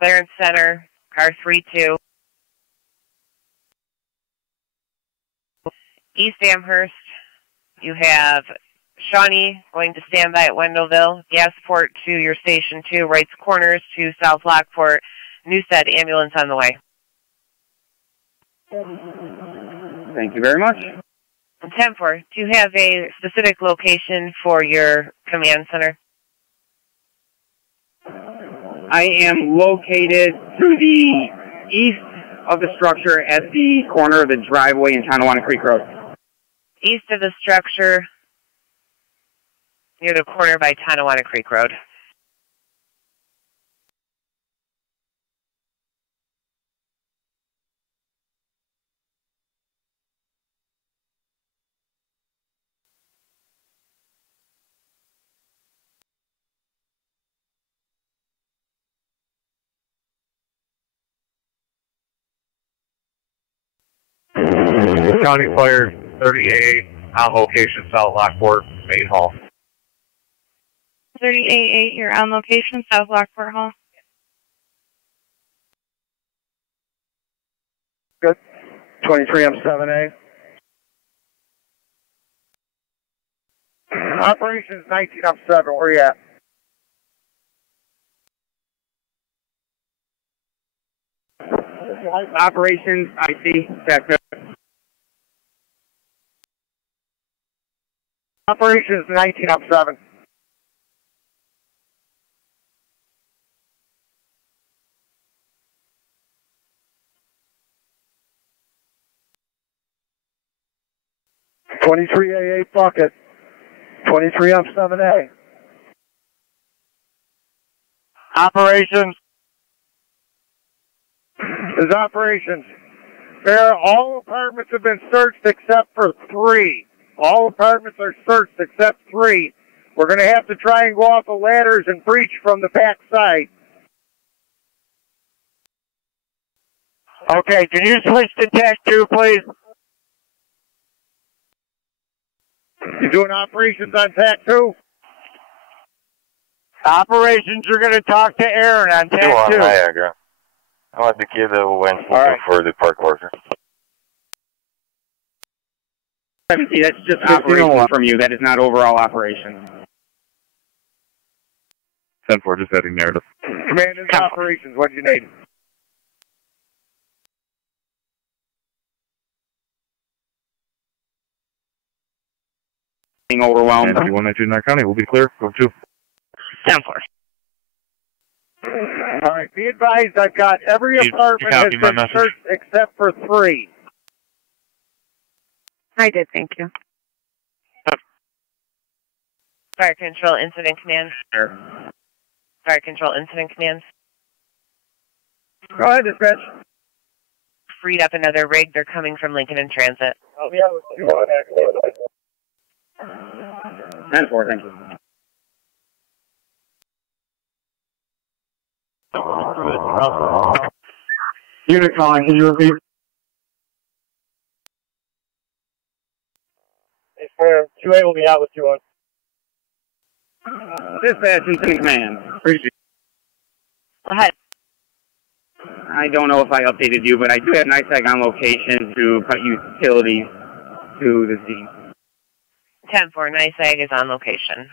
Clarence Center, car 32. East Amherst, you have Shawnee going to stand by at Wendellville, Gasport to your Station 2, Wrights Corners to South Lockport, Newstead, ambulance on the way. Thank you very much. 10-4, do you have a specific location for your command center? I am located to the east of the structure at the corner of the driveway in Tonawanda Creek Road. East of the structure, near the corner by Tonawanda Creek Road. County Fire 38 on location, South Lockport, Main Hall. 38-8, you're on location, South Lockport Hall. Good. 23M7A. Operations 19M7, where are you at? Operations, I see. Sector. Operations 19M7. (23A8) bucket. 23M7A. Operations. Is operations. There, all apartments have been searched except for 3. All apartments are searched except 3. We're going to have to try and go off the ladders and breach from the back side. Okay, can you switch to TAC 2, please? You doing operations on TAC 2? Operations, you're going to talk to Aaron on TAC 2. Niagara. I want the kid that went looking for the park worker. That's just operations from you. That is not overall operations. 10-4, just adding narrative. Command is operations. What do you need? Being overwhelmed. And 192 County will be clear. Go to 10-4. All right, be advised, I've got every apartment has been searched except for 3. I did, thank you. Fire Control Incident Command. Fire Control Incident Command. Go ahead, dispatch. Freed up another rig. They're coming from Lincoln in transit. Oh, yeah, let's do it. 10-4, thank you. Unit calling, can you repeat? It's fair. 2A will be out with 2-1. Dispatch incident command. Appreciate it. Go ahead. I don't know if I updated you, but I do have NYSEG on location to cut utilities to the scene. 10-4, NYSEG is on location.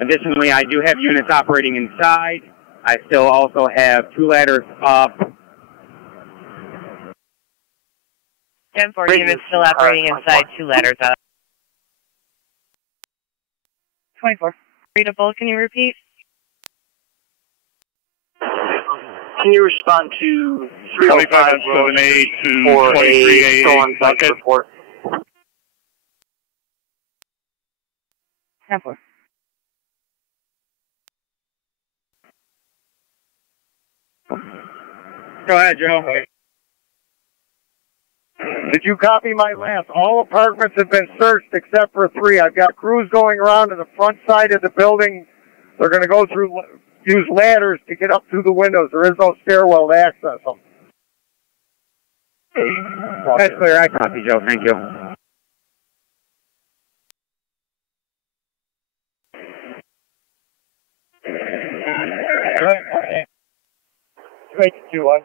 Additionally, I do have units operating inside. I still also have 2 ladders up. 10-4 units still operating inside, 2 ladders up. 24. Readable, can you repeat? Can you respond to 25M7A to for 23A8 stolen bike bucket? report? 10-4. Go ahead, Joe. Did you copy my last? All apartments have been searched except for 3. I've got crews going around to the front side of the building. They're going to go through, use ladders to get up through the windows. There is no stairwell to access them. That's clear. I copy, Joe. Thank you. make it 2-1.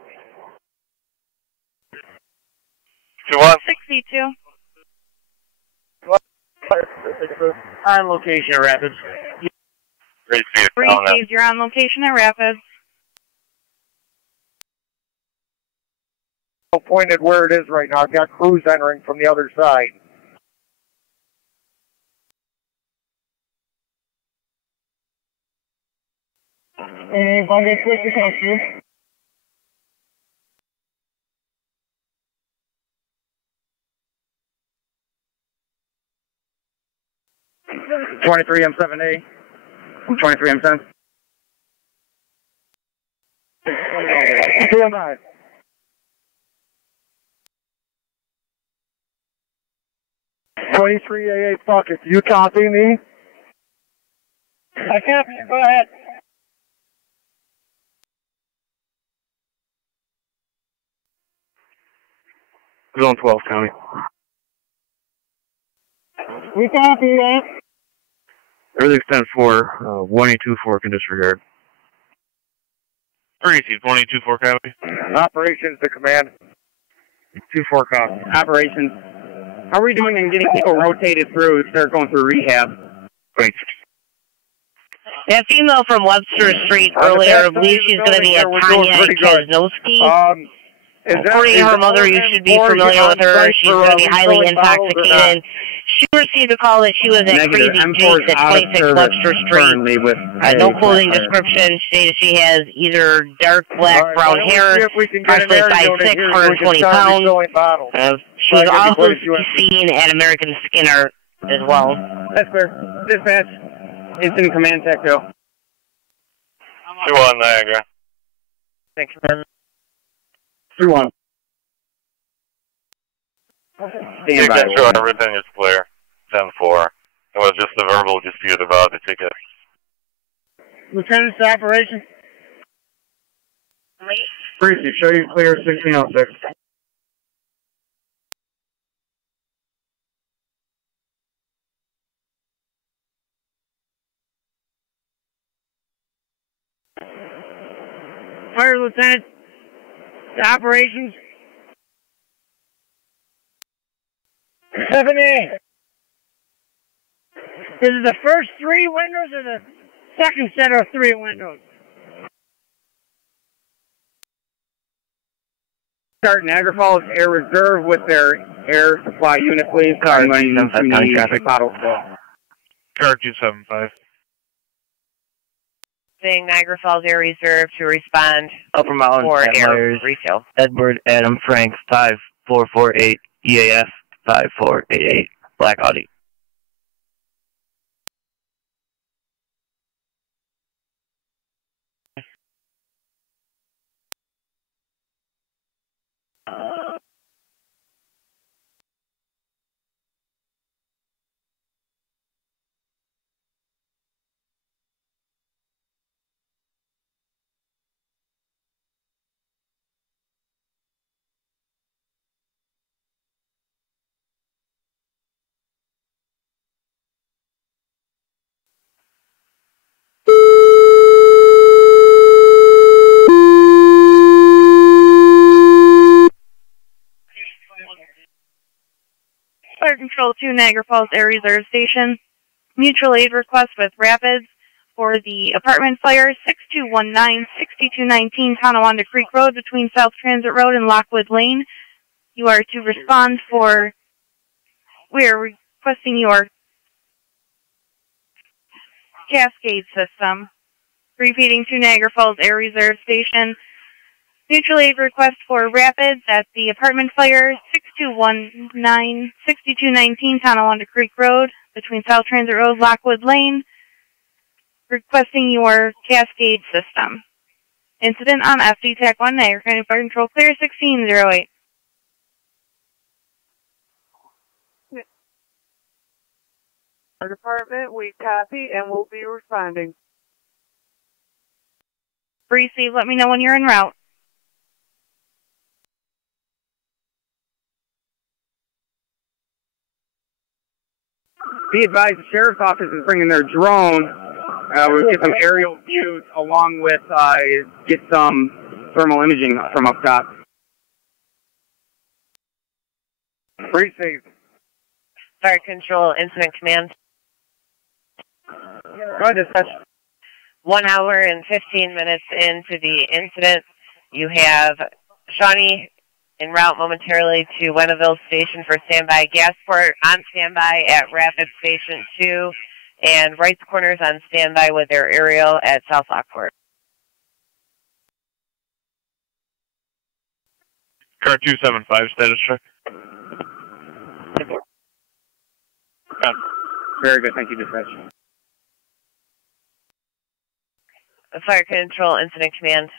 2-1. 62. On location at Rapids. Ready to see it. Received, you're on location at Rapids. Pointed where it is right now. I've got crews entering from the other side. And I'll get quick to you. M7A. 23 M7. Stand by. AA Bucket, you copy me? I copy you, go ahead. Zone 12 County. We copy you. Everything's 10-4, 1-824 can disregard. Received, 1-824 copy. Operations to command. 2-4 copy. Operations. How are we doing in getting people rotated through if they're going through rehab? Great. That female from Webster Street earlier, I believe she's going to be a Tanya Kaznowski. According to her mother, you should be familiar with her. She's going to be highly intoxicated. She received a call that she was at Crazy Jake's at 26 Webster Street. No clothing description. She stated she has either dark, black, brown hair, approximately 5'6", 120 pounds. She was also seen at American Skinner as well. That's fair. Dispatch. Instant command tech, Bill. 2-1 Niagara. Thanks, man. 3-1. You can show everything is clear. 10-4. It was just a verbal dispute about the ticket. Lieutenant's operation. Briefly, show you clear 1606. Fire Lieutenant. Operations. 7A. Is it the first 3 windows or the second set of 3 windows? Start Niagara Falls Air Reserve with their air supply unit, please. Car 275 traffic. Car 275. Saying Niagara Falls Air Reserve to respond Upper Mountain, for air Myers, retail. Edward Adam Frank 5448 EAF 5488 Black Audi. Fire Control 2, Niagara Falls Air Reserve Station. Mutual aid request with Rapids for the apartment fire, 6219-6219 Tonawanda Creek Road between South Transit Road and Lockwood Lane. You are to respond for, we are requesting your cascade system. Repeating to Niagara Falls Air Reserve Station. Mutual aid request for Rapids at the apartment fire, 6219-6219 Tonawanda Creek Road between South Transit Road, Lockwood Lane. Requesting your cascade system. Incident on FD TAC 1 Niagara County Fire Control clear 1608. Our department, we copy and we'll be responding. Receive, let me know when you're en route. Be advised, the sheriff's office is bringing their drone. We'll get some aerial views along with get some thermal imaging from up top. Receive. Fire Control, Incident Command. Go ahead, dispatch. 1 hour and 15 minutes into the incident, you have Shawnee en route momentarily to Weneville Station for standby. Gasport on standby at Rapid Station 2, and Wright's Corners on standby with their aerial at South Lockport. Car 275, status check. Very good, thank you, dispatch. Fire Control, Incident Command.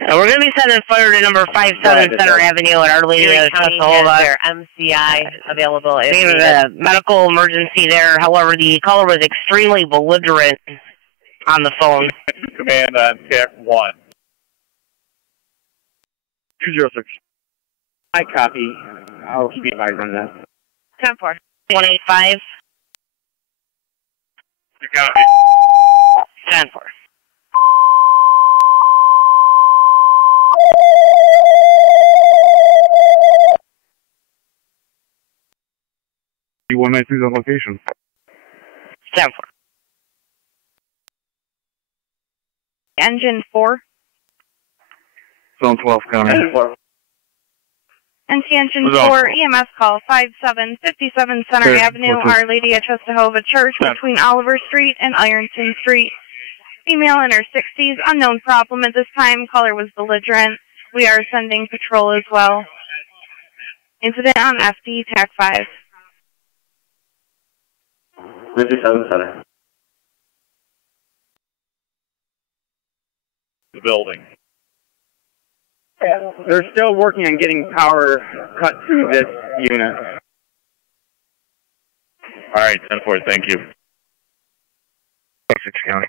We're going to be sending fire to number 57 Center Avenue at Our Lady of Tonawanda. Their MCI available. We have a medical emergency there. However, the caller was extremely belligerent on the phone. Command on TAC 1. 206. I copy. I'll keep you advised on that. 10-4. 185. You copy. 10-4. D193 is on location. 10-4. Engine 4. Zone 12, county. NC Engine 4, EMS call 5757 Center Avenue, Our Lady of Jehovah Church, between Oliver Street and Ironton Street. Female in her 60s, unknown problem at this time. Caller was belligerent. We are sending patrol as well. Incident on FD, TAC 5. 57 Center. The building. They're still working on getting power cut through this unit. All right, 10-4, thank you. 6 county.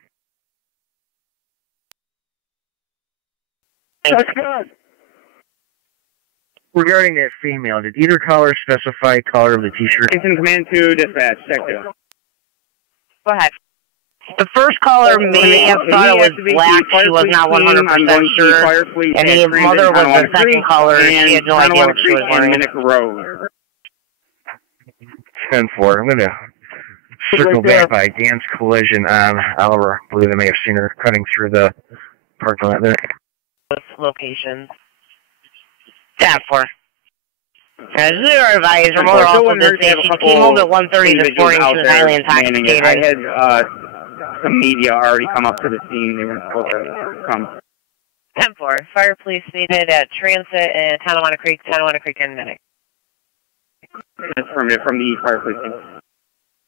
That's good. Regarding that female, did either caller specify color of the t-shirt? Incident Command 2, dispatch, check 2. Go ahead. The first caller may have thought it was black. She was not 100% sure. And the mother was the second caller. She had no idea what she was wearing. 10-4. I'm going to circle back by Dan's collision on Oliver. I believe I may have seen her cutting through the parking lot there. Locations. 10-4. Zero advised. Her mother also did say she came home at 1:30 this morning. She was highly intoxicated. I had some media already come up to the scene. They weren't supposed to come. 10-4. Fire police needed at Transit and Tonawanda Creek and Minnick. That's from the fire police team.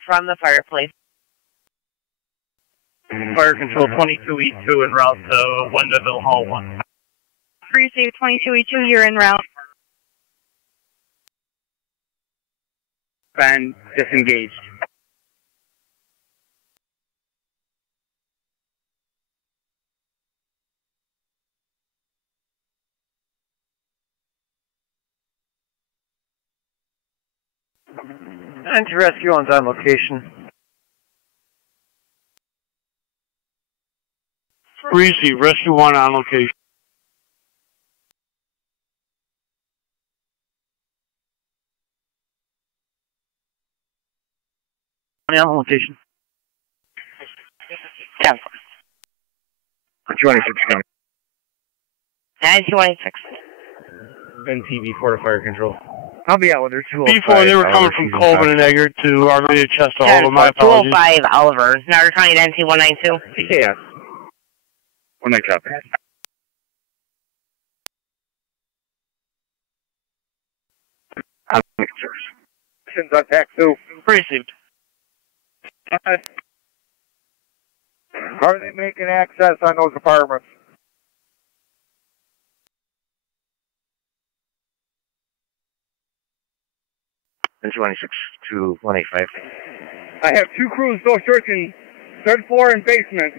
From the fire police. Fire Control 22E2 en route to Wendeville Hall 1. Receive 22E2, you're en route. Been disengaged. Anti-rescue on location. Receive, rescue 1 on location. On location. 10-4. 226 county. 926. NTV4 to fire control. I'll be out with her. 205. Before they were coming from Colvin and Egger to Our Lady of Chester. My apologies. 205 Oliver. Now we're trying NT 192. Yeah. 1 copy. On TAC 2. Received. How are they making access on those apartments? And 226 to 185. I have 2 crews go searching third floor and basement.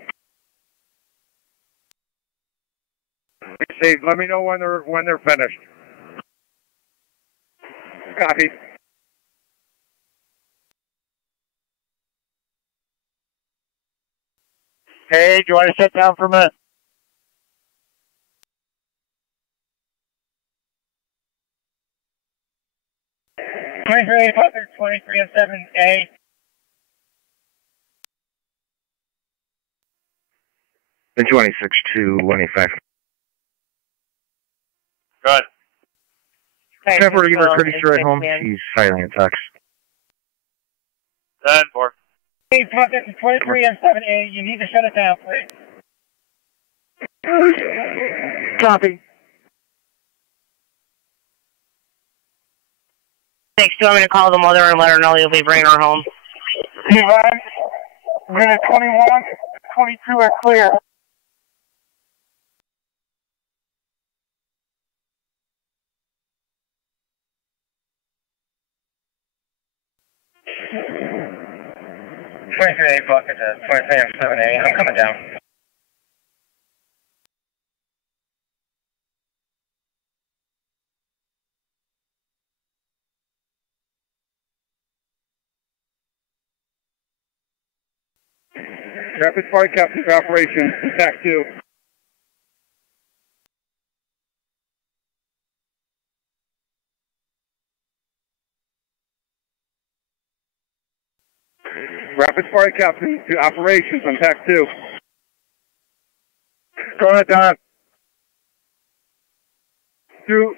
Let me know when they're finished. Copy. Hey, do you want to sit down for a minute? 23 23 and 7A. The 26 to 185. Good. Temporary give her courtesy ride home. She's highly intoxicated. 10-4. 23 and 7A, you need to shut it down, please. Copy. 6, do you want me to call the mother and let her know you'll be bringing her home? Unit 21, 22 are clear. $23 bucket to 23 and 7A, I'm coming down. Rapid Fire Captain for Operation, TAC 2. Rapid Fire Captain to Operations on TAC 2. Go ahead, Don.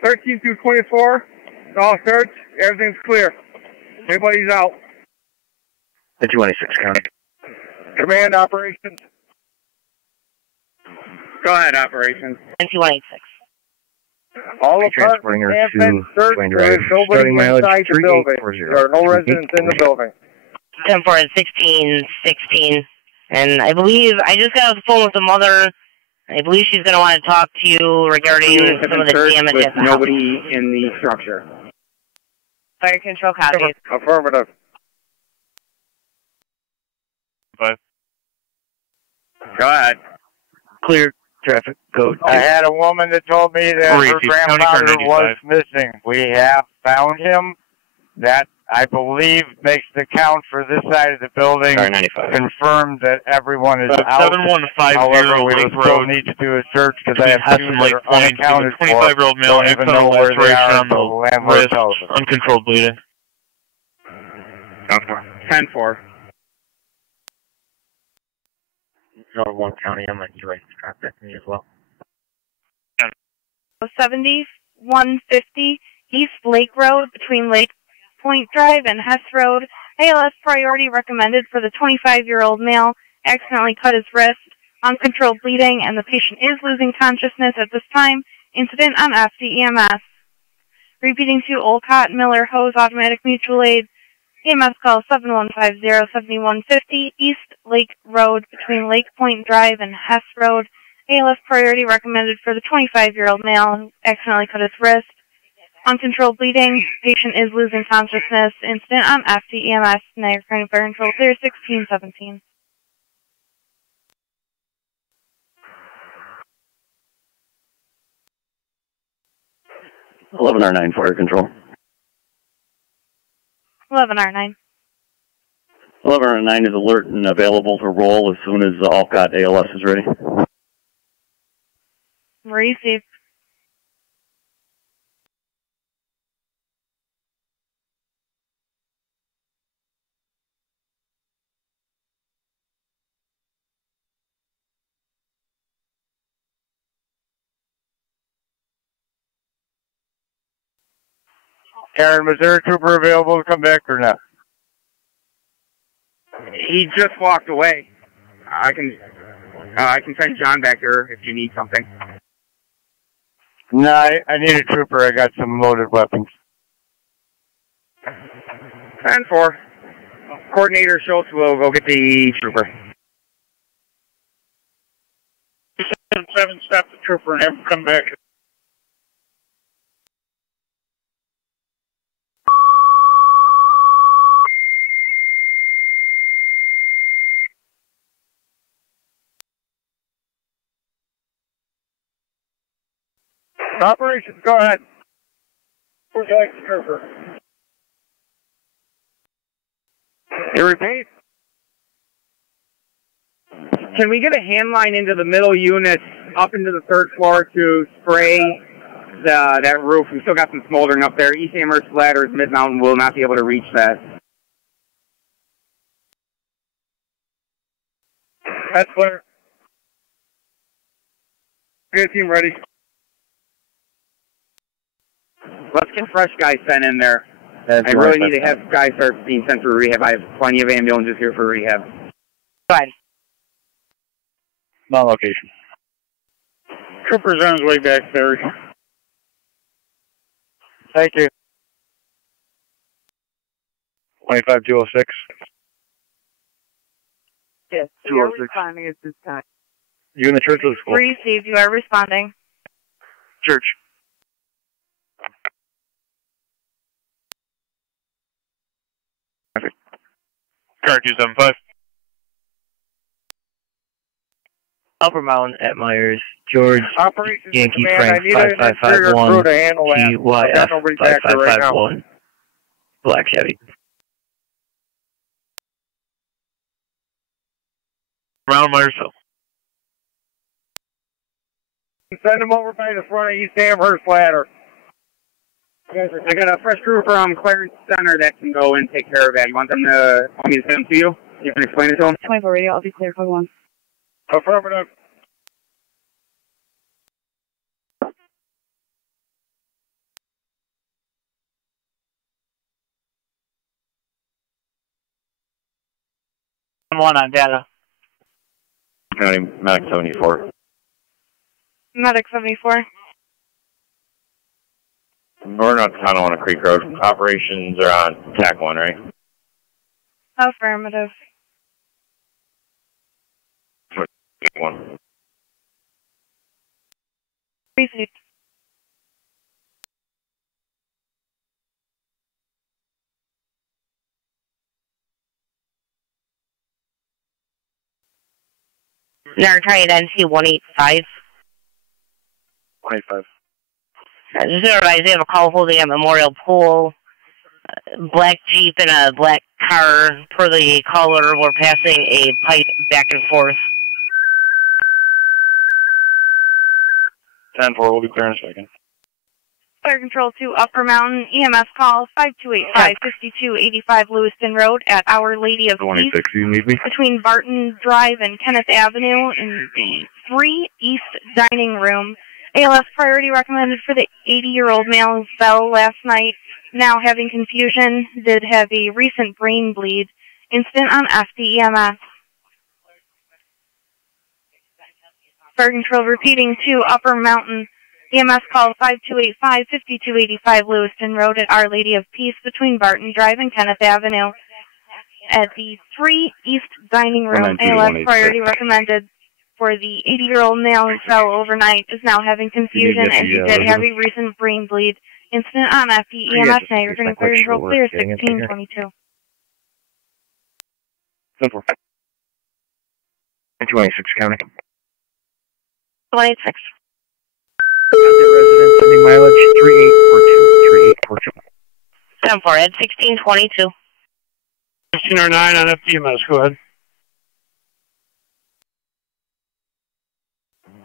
13 through 24, all search, everything's clear. Everybody's out. The 26 county. Command Operations. Go ahead, Operations. 2186. All Transporting her apartments have to been searched. Twain There is Drive. nobody Starting mileage inside the building. 3840. There are no residents in the building. 10-4 and 1616. And I believe, I just got off the phone with the mother. I believe she's going to want to talk to you regarding some of the damage with at the nobody house. in the structure. Fire control copies. Affirmative. Go ahead. Clear traffic code. I had a woman that told me that her grandfather was missing. We have found him. That, I believe, makes the count for this side of the building. Confirmed that everyone is out. 7150 However, we Lake still Road. need to do a search because I have two that are Point. unaccounted for. 25-year-old male, Don't even know where they are until the landlord wrist, tells us. uncontrolled bleeding. 10-4. Zone 1 county, I'm on U.S. traffic as well. 70, 150 East Lake Road between Lake Point Drive and Hess Road. ALS priority recommended for the 25-year-old male. Accidentally cut his wrist. Uncontrolled bleeding, and the patient is losing consciousness at this time. Incident on FDEMS. Repeating to Olcott, Miller, Hose, Automatic Mutual Aid. EMS call 7150-7150 East Lake Road between Lake Point Drive and Hess Road. ALS priority recommended for the 25-year-old male who accidentally cut his wrist. Uncontrolled bleeding. Patient is losing consciousness. Incident on FDEMS. Niagara County Fire Control clear 1617. $11R9 Fire Control. 11R9. 11R9 is alert and available to roll as soon as Olcott ALS is ready. Received. Karen, was there a trooper available to come back or not? He just walked away. I can send John back there if you need something. No, I need a trooper. I got some loaded weapons. 10-4. Coordinator Schultz will go get the trooper. 7 stop the trooper and have him come back. Operations, go ahead. Where's the trooper? You repeat? Can we get a hand line into the middle unit up into the third floor to spray that roof. We still got some smoldering up there. East Amherst ladders, mid-mountain will not be able to reach that. That's clear. Good team ready. Let's get fresh guys sent in there. I really need to have guys start being sent for rehab. I have plenty of ambulances here for rehab. Fine. Non location. Trooper's on his way back, Barry. Thank you. 25206. Yes, we are responding at this time. You in the church or the school? Received, you are responding. Church. Car 275. Upper Mountain at Myers, George, Operations Yankee Command, Frank I need an interior 5551, crew to handle that. I've GYF got nobody back there right now. 5551, Black Chevy. Around Myersville. Send them over by the front of East Amherst ladder. I got a fresh crew from Clarence Center that can go and take care of that. You want me to send them to you? You can explain it to them? 24 radio, I'll be clear, code 1. Affirmative. One on data. Medic 74. Medic 74. We're not Tonawanda Creek Road. Operations are on TAC 1, right? Affirmative. 1. Received. You're trying to NC 185. 185. Zero guys, we have a call holding at Memorial Pool. Black Jeep and a black car. Per the caller, we're passing a pipe back and forth. 10-4, we'll be clear in a second. Fire Control to Upper Mountain, EMS call 5285-5285 Lewiston Road at Our Lady of Peace. 26, you need me? Between Barton Drive and Kenneth Avenue in the 3 East Dining Room. ALS priority recommended for the 80-year-old male who fell last night. Now having confusion, did have a recent brain bleed. Incident on FDEMS. Fire Control repeating to Upper Mountain. EMS call 5285-5285 Lewiston Road at Our Lady of Peace between Barton Drive and Kenneth Avenue. At the 3 East Dining Room, ALS priority recommended for the 80-year-old male who fell overnight is now having confusion and he did have a recent brain bleed. Incident on FDEMS now. You're going to Fire Control clear 1622. 10-4. 226 County. 186. Resident sending mileage 3842. 10-4 at 1622. 1609 on FDMS, go ahead.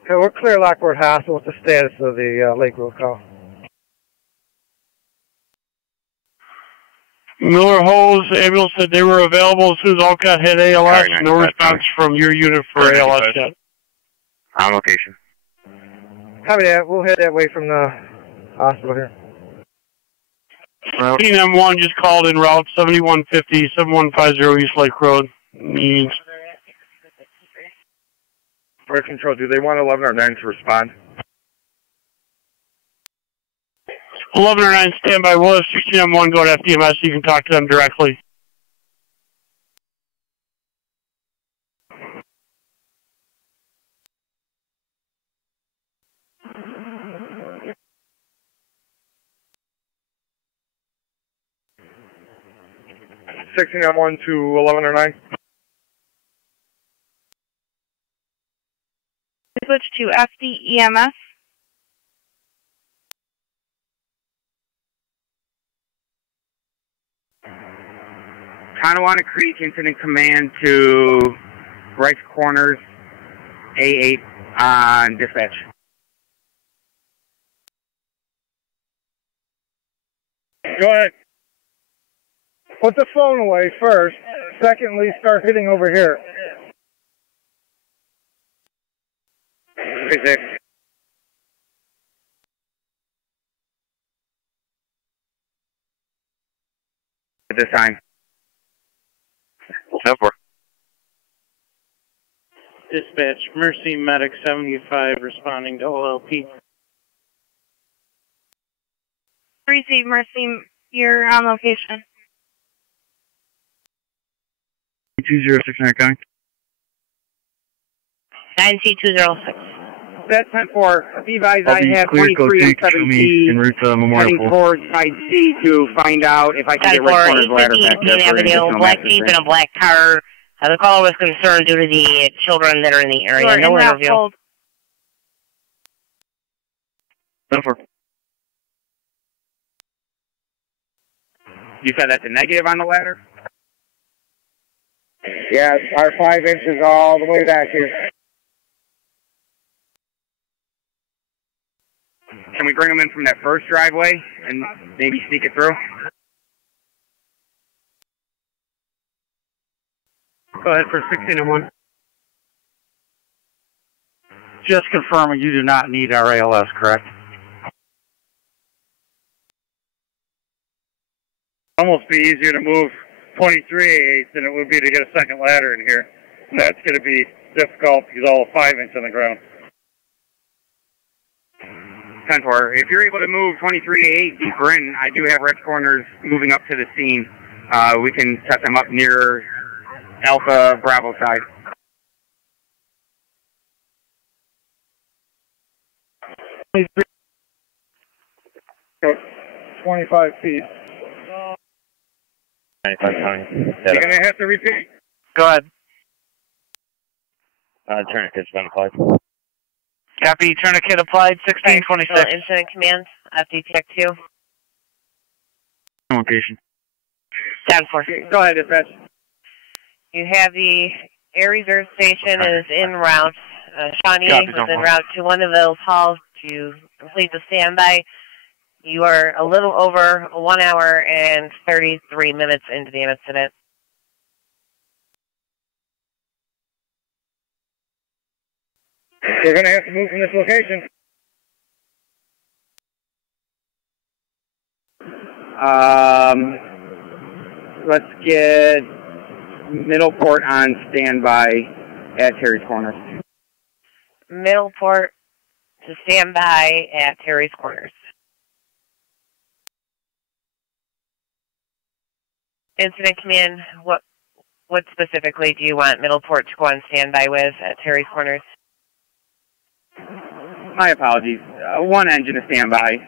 Okay, we're clear Lockport Hospital. What's the status of the Lake Road call? Miller Holes ambulance said they were available as soon as Olcott had ALS. No response from your unit for ALS yet. On location. Copy that. We'll head that way from the hospital here. Team M1 just called in route 7150, 7150 East Lake Road. Needs. Fire Control, do they want 11 or 9 to respond? 11 or 9 standby. We'll have 16 M1 go to FDMS so you can talk to them directly. $16 to 11 or 9. Switch to FDEMS. Tonawanda Creek Incident Command to right corners, A8 on dispatch. Go ahead. Put the phone away first. Secondly, start hitting over here. 36. At this time. 10-4. Dispatch, Mercy Medic 75 responding to OLP. Receive Mercy, you're on location. 2069 coming. 9C206. That's 10-4. Be advised, I have clear, 23 and 17 en route to Memorial heading towards side C to find out if I can get Red Corner's ladder back there. Avenue, black Jeep and a black car. The caller was concerned due to the children that are in the area. No interview. 10-4. You said that's a negative on the ladder? Yeah, our 5 inches all the way back here. Can we bring them in from that first driveway and maybe sneak it through? Go ahead for 16-1. Just confirming you do not need our ALS, correct? Almost be easier to move 23/8 than it would be to get a second ladder in here. And that's going to be difficult because all 5 inch on the ground. 10-4. If you're able to move 23/8 deeper in, I do have Red Corners moving up to the scene. We can set them up near Alpha Bravo side. Okay. 25 feet. 95 county. You're going to have to repeat. Go ahead. Tourniquet's been applied. Copy, tourniquet applied, 1626. Incident command, FD Tech 2. Location. 10-4. Go ahead, dispatch. You have the air reserve station is en route. Shawnee was en route to one of those halls to complete the standby. You are a little over 1 hour and 33 minutes into the incident. You're going to have to move from this location. Let's get Middleport on standby at Terry's Corners. Middleport to standby at Terry's Corners. Incident command, what specifically do you want Middleport to go on standby with at Terry's Corners? My apologies. One engine to standby.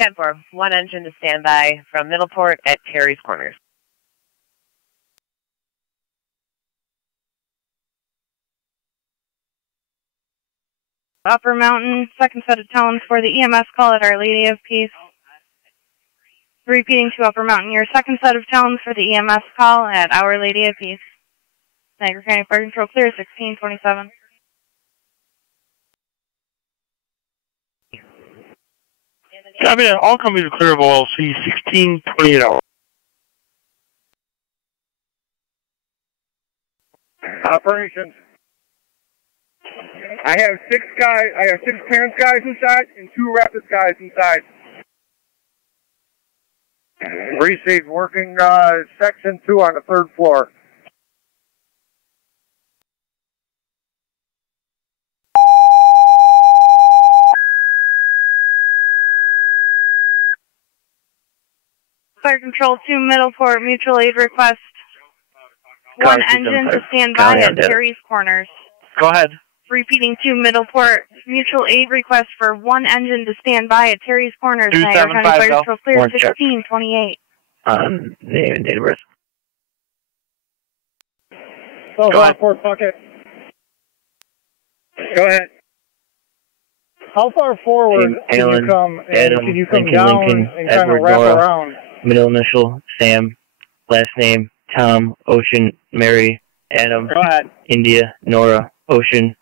10-4. One engine to standby from Middleport at Terry's Corners. Upper Mountain, second set of tones for the EMS call at Our Lady of Peace. Repeating to Upper Mountain, your second set of tones for the EMS call at Our Lady of Peace. Niagara County Fire Control clear, 1627. Copy that. All companies are clear of OLC, 1628 hours. Operations. I have 6 clearance guys inside and 2 rapid guys inside. Received working section 2 on the 3rd floor. Fire Control to Middleport, mutual aid request. One engine to stand by at Terry's Corners. Go ahead. Repeating to Middleport, mutual aid request for one engine to stand by at Terry's Corners. Niagara County Fire Control clear, 1628. Name and date of birth. So Lockport bucket. Go ahead. How far forward can you come? And can you come down Lincoln, and kind of wrap around? Middle initial, Sam. Last name, Tom. Ocean, Mary, Adam. Go ahead. India, Nora, Ocean.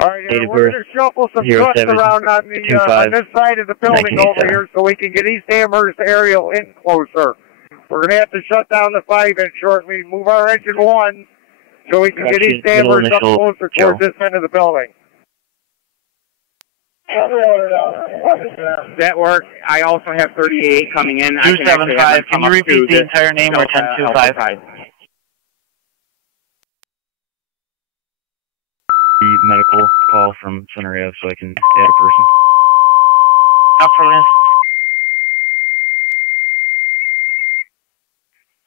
All right, we're going to shuffle some trucks around on this side of the building over here so we can get East Amherst aerial in closer. We're going to have to shut down the 5-inch shortly, move our engine 1 so we can get East Amherst up closer towards this end of the building. That works. I also have 38 coming in. 275. Can you repeat the entire name or 1025? Medical call from Center Ave so I can add a person. Affirmative.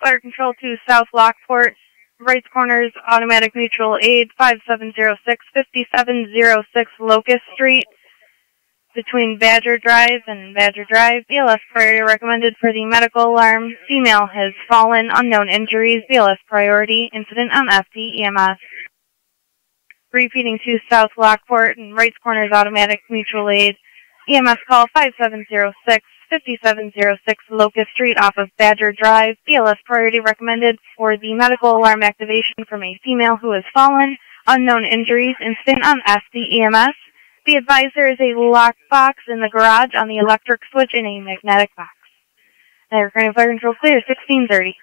Fire Control to South Lockport, right corners, automatic mutual aid, 5706-5706 Locust Street, between Badger Drive and Badger Drive. BLS priority recommended for the medical alarm. Female has fallen, unknown injuries, BLS priority, incident on FD EMS. Repeating to South Lockport and right corners, automatic mutual aid. EMS call 5706-5706 Locust Street off of Badger Drive. BLS priority recommended for the medical alarm activation from a female who has fallen. Unknown injuries. Incident on FD EMS. Be advised there is a lock box in the garage on the electric switch in a magnetic box. Now, current fire control clear, 1630.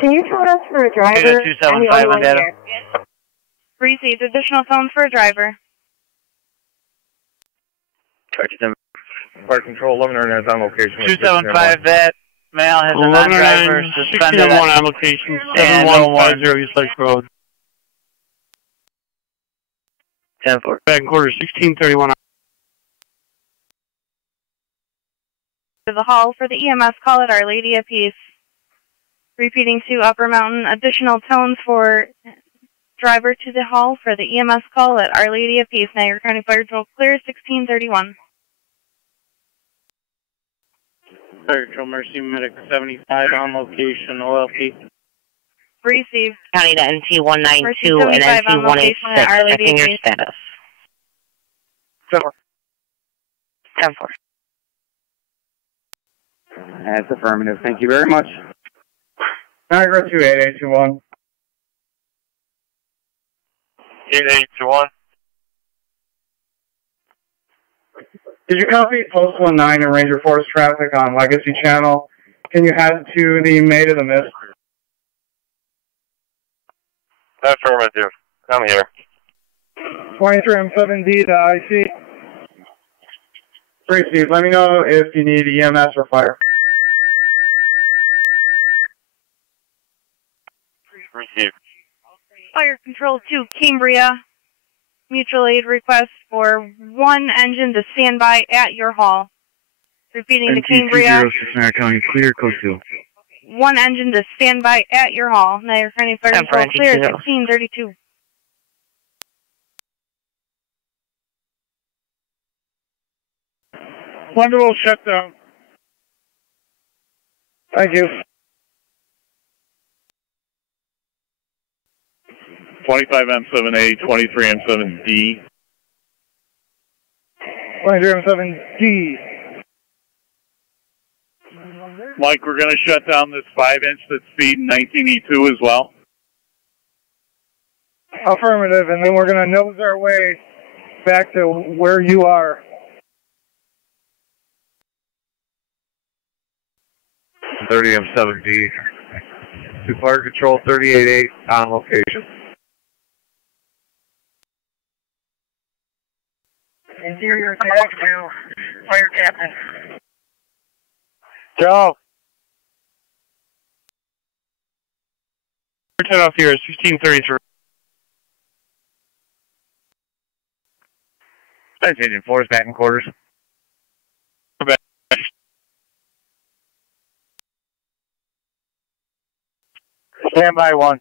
Can you code us for a driver? 275 on data. Received additional phones for a driver. Fire Control 1109 is on location. 275, that male has a non-driver suspended. 1601 on location, 7150 East Lake Road. 10-4. Back in quarter, 1631. To the hall for the EMS call at Our Lady of Peace. Repeating to Upper Mountain, additional tones for driver to the hall for the EMS call at Our Lady of Peace. Niagara County Fire Control clear, 1631. Fire Control Mercy Medic 75 on location, OLP. Received. County to NT192 and NT186. Checking your status. 10-4. That's affirmative. Thank you very much. Niagara 28821. 8821. Did you copy Post 19 and Ranger Force traffic on Legacy Channel? Can you add it to the Maid of the Mist? Affirmative. I'm here. 23M7D to IC. Received. Let me know if you need EMS or fire. Received. Fire Control to Cambria. Mutual aid request for one engine to stand by at your hall. Repeating to Cambria. NT206 County, clear, code 2. One engine to stand by at your hall. Niagara County Fire Control clear, 1632. Wonderful shutdown. Thank you. 25M7A, 23M7D. 23M7D. Mike, we're going to shut down this 5-inch that's feeding 19E2 as well. Affirmative, and then we're going to nose our way back to where you are. M7D. To Fire Control 388 on location. Interior attack to Fire Captain. Joe. Turn off here, 1633. That's Agent 4 is back in quarters. Stand by 1.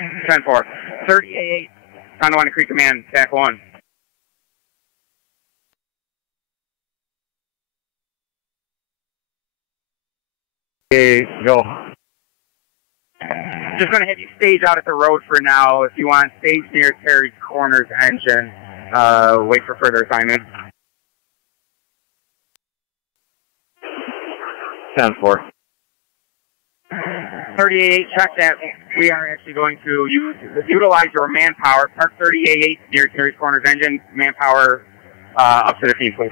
10-4. 38. Tonawanda Creek Command, TAC 1. Okay, go. Just going to have you stage out at the road for now. If you want, stage near Terry Corner's engine. Wait for further assignment. 10-4. 38, check that. We are actually going to utilize your manpower. Park 38 near Terry's Corners engine. Manpower up to the scene, please.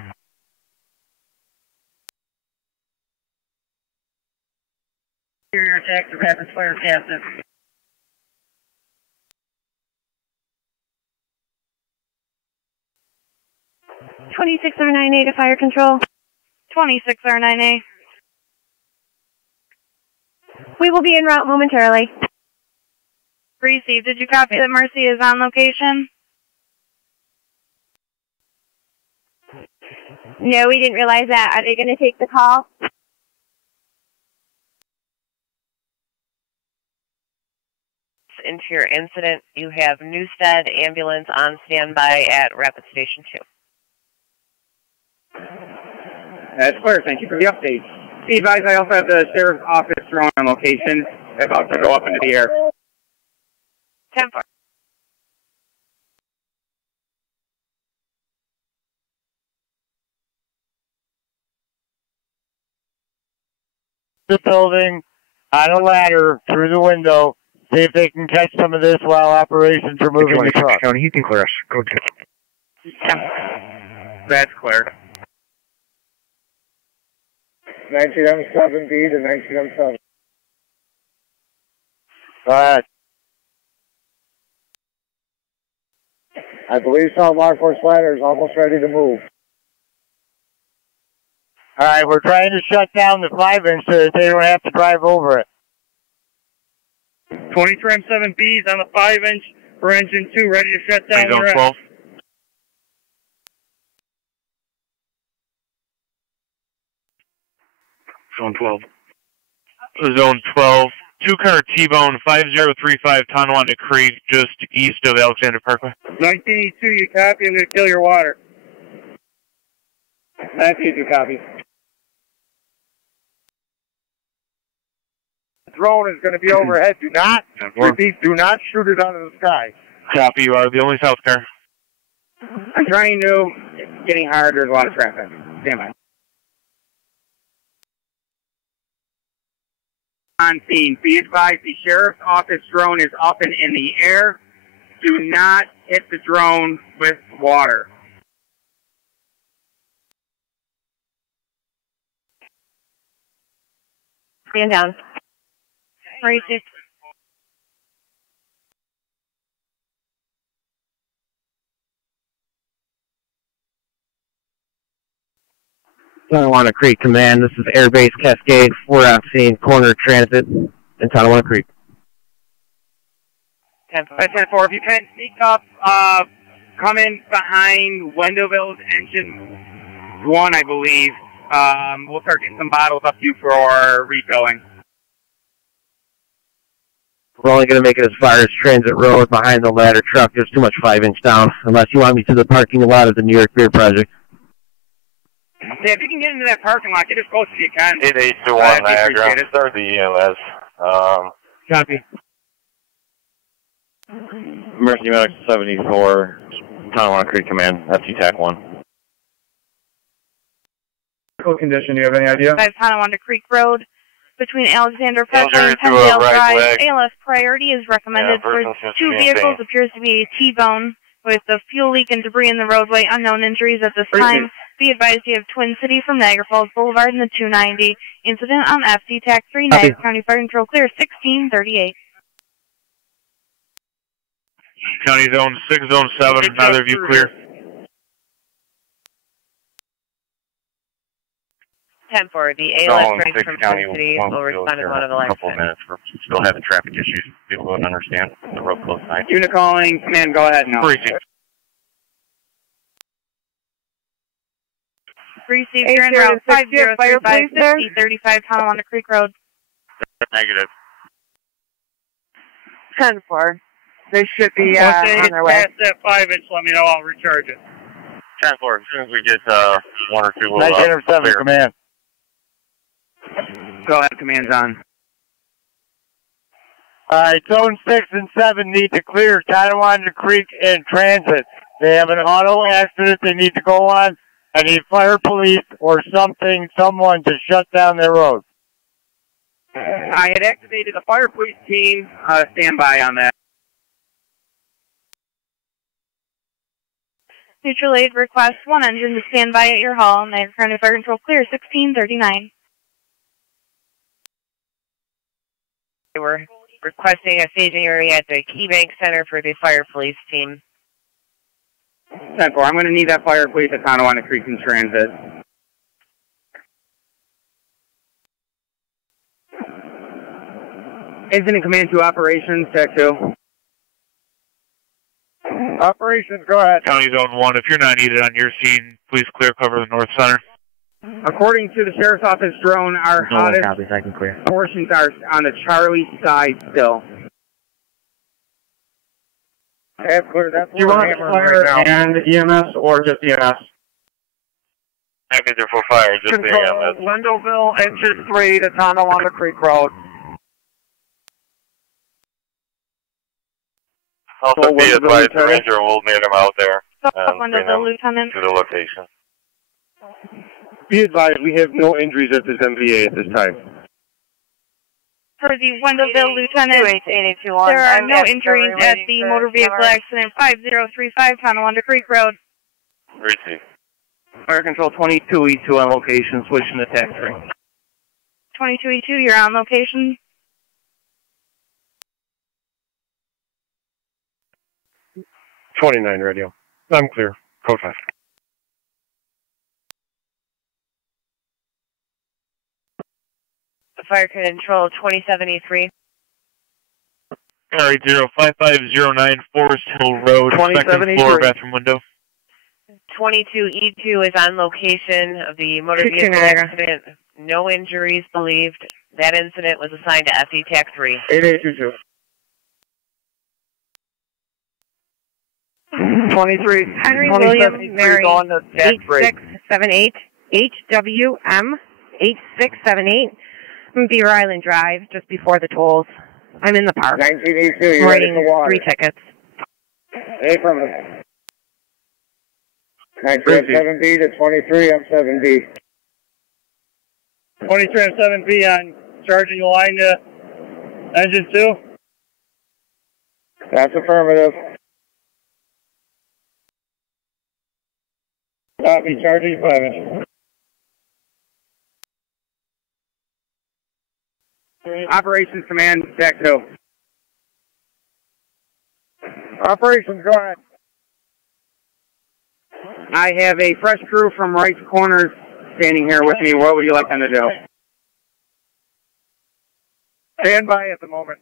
Exterior attack to rapid fire captain. 26R9A to fire control. 26R9A. We will be en route momentarily. Received. Did you copy that Mercy is on location? No, we didn't realize that. Are they going to take the call? Into your incident, you have Newstead ambulance on standby at Rapid Station 2. That's clear. Thank you for the update. Be advised, I also have the sheriff's office drone on location, about to go up into the air. 10-4. The building on a ladder through the window. See if they can catch some of this while operations are moving the truck. County, you can clear us. Go to. That's clear. 19M7B to 19M7. Alright. I believe South Lockport Slider is almost ready to move. Alright, we're trying to shut down the 5-inch so that they don't have to drive over it. 23M7B is on the 5-inch for engine 2, ready to shut down the rest. 12. Zone 12. Zone 12. 2-car T-Bone 5035 Tonawanda Creek, just east of Alexander Parkway. 1982, you copy? I'm going to kill your water. 1982, copy. The drone is going to be overhead. Do not, repeat, do not shoot it out of the sky. Copy, you are the only south car. I'm trying to. It's getting hard. There's a lot of traffic. Stand by. On scene. Be advised, the sheriff's office drone is up and in the air. Do not hit the drone with water. Stand down. Received. Tonawanda Creek Command, this is Airbase Cascade. We're on scene, corner transit in Tonawanda Creek. 10-4. If you can sneak up, come in behind Wendellville's engine 1, I believe. We'll start getting some bottles up to you for refilling. We're only going to make it as far as Transit Road behind the ladder truck. There's too much 5-inch down, unless you want me to the parking lot of the New York Beer Project. Yeah, if you can get into that parking lot, get as close as you can. 8821 Niagara, start the EMS. Copy. Mercy Medic 74, Tonawanda Creek Command, FT TAC 1. Condition, do you have any idea? 5 Tonawanda Creek Road, between Alexander Parkway and Pendleton Drive. ALS priority is recommended for 2 vehicles. Appears to be a T-bone with a fuel leak and debris in the roadway. Unknown injuries at this time. Be advised you have Twin City from Niagara Falls Boulevard in the 290. Incident on FT TAC 3, Niagara County Fire Control clear 1638. County Zone 6, Zone 7, neither of you clear. 10-4, the ALS range from Twin City will respond in one of the last minutes. We're still having traffic issues. People don't understand the road close tonight. Unit calling, command, go ahead now. Received, you're en route 5035 5035 Tonawanda Creek Road. Negative. 10-4. They should be Once they on their way. pass that 5-inch, let me know. I'll recharge it. 10-4, as soon as we get 1 or 2 7 command. Go ahead, command's on. Alright, Zone 6 and 7 need to clear Tonawanda Creek in transit. They have an auto accident they need to go on. I need fire, police, or someone to shut down their road. I had activated the fire police team. Stand by on that. Mutual aid request 1 engine to stand by at your hall. Niagara County Fire Control clear 1639. They were requesting a staging area at the Key Bank Center for the fire police team. 10-4. I'm going to need that fire police at Tonawanda Creek in transit. Incident Command 2 Operations, TAC 2. Operations, go ahead. County Zone 1, if you're not needed on your scene, please clear cover the north center. According to the Sheriff's Office drone, our hottest portions are on the Charlie side still. That's clear. That's you want fire right and EMS or just EMS? Package for fire, just Control, the EMS. Wendellville, engine 3 to Tonawanda Creek Road. Also be advised, the ranger will meet him out there and bring Wendellville, him Lieutenant. to the location. Be advised, we have no injuries at this MVA at this time. For the Wendellville, Lieutenant, there are no injuries at the motor vehicle accident 5035 Tonawanda Creek Road. Receive. Fire Control 22E2 on location, switching to TAC 3. 22E2, you're on location. .29 radio. I'm clear. Code 5. Fire Control 27E3. Alright, 05509 Forest Hill Road, second floor bathroom window. 22E2 is on location of the motor vehicle accident. No injuries believed. That incident was assigned to FE TAC 3. 8822. 23. Henry William Mary 8678 HWM 8678 Beaver Island Drive, just before the tolls. I'm in the park. 1982, you're writing the water. 3 tickets. Affirmative. 19-7B to 23-M7B. 23-M7B on charging line to engine 2. That's affirmative. Copy, charging 5. Operations Command, TAC 2. Operations, go ahead. I have a fresh crew from Wright's Corners standing here with me. What would you like them to do? Stand by at the moment.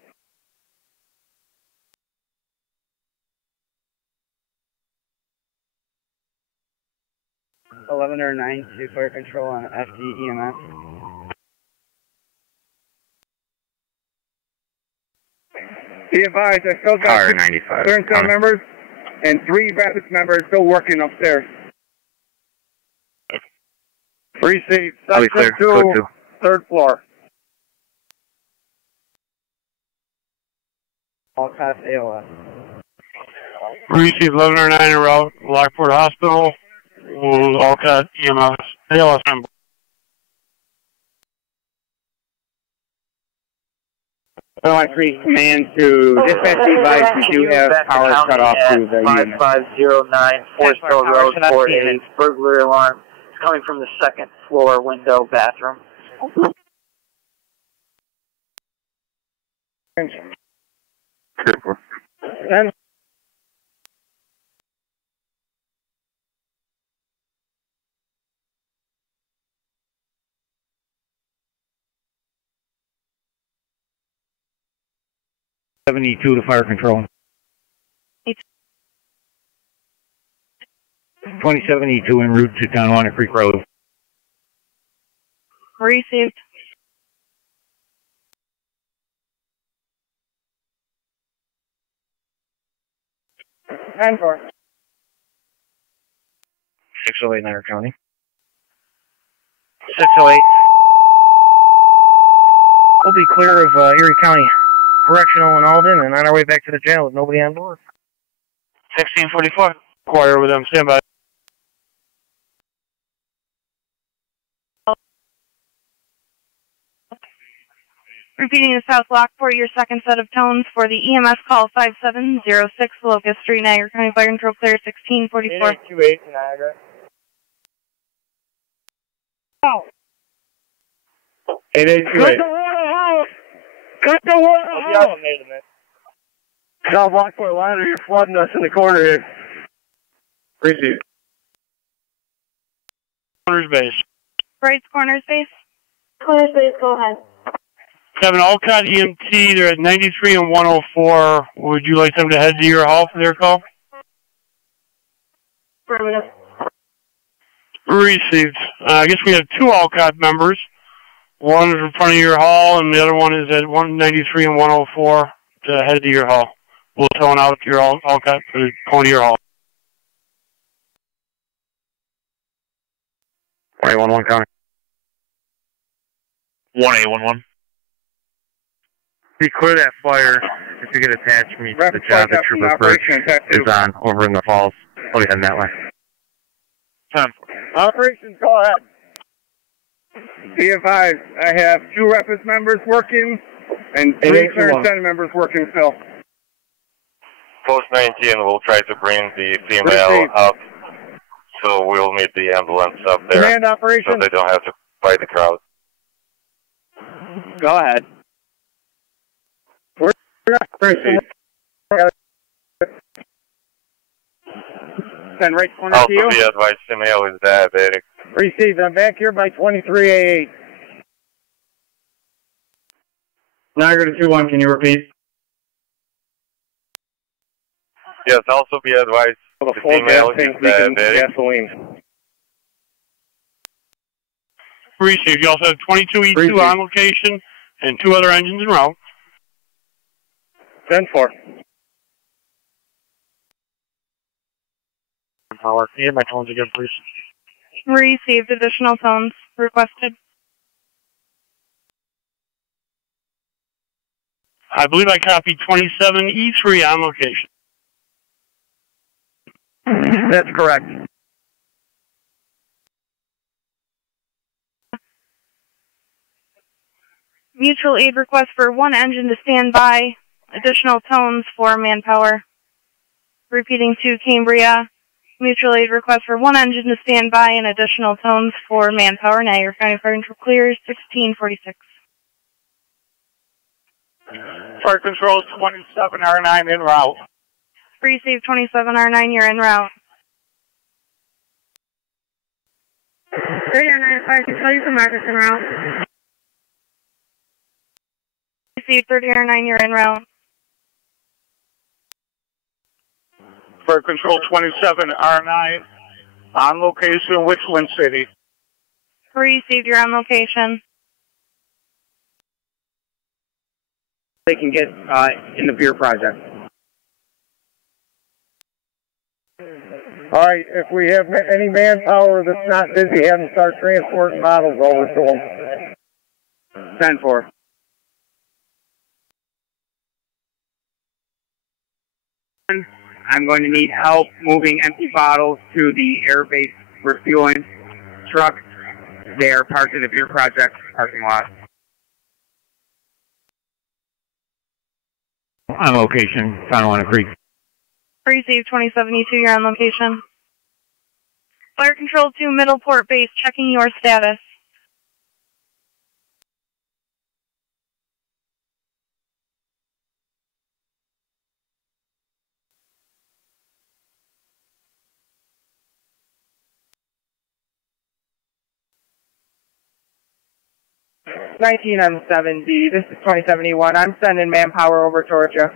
.11 or 9 to fire control on FD EMS. Be advised, I still got 95. clearance members and 3 Rapids members still working upstairs. Received. I'll be clear. Code 2. 3rd floor. Olcott AOS. Received 1109 en route, Lockport Hospital. Olcott EMS. ALS member. NYS Parks Command to dispatch the advice we do have power cut off to the unit. 5509 Forest Hill Road for a burglary alarm. It's coming from the 2nd floor window bathroom. And .72 to fire control. 2072 en route to Tonawanda Creek Road. Received. And for 608 Niagara County. 608. We'll be clear of Erie County Correctional and Alden and on our way back to the jail with nobody on board. 1644. Choir with them. Stand by. Repeating to South Lockport, your second set of tones for the EMS call 5706 Locust Street, Niagara County Fire Control Clear 1644. 8828 Niagara. Oh. 8828. Cut the water out! South Lockport ladder, you're flooding us in the corner here. Receive. Corners base. Right corners base. Corners base, go ahead. Have an olcott EMT. They're at 93 and 104. Would you like them to head to your hall for their call? Affirmative. Received. I guess we have two olcott members. One is in front of your hall, and the other one is at 193 and 104 to head to your hall. We'll tone out your olcott for going to your hall. 111 County. 1811. Be clear that fire. If you get attached me to the job that Trooper Birch is on over in the falls. I'll be heading that way. 10. Operations, go ahead. Be advised, I have 2 REPIS members working and 3 Clearance Center members working still. Post 19 will try to bring the female up, so we'll meet the ambulance up there. Command operation. So they don't have to fight the crowd. Go ahead. Send right corner also to you. be advised, female is diabetic. Received. I'm back here by 2388. Niagara 2-1, can you repeat? Yes, also be advised, the female is diabetic. Gasoline. Received. You also have 22E2 on location and 2 other engines en route. 10-4. Power. Can you get my tones again, please? Received. Additional tones requested. I believe I copied 27E3 on location. That's correct. Mutual aid request for 1 engine to stand by. Additional tones for manpower. Repeating to Cambria. Mutual aid request for 1 engine to stand by and additional tones for manpower. Niagara County Fire Control Clear 1646. Fire Control 27R9 en route. Receive 27R9, you're en route. 30R9, Fire Control, you can mark us en route. Receive 30R9, you're en route. Fire Control 27R9 on location, Richland City. Received, you're on location. They can get in the beer project. All right, if we have any manpower that's not busy, have them start transporting bottles over to them. 10-4. I'm going to need help moving empty bottles to the airbase refueling truck. They are parked in the beer project parking lot. On location, Tonawanda Creek. Receive 27E2, you're on location. Fire Control 2, Middleport Base, checking your status. M7D, this is 2071. I'm sending manpower over towards you.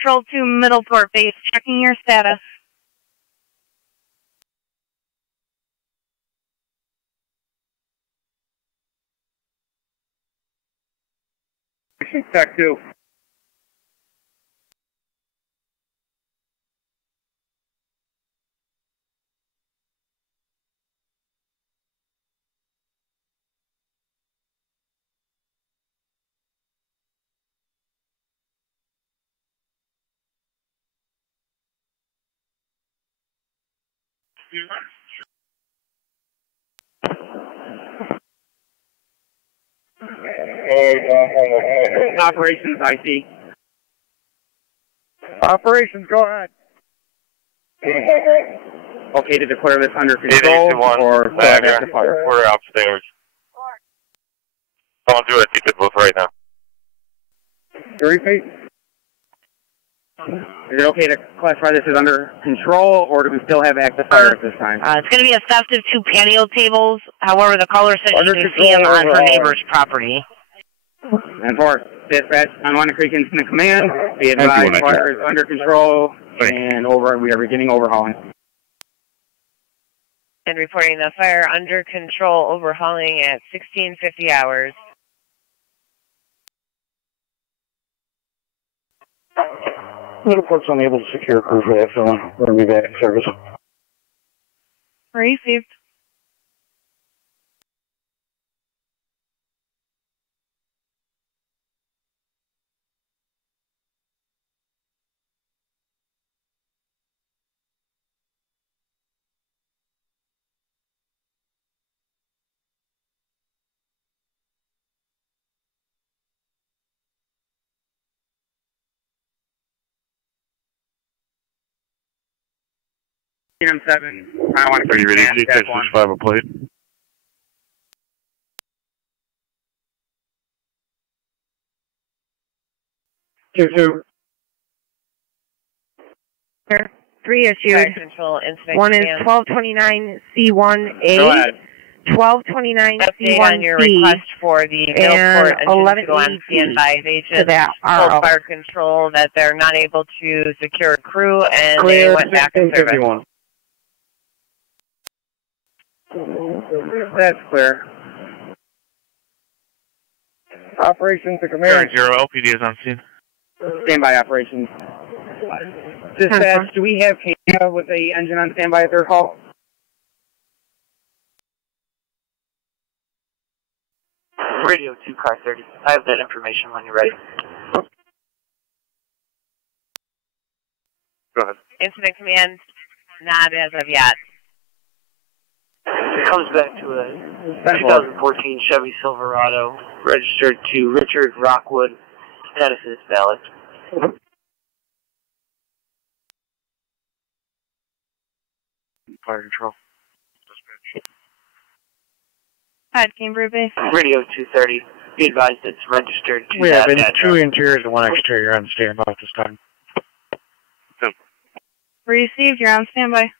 Control 2, Middleport Base, checking your status. Tech 2. Operations, IT. Operations, go ahead. Okay to declare this under control or Niagara. We're upstairs. Someone do a ticket booth right now. Repeat. Is it okay to classify this as under control, or do we still have active fire at this time? It's going to be a theft of 2 patio tables. However, the caller said she can see them on her neighbor's property. And for dispatch, Tonawanda Creek Incident Command, be advised fire is under control, and we are beginning overhauling. And reporting the fire under control, overhauling at 1650 hours. Middleport's unable to secure crew for that, so we're going to be back in service. Received. M7, I want to Are you ready to catch this 5 plate? Two. 3 issued. Control, one is 1229 C1A. Go ahead. 1229 Update C1C. on your request for the Middleport engine to go on standby. Agents told fire control that they're not able to secure a crew, and they went back in service. That's clear. Operations to command. 0, LPD is on scene. Standby operations. Dispatch, do we have cambria with the engine on standby at their call? Radio 2, car 30. I have that information when you're ready. Go ahead. Incident command, not as of yet. It comes back to a 2014 Chevy Silverado, registered to Richard Rockwood. Status is valid. Fire control. Hi, Cambria Bay. Radio 230. Be advised it's registered to We have that 2 interiors and 1 exterior on standby at this time. Received. You're on standby.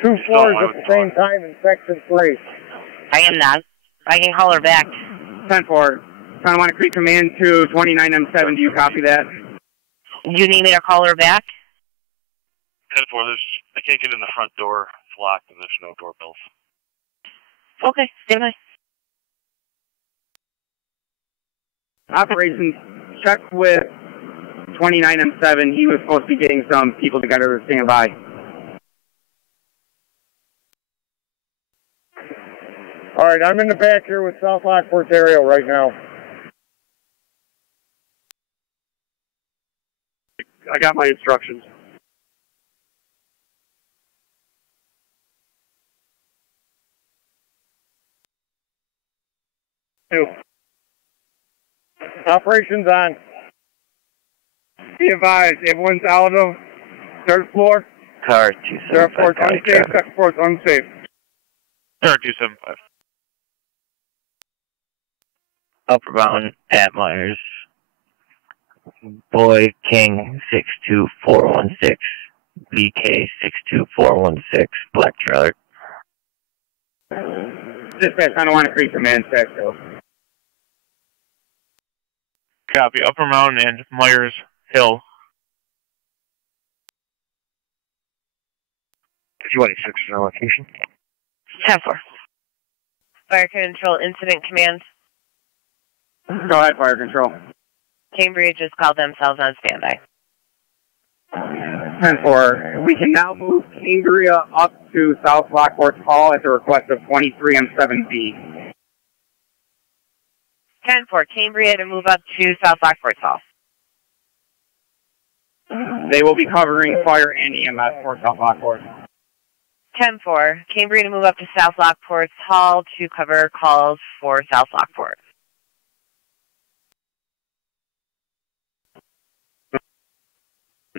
2 floors at the same time in section 3. I am not. I can call her back. 10-4. Tonawanda Creek Command to 29M7. Do you copy that? You need me to call her back? 10-4, I can't get in the front door. It's locked and there's no doorbells. Okay, stand by. Operations, check with 29M7. He was supposed to be getting some people together to stand by. All right, I'm in the back here with South Lockport's aerial right now. I got my instructions. Operations on. Be advised, everyone's out of third floor. Car 275. Third floor's unsafe, second floor's unsafe. Car 275. Upper Mountain at Myers. Boy King 62416. BK 62416. Black trailer. Dispatch, I don't want to create command check, though. Copy. Upper Mountain and Myers Hill. 226 is our location. 10-4. Fire control incident command. Go ahead, fire control. Cambria just called themselves on standby. 10-4. We can now move Cambria up to South Lockport Hall at the request of 23M7B. 10-4. Cambria to move up to South Lockport Hall. They will be covering fire and EMS for South Lockport. 10-4, Cambria to move up to South Lockport's hall to cover calls for South Lockport.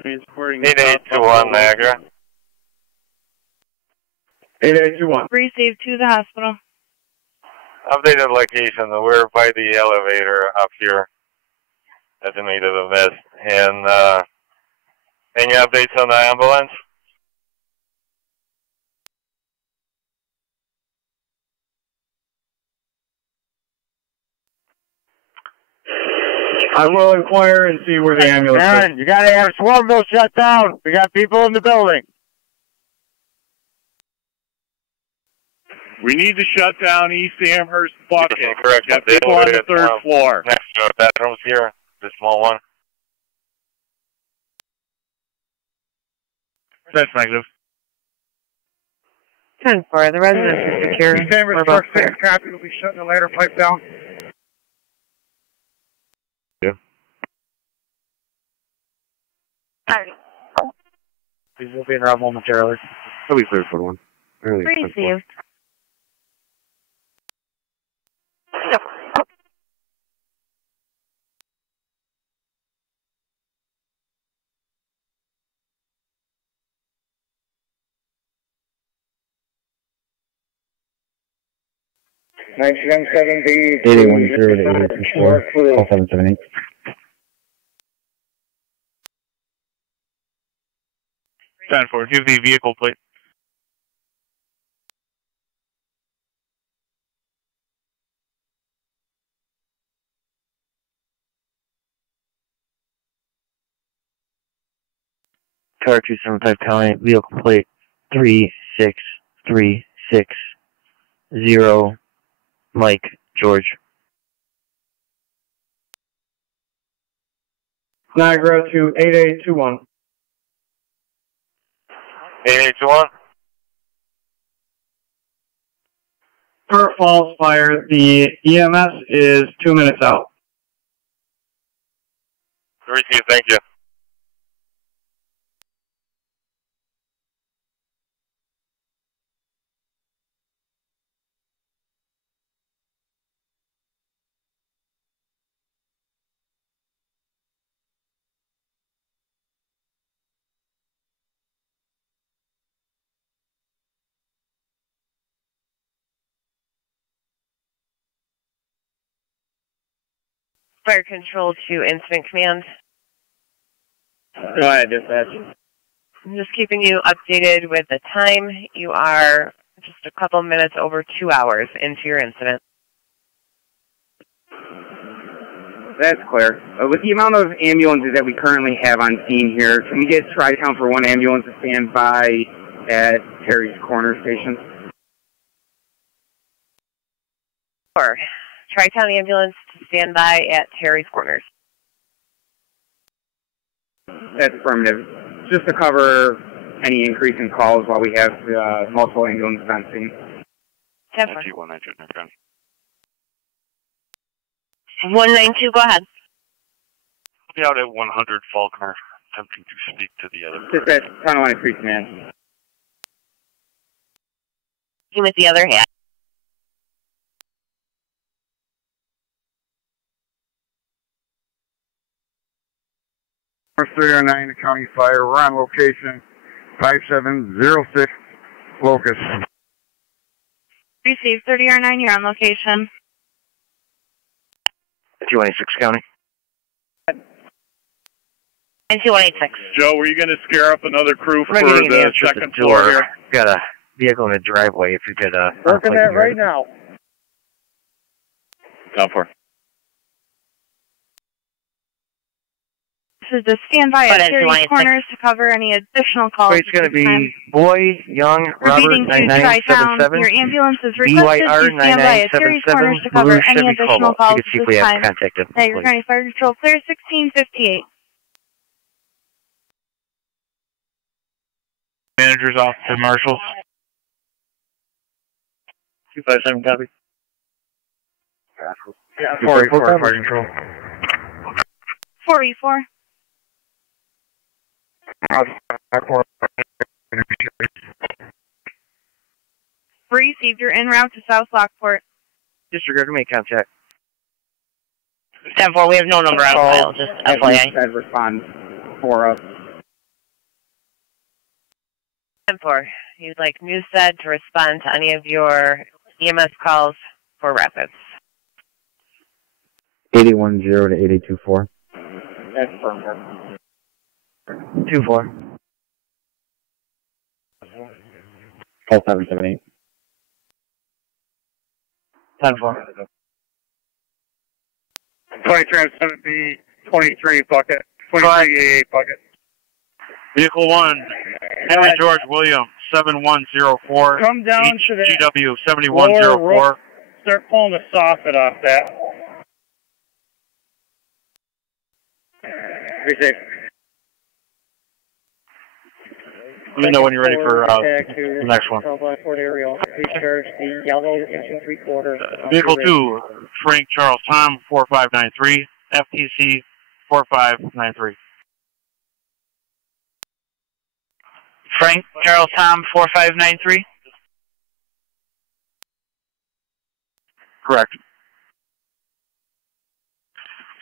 Transporting 8821 Niagara. 8821. Receive to the hospital. Updated location. We're by the elevator up here at the meat of the mist. And any updates on the ambulance? I will inquire and see where the ambulance is. Man, you gotta have Swarmville shut down. We got people in the building. We need to shut down East Amherst Bucket. Correct. Got people on the third floor. Next to the bedrooms here, the small one. That's negative. 10-4, the residence is secure. East Amherst Park 6 copy. We'll be shutting the ladder pipe down. Yeah. These will be in route momentarily. I'll be clear for one. Received. Nine 770. 8810 call 778. Stand for. Give the vehicle plate. Car 275 County, vehicle plate 36360, Mike, George. Niagara to 8821. 8821. Per false fire, the EMS is 2 minutes out. Receive, thank you. Fire control to incident command. Go ahead, dispatch. I'm just keeping you updated with the time. You are just a couple minutes over 2 hours into your incident. That's clear. With the amount of ambulances that we currently have on scene here, can we get Tri-Town for one ambulance to stand by at Terry's Corner Station? Sure. Tri-Town ambulance to stand by at Terry's Corners. That's affirmative. Just to cover any increase in calls while we have multiple ambulances on scene. 10-4. 192, go ahead. Be out at 100 Faulkner, attempting to speak to the other. Dispatch, Tonawanda Creek Command. You with the other hat. North 309, County Fire. We're on location 5706 Locust. Receive 30R9, you're on location. 2186 County. And 2186. Joe, were you going to scare up another crew for the second floor here? Got a vehicle in the driveway if you could working that right now. Down for. This is to stand by at Terry's Corners to cover any additional calls. It's going to be Boy, Young, Robert, 9977. Your ambulance is requested to stand by at Terry's Corners to cover any additional calls at this time. Niagara County Fire Control, clear 1658. Manager's off to Marshals. 257 copy. Yeah, 484 Fire Control. 484. Received. You're en route to South Lockport. Disregard to make contact. 10-4, we have no number on file, just FYI. Said respond for us. 10-4, you'd like Newstead to respond to any of your EMS calls for Rapids. 810 to 8824. That's firm. 24. Call 778. 10-4. 23 23 bucket. 23 bucket. Vehicle 1, Henry George William, 7104. Come down to that GW 7104. Start pulling the soffit off that. Be safe. Let me know when you're ready for the next one. Vehicle 2, Frank Charles Tom, 4593. FTC 4593. Frank Charles Tom 4593. Correct.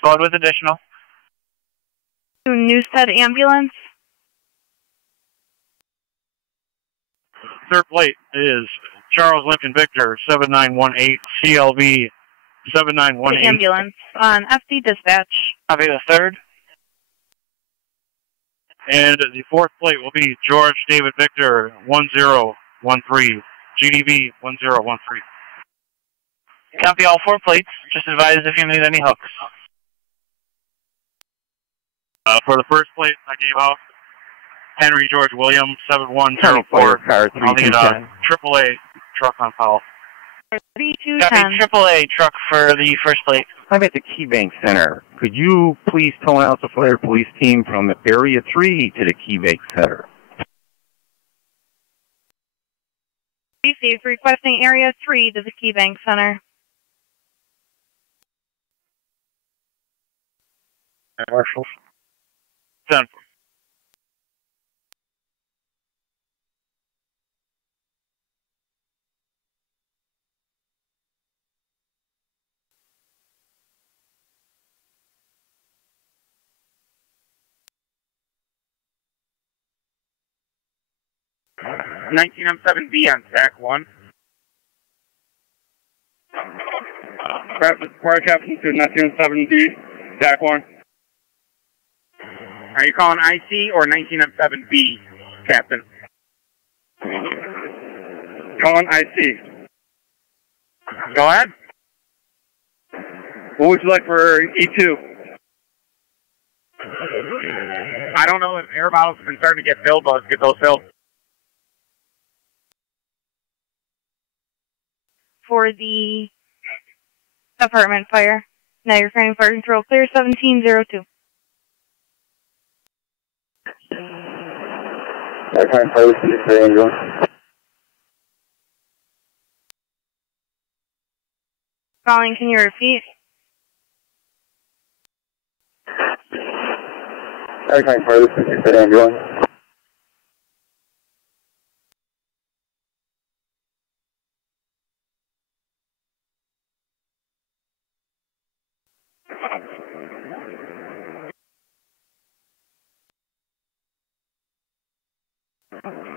Forward with additional. Newstead ambulance. Third plate is Charles Lincoln Victor 7918 CLV 7918. Ambulance on FD dispatch. Copy the third. And the fourth plate will be George David Victor 1013 GDV 1013. Copy all 4 plates. Just advise if you need any hooks. For the first plate I gave out, Henry George William 7104. I'll need a AAA truck on file. 3210. Copy AAA truck for the first plate. I'm at the Key Bank Center. Could you please tow out the fire police team from Area 3 to the Key Bank Center? Received. Requesting Area 3 to the Key Bank Center. Marshals. 10. B on TAC 1. Fire Captain to 1907B, TAC 1. Are you calling IC or 1907B, Captain? Calling IC. Go ahead. What would you like for E2? I don't know if air bottles have been starting to get filled, but let's get those filled. For the apartment fire. Now you're fire control clear 1702. Calling, can you repeat?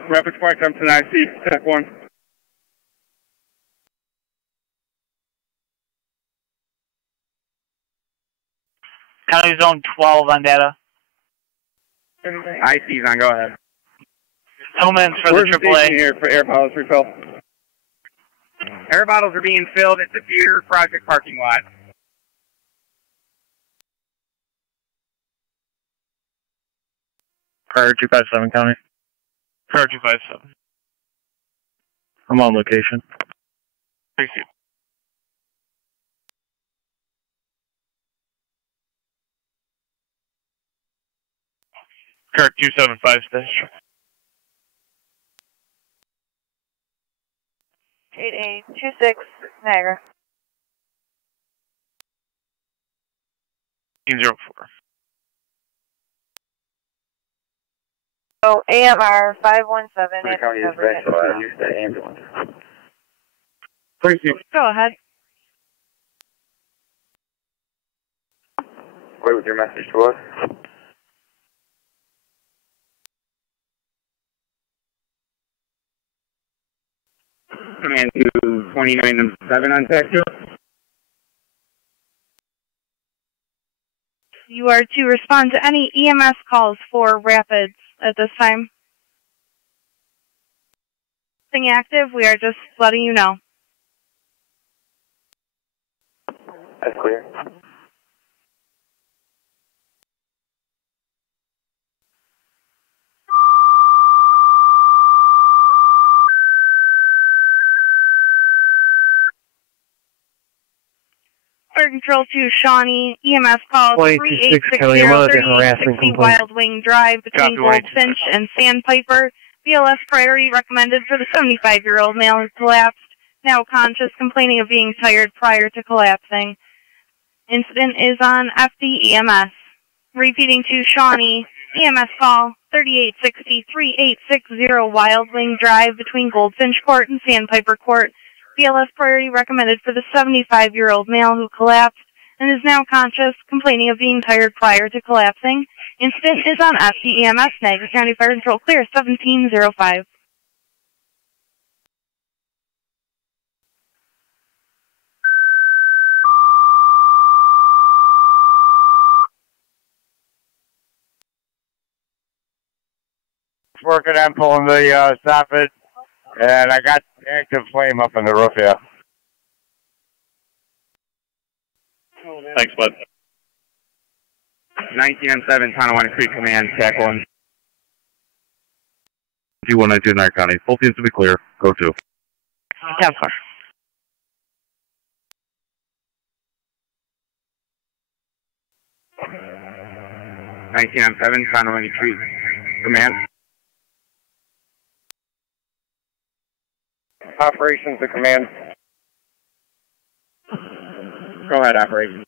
Rapid Spark jump to IC, TAC 1. County Zone 12 on data. IC's on, go ahead. Tillman's for the AAA. Here for air bottles refill. Air bottles are being filled at the theater project parking lot. Prior 257 County. Prior 257. I'm on location. Thank you. Kurt 275 station. 8826 Niagara. 1804. So AMR 517 County is ambulance. Go ahead. Wait with your message to us. Command to 29 and 7 on TAC 2. You are to respond to any EMS calls for Rapids at this time. Nothing active, we are just letting you know. That's clear. Fire Control to Shawnee, EMS call 3860-3860 Wild Wing Drive between Goldfinch and Sandpiper. BLS priority recommended for the 75-year-old male who collapsed, now conscious, complaining of being tired prior to collapsing. Incident is on FD EMS. Repeating to Shawnee, EMS call 3860-3860 Wild Wing Drive between Goldfinch Court and Sandpiper Court. BLS priority recommended for the 75-year-old male who collapsed and is now conscious, complaining of being tired prior to collapsing. Incident is on FDEMS, Niagara County Fire Control, clear 1705. Working on pulling the soffit, and I got active flame up in the roof here. Thanks, bud. 19 and 7, Tonawanda Creek Command, TAC 1. G192 Niagara County. Full teams to be clear. Go to. 10-4. Nineteen and 7, Tonawanda Creek Command. Operations to command. Go ahead, operations.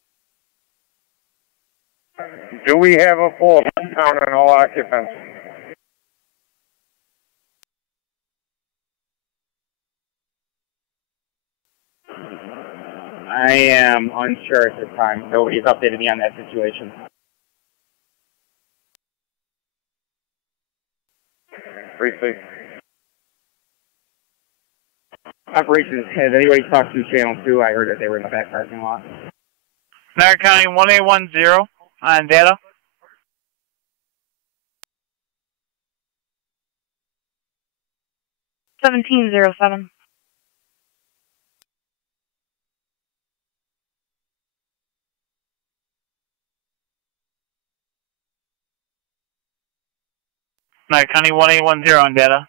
Do we have a full count on all occupants? I am unsure at this time. Nobody's updated me on that situation. Briefly. Operations, has anybody talked to Channel 2? I heard that they were in the back parking lot. Niagara County 1810 on data. $17.07. Niagara County 1810 on data.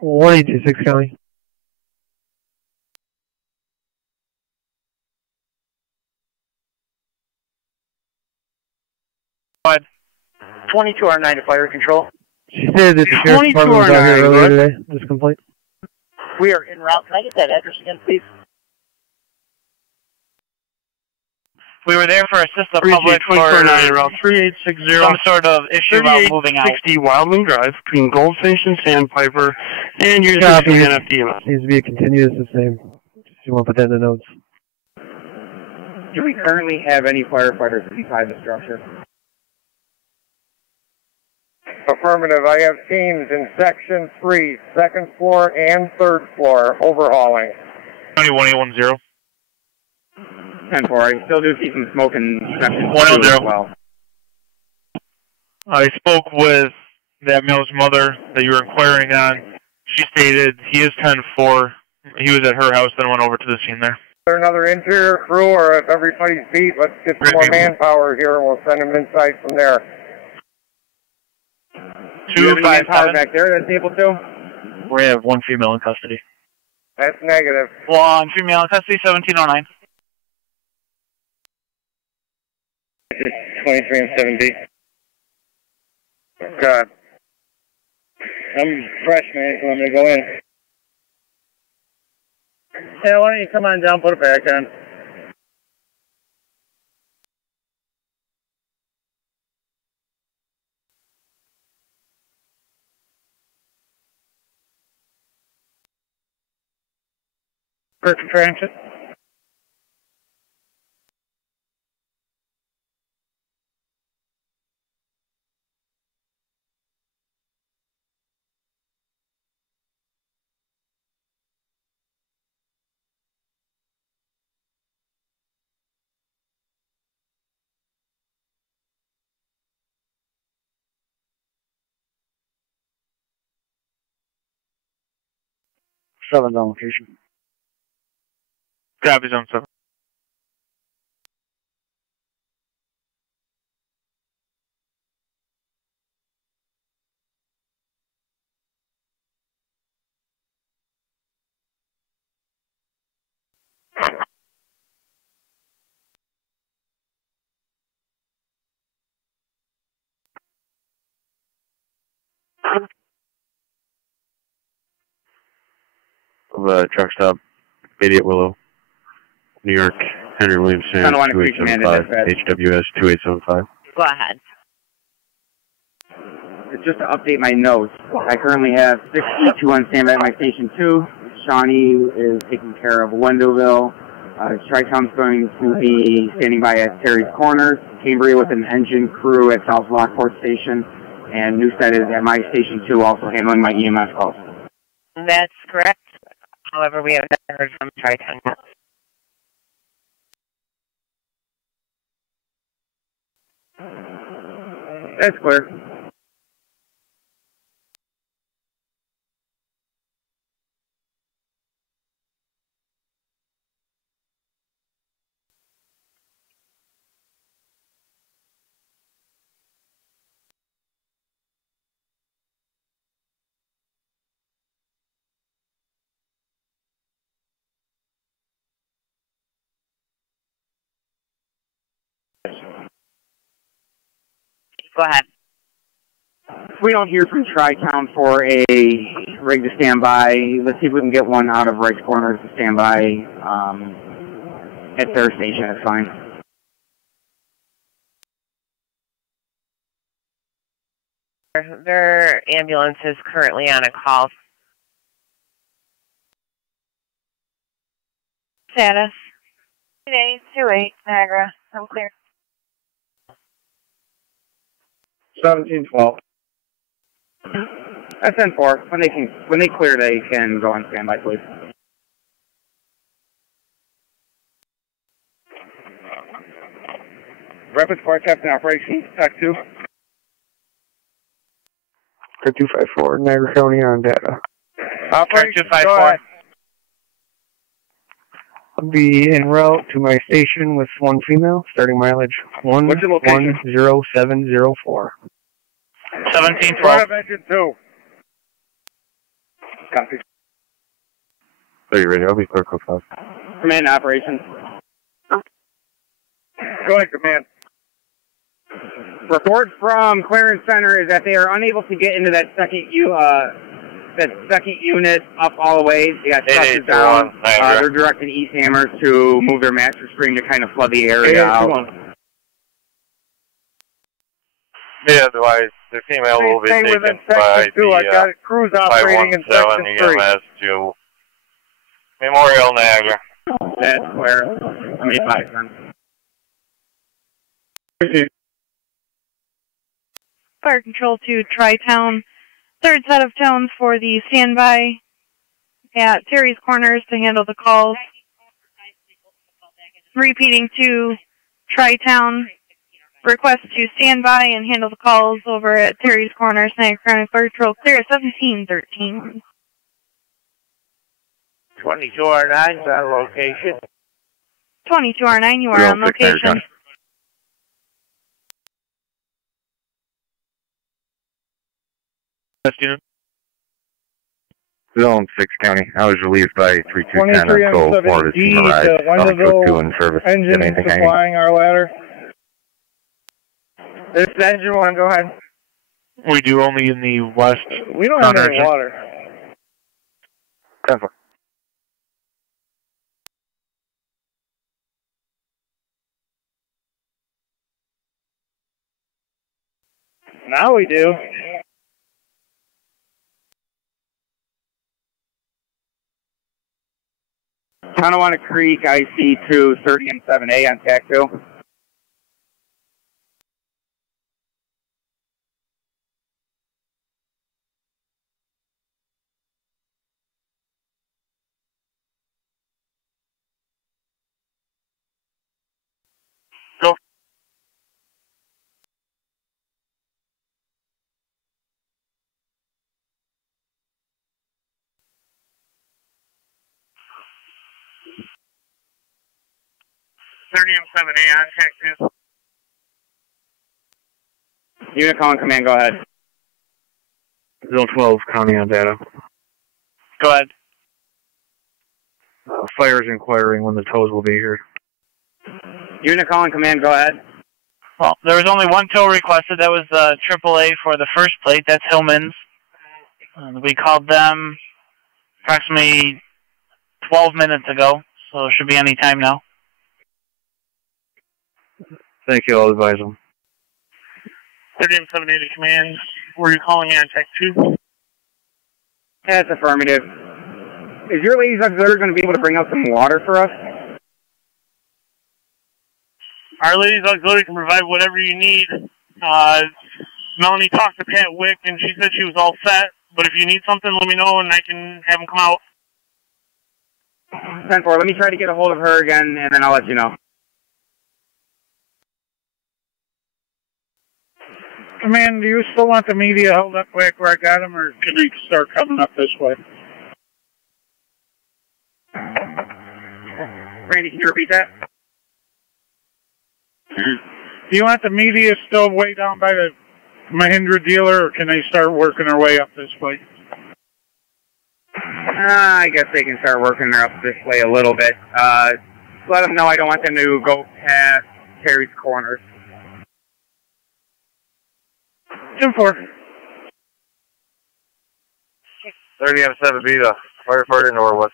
One 826 County. What? 22R9 to fire control. She said that the sheriff's department was out here earlier today. This complaint. We are en route. Can I get that address again, please? We were there for assist the public for 3860 some sort of issue about moving out. 3860 Wildling Drive between Goldfinch and Sandpiper, and you're just going to FDMS. Needs to be a continuous the same. If you want to put that in the notes. Do we currently have any firefighters inside the structure? Affirmative. I have teams in Section 3, 2nd floor and 3rd floor, overhauling. 1810. 10-4. I still do see some smoke in Section 110. 2 as well. I spoke with that male's mother that you were inquiring on. She stated he is 10-4. He was at her house, then went over to the scene there. Is there another interior crew, or if everybody's beat, let's get some more manpower here and we'll send them inside from there. 257 back there that's able to? We have one female in custody. That's negative. One female in custody, 1709. 23 and 7D. God. I'm fresh, man, so I'm going to go in. Yeah, why don't you come on down, put it back on. Person transit. Seven's on location. Copy, Zone 7. Truck stop, 88 Willow, New York, Henry Williams Sand, 2875, HWS 2875. Go ahead. Just to update my notes, I currently have 62 on standby at my station 2. Shawnee is taking care of Wendellville. Tri-Town's going to be standing by at Terry's Corners. Cambria with an engine crew at South Lockport Station. And Newstead is at my station 2, also handling my EMS calls. That's correct. However, we haven't heard from Tri-Town yet. That's clear. Go ahead. If we don't hear from Tri-Town for a rig to stand by, let's see if we can get one out of Rice Corners to stand by at their station. That's fine. Their ambulance is currently on a call. Status. 2828 Niagara. I'm clear. 1712. That's 10-4. When they clear, they can go on standby, please. Rapid Squad Captain Operations, TAC 2. 254, Niagara County on data. Operations, 254. I'll be en route to my station with one female, starting mileage 11704. 1712. Engine 2. Copy. Are you ready? I'll be clear, code 5. Command operations. Go ahead, command. Report from Clearance Center is that they are unable to get into that second unit up all the way. They got structures down. They're directing East Amherst to move their master spring to kind of flood the area out. Yeah, otherwise the female will be taken by the crews operating in section 3. EMS to Memorial Niagara. That's where I'm 85. Fire Control to Tri-Town. Third set of tones for the standby at Terry's Corners to handle the calls. Repeating to Tri-Town. Request to stand by and handle the calls over at Terry's Corners, Niagara County Fire Patrol, clear 1713. 22R9 is on location. 22R9, you are on location. Zone 6 County. I was relieved by 3210 on Cole. Florida team arrived. Code 2 in service. Engine supplying our ladder. This is engine 1, go ahead. We do only in the west. We don't have any water. 10-4. Now we do. Tonawanda Creek, IC 2, 30 and 7A on TAC 2. Go. and 7A on TAC 2. Unit calling command, go ahead. Zone 12 County on data. Go ahead. Fire is inquiring when the tows will be here. Unit calling command, go ahead. Well, there was only one tow requested. That was AAA for the first plate. That's Hillman's. We called them approximately 12 minutes ago, so it should be any time now. Thank you. I'll advise them. 30 and 7A to command. Were you calling in on TAC 2? That's affirmative. Is your ladies auxiliary going to be able to bring out some water for us? Our ladies auxiliary can provide whatever you need. Melanie talked to Pat Wick, and she said she was all set. But if you need something, let me know, and I can have them come out. 10-4, let me try to get a hold of her again, and then I'll let you know. Command, do you still want the media held up quick where I got them, or can we start coming up this way? Randy, can you repeat that? Do you want the media still way down by the Mahindra dealer, or can they start working their way up this way? I guess they can start working her up this way a little bit. Let them know I don't want them to go past Terry's Corners. 10-4. 30 and 7B to firefighter Norwood.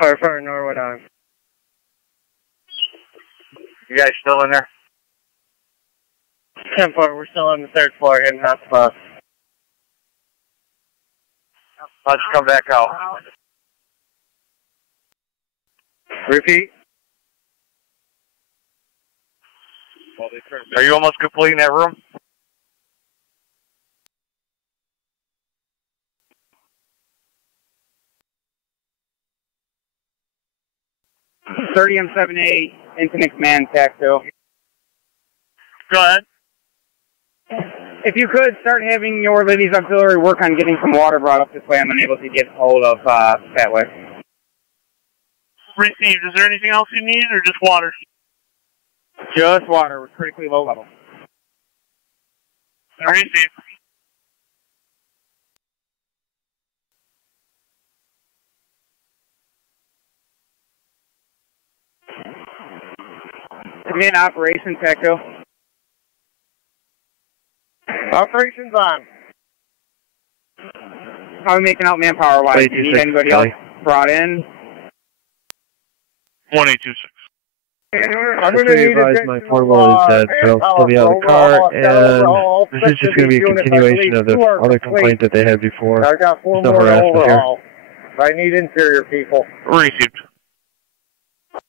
Firefighter Norwood on. You guys still in there? 10-4, we're still on the 3rd floor hitting hot spots. Let's come back out. Repeat. Are you almost complete in that room? .30 and 7A, incident command, TAC 2. Go ahead. If you could, start having your ladies auxiliary work on getting some water brought up this way. I'm unable to get hold of that way. Received. Is there anything else you need, or just water? Just water. We're critically low level. Received. Command operations, TAC 2. Operations on. How are we making out manpower-wise? Do you need anybody else brought in? 1826. I'm going to need to my portable is dead, so I'll be out of the car, and this is just going to be a continuation of the other complaint that they had before. I got 4 no more harassment overall. I need interior people. Received.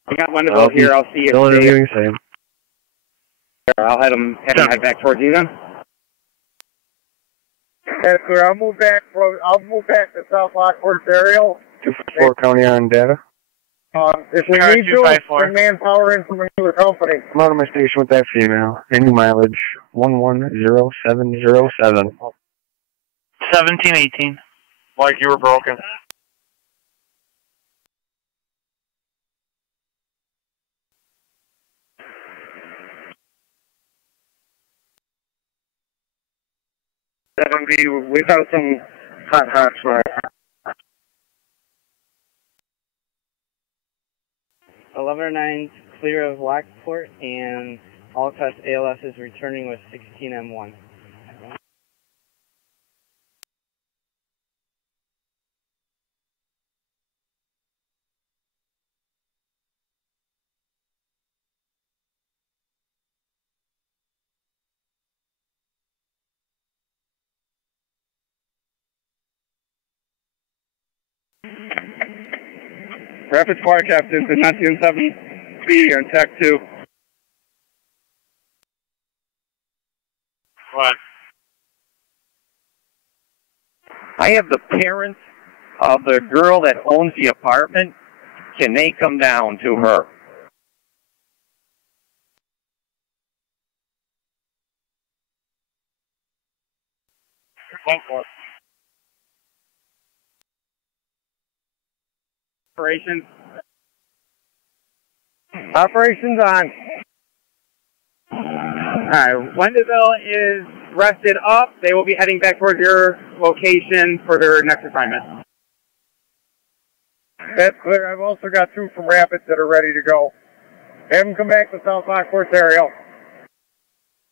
I got one of those here. I'll see if still interviewing, same. I'll have them head back towards you then. That's clear. I'll move back to South Lockport area. 254 County on data. If we need to, bring manpower in from another company. I'm out of my station with that female. Any mileage 110707. 1718. Mike, you were broken. 7B, we've had some hot spots. 1109 clear of Lockport, and Olcott ALS is returning with 16M1. Rapid Squad Captain to 1970B on TAC 2. What? I have the parents of the girl that owns the apartment. Can they come down to her? Operations. Operations on. Alright, Wendellville is rested up. They will be heading back towards your location for their next assignment. That's clear. I've also got 2 from Rapids that are ready to go. Have them come back to South Lockport area.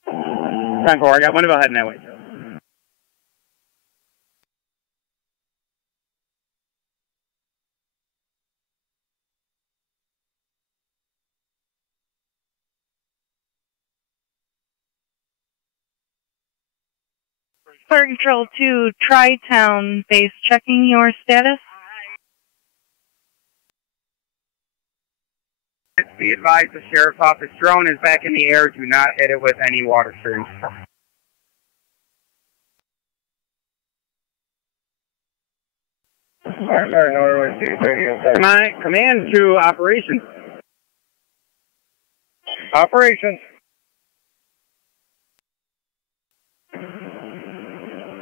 10-4, I got Wendellville heading that way. Fire Control 2, Tri-Town base, checking your status. Be advised, the Sheriff's Office drone is back in the air. Do not hit it with any water streams. Command to operations. Operations.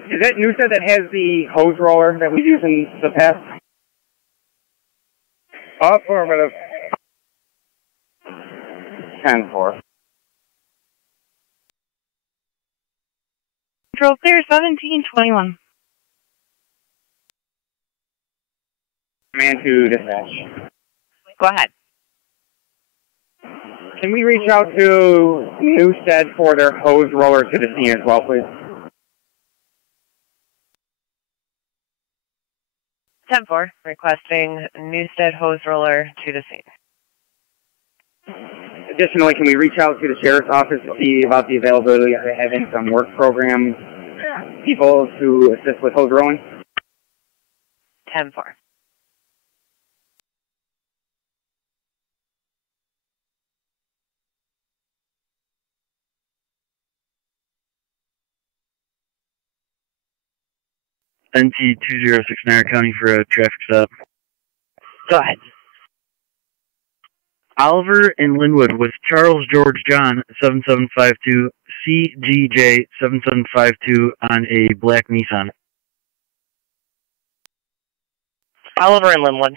Is it Noosa that has the hose roller that we've used in the past? Affirmative. 10-4. Control clear, 1721. Command to dispatch. Go ahead. Can we reach out to Newstead for their hose roller to the scene as well, please? 10-4, requesting Newstead hose roller to the scene. Additionally, can we reach out to the Sheriff's Office to see about the availability of having some work program people to assist with hose rolling? 10-4. NT-206 Niagara County for a traffic stop. Go ahead. Oliver and Linwood with Charles George John 7752 CGJ 7752 on a black Nissan. Oliver and Linwood.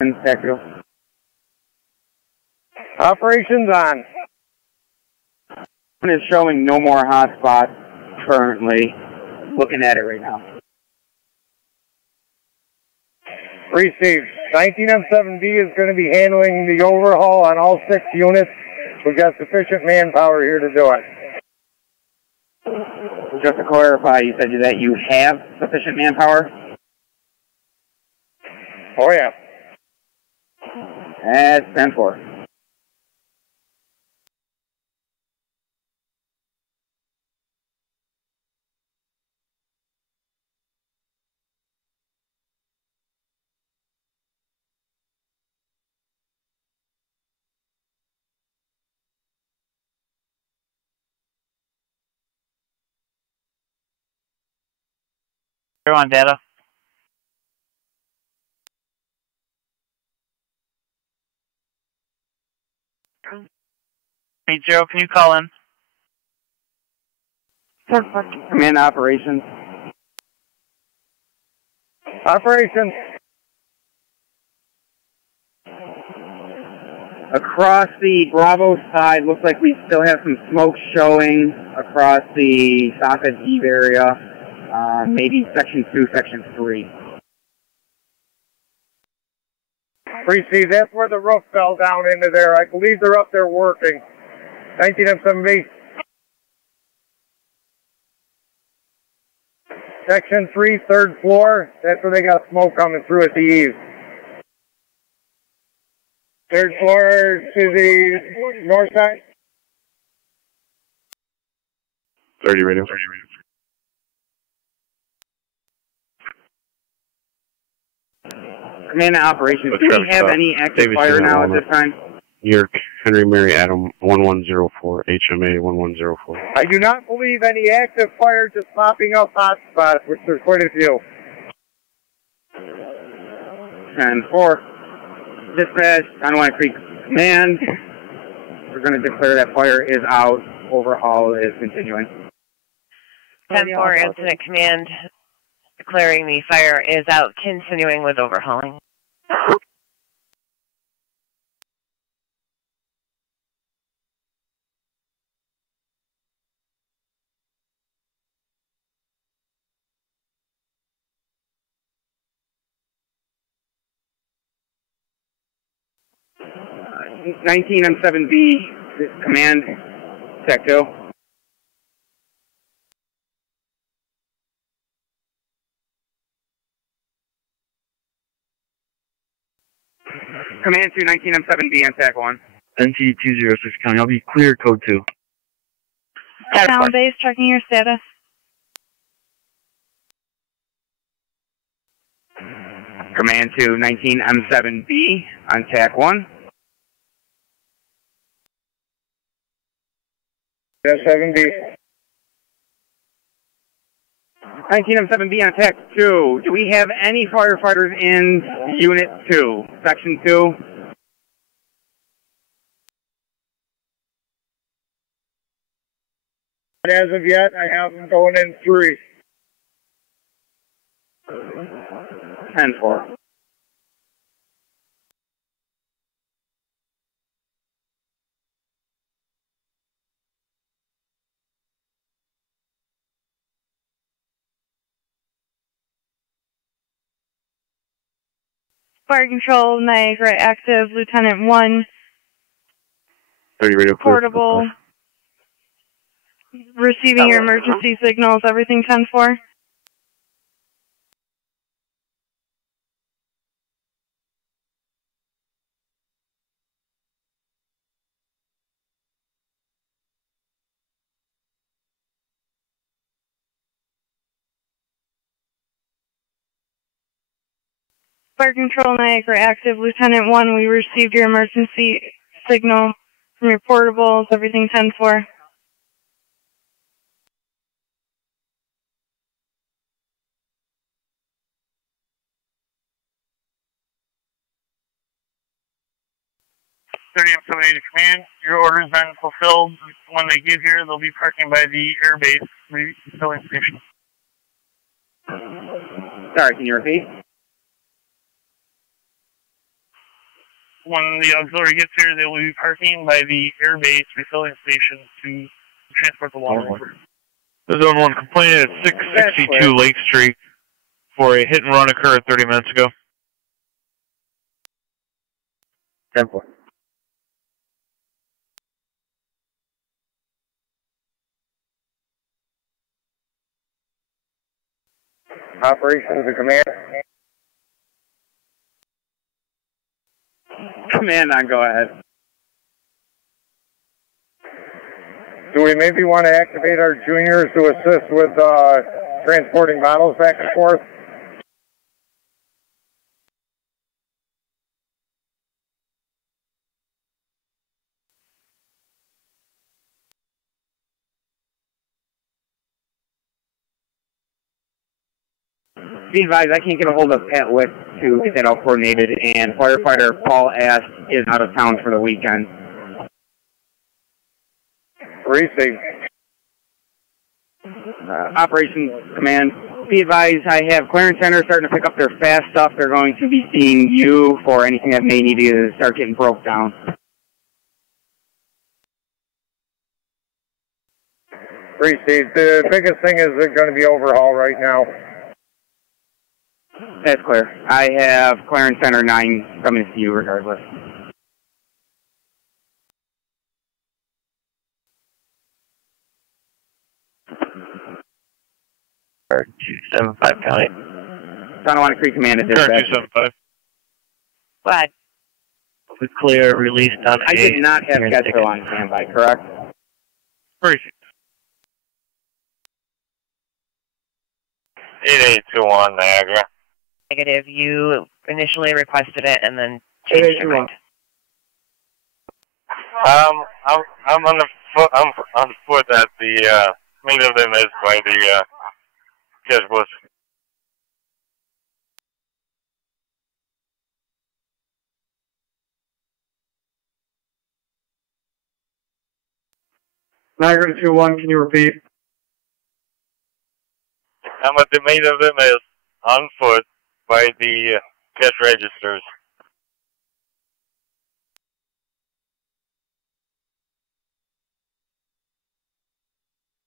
Inspector. Operations on. One is showing no more hotspots currently. Looking at it right now. Received. 19M7B is going to be handling the overhaul on all 6 units. We've got sufficient manpower here to do it. Just to clarify, you said that you have sufficient manpower? Oh, yeah. That's 10-4. You're on data. 80, can you call in? Command operations. Operations. Across the Bravo side, looks like we still have some smoke showing across the Somerset Eve area. Maybe Section 2, Section 3. 3C, that's where the roof fell down into there. I believe they're up there working. 19M7B. Section 3, 3rd floor. That's where they got smoke coming through at the eaves. 3rd floor to the north side. 30 radio. Command and operations. Do we have any active fire now at this time? New York, Henry Mary Adam 1104, HMA 1104. I do not believe any active fire, just popping up hotspots, which there's quite a few. 10-4. Dispatch, Tonawanda Creek Command. We're going to declare that fire is out. Overhaul is continuing. 10-4, Incident Command, declaring the fire is out, continuing with overhauling. Uh, 19M7B, Command, Tech 2. Command to 19M7B on TAC 1. NT206 County, I'll be clear, code 2. Sound base, checking your status. Command to 19M7B on TAC 1. M7B. 19M7B on TAC 2. Do we have any firefighters in Unit 2, Section 2? As of yet, I have them going in 3. 10-4. Fire Control, Niagara active, Lieutenant 1. 30 radio. Portable. Receiving your emergency signals, everything 10-4. Fire Control, Niagara active, Lieutenant 1. We received your emergency signal from your portables, everything 10-4. M780 Command, your order's been fulfilled. When they get here, they'll be parking by the airbase refilling station. Sorry, can you repeat? When the auxiliary gets here, they will be parking by the airbase refilling station to transport the water over. The Zone 1 complaint at 662 Lake Street for a hit and run occurred 30 minutes ago. 10-4. Operations and Command. Command on, go ahead. Do we maybe want to activate our juniors to assist with transporting bottles back and forth? Be advised, I can't get a hold of Pat Wick to get that all coordinated, and firefighter Paul Ash is out of town for the weekend. Receive. Operations Command, be advised I have clearance center starting to pick up their fast stuff. They're going to be seeing you for anything that may need to start getting broke down. Receive. The biggest thing is they're going to be overhaul right now. That's clear. I have clearance center 9 coming to you regardless. Or 275 County. Tonawanda Creek Command at dispatch. 275. What? We clear, release on I did not have Getso on standby, correct? Briefing. 8821 Niagara. Negative. You initially requested it and then changed your mind. I'm on the foot. I'm on foot at the main of them is by the cash bus. Niagara 2-1, can you repeat? I'm at the main of them is on foot by the cash registers.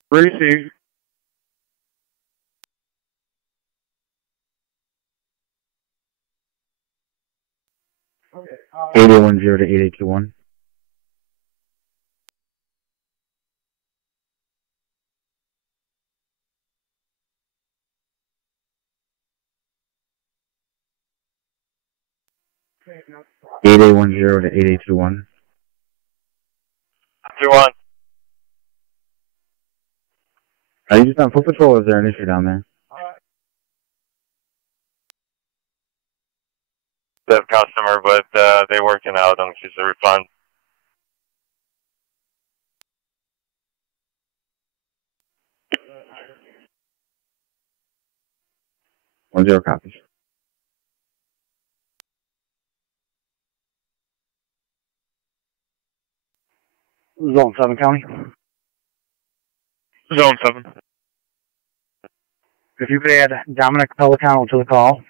Receive. Okay. 8810 to 8821. Okay, now 8810 to 8821. 21. Are you just on foot patrol or is there an issue down there? The customer, but they're working out on his refund. One zero copies. Zone 7 County. Zone 7. If you could add Dominic Pelicano to the call,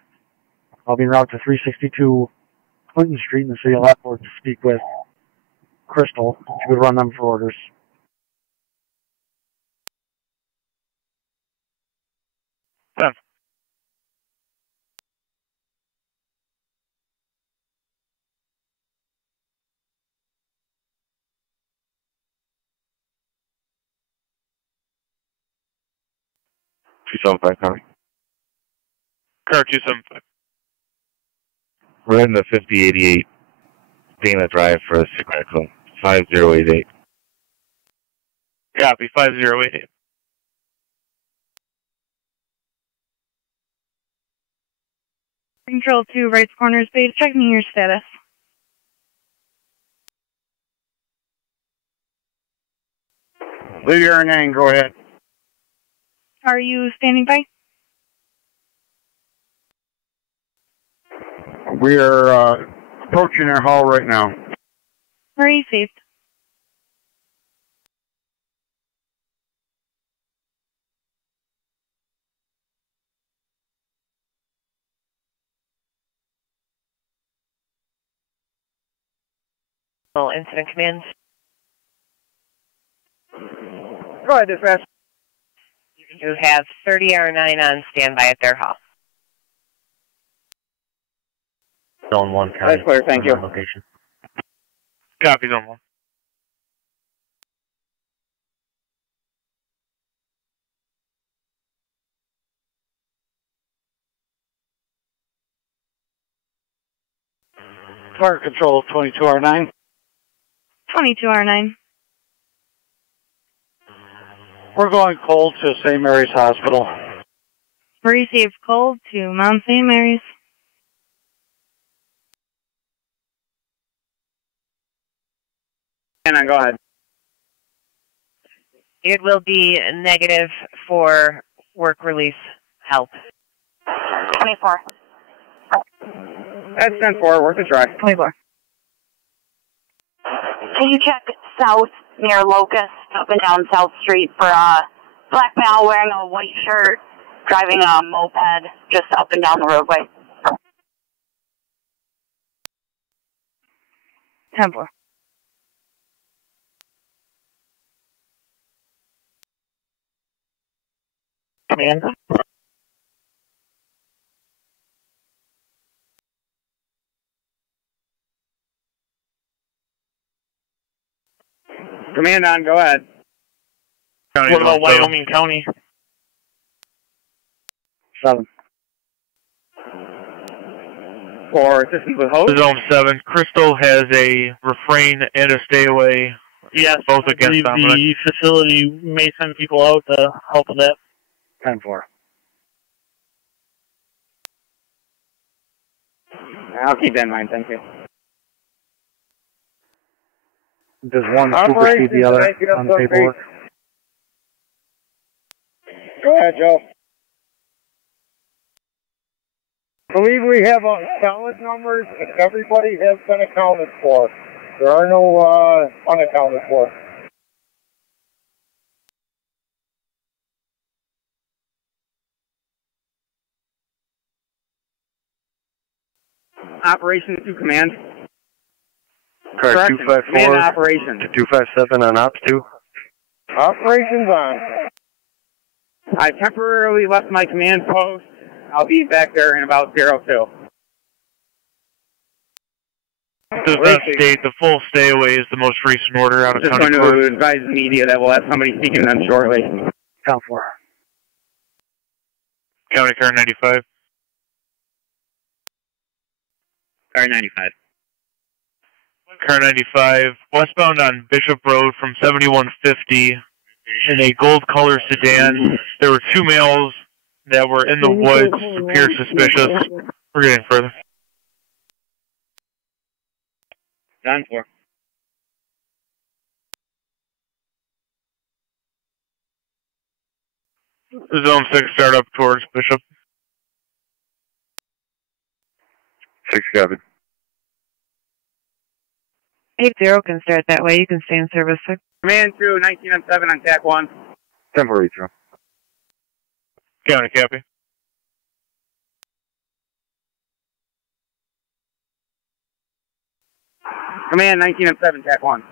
I'll be en route to 362 Clinton Street in the city of Lockport to speak with Crystal. If you could run them for orders. Done. County. Car 275. We're heading to 5088 Dana Drive for a cigarette call. 5088. Copy, 5088. Control 2, right corners base, checking your status. Lady R9, go ahead. Are you standing by? We are approaching our hall right now. Received. Incident commands. Go ahead, dispatch. You have 30 R9 on standby at their hall. Zone 1 County. That's clear, thank you. Location. Copy, Zone 1. Fire Control 22R9. 22R9. We're going cold to St. Mary's Hospital. Received cold to Mount St. Mary's. And go ahead. It will be negative for work release help. 24. That's 10-4, worth a try. 24. Can you check south near Locust? up and down South Street for a black male wearing a white shirt, driving a moped just up and down the roadway. 10-4. Command. Command on, go ahead. What about Wyoming County? 7. For assistance with host? Zone 7. Crystal has a refrain and a stay away. Yes, both against the facility may send people out to help with that. 10-4. I'll keep that in mind, thank you. Does one supersede the other on the paperwork? Go ahead, Joe. I believe we have solid numbers and everybody has been accounted for. There are no unaccounted for. Operations to command. Car 254 command operations. to 257 on ops 2. Operations on. I temporarily left my command post. I'll be back there in about 02. Does not state the full stay away is the most recent order out of Just county going court. to advise the media that we'll have somebody speaking to them shortly. 10-4. County car 95. Car 95. Car 95, westbound on Bishop Road from 7150 in a gold color sedan. There were 2 males that were in the woods, appear suspicious. We're getting further. 10-4. Zone 6 start up towards Bishop. 6 covered. 80 can start that way. You can stay in service 6. Command through 1907 on TAC 1. Temporary throw. County copy. Command 1907 TAC 1.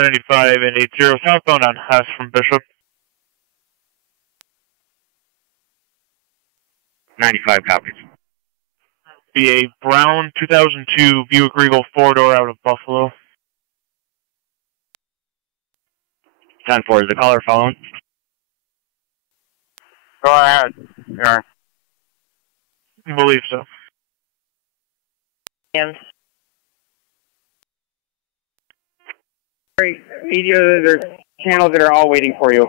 .95 and 80 southbound on Hess from Bishop. 95 copies. Be a brown 2002 Buick Regal 4-door out of Buffalo. 10-4 is the caller phone. Go ahead. Here. I believe so. And Media, there's channels that are all waiting for you.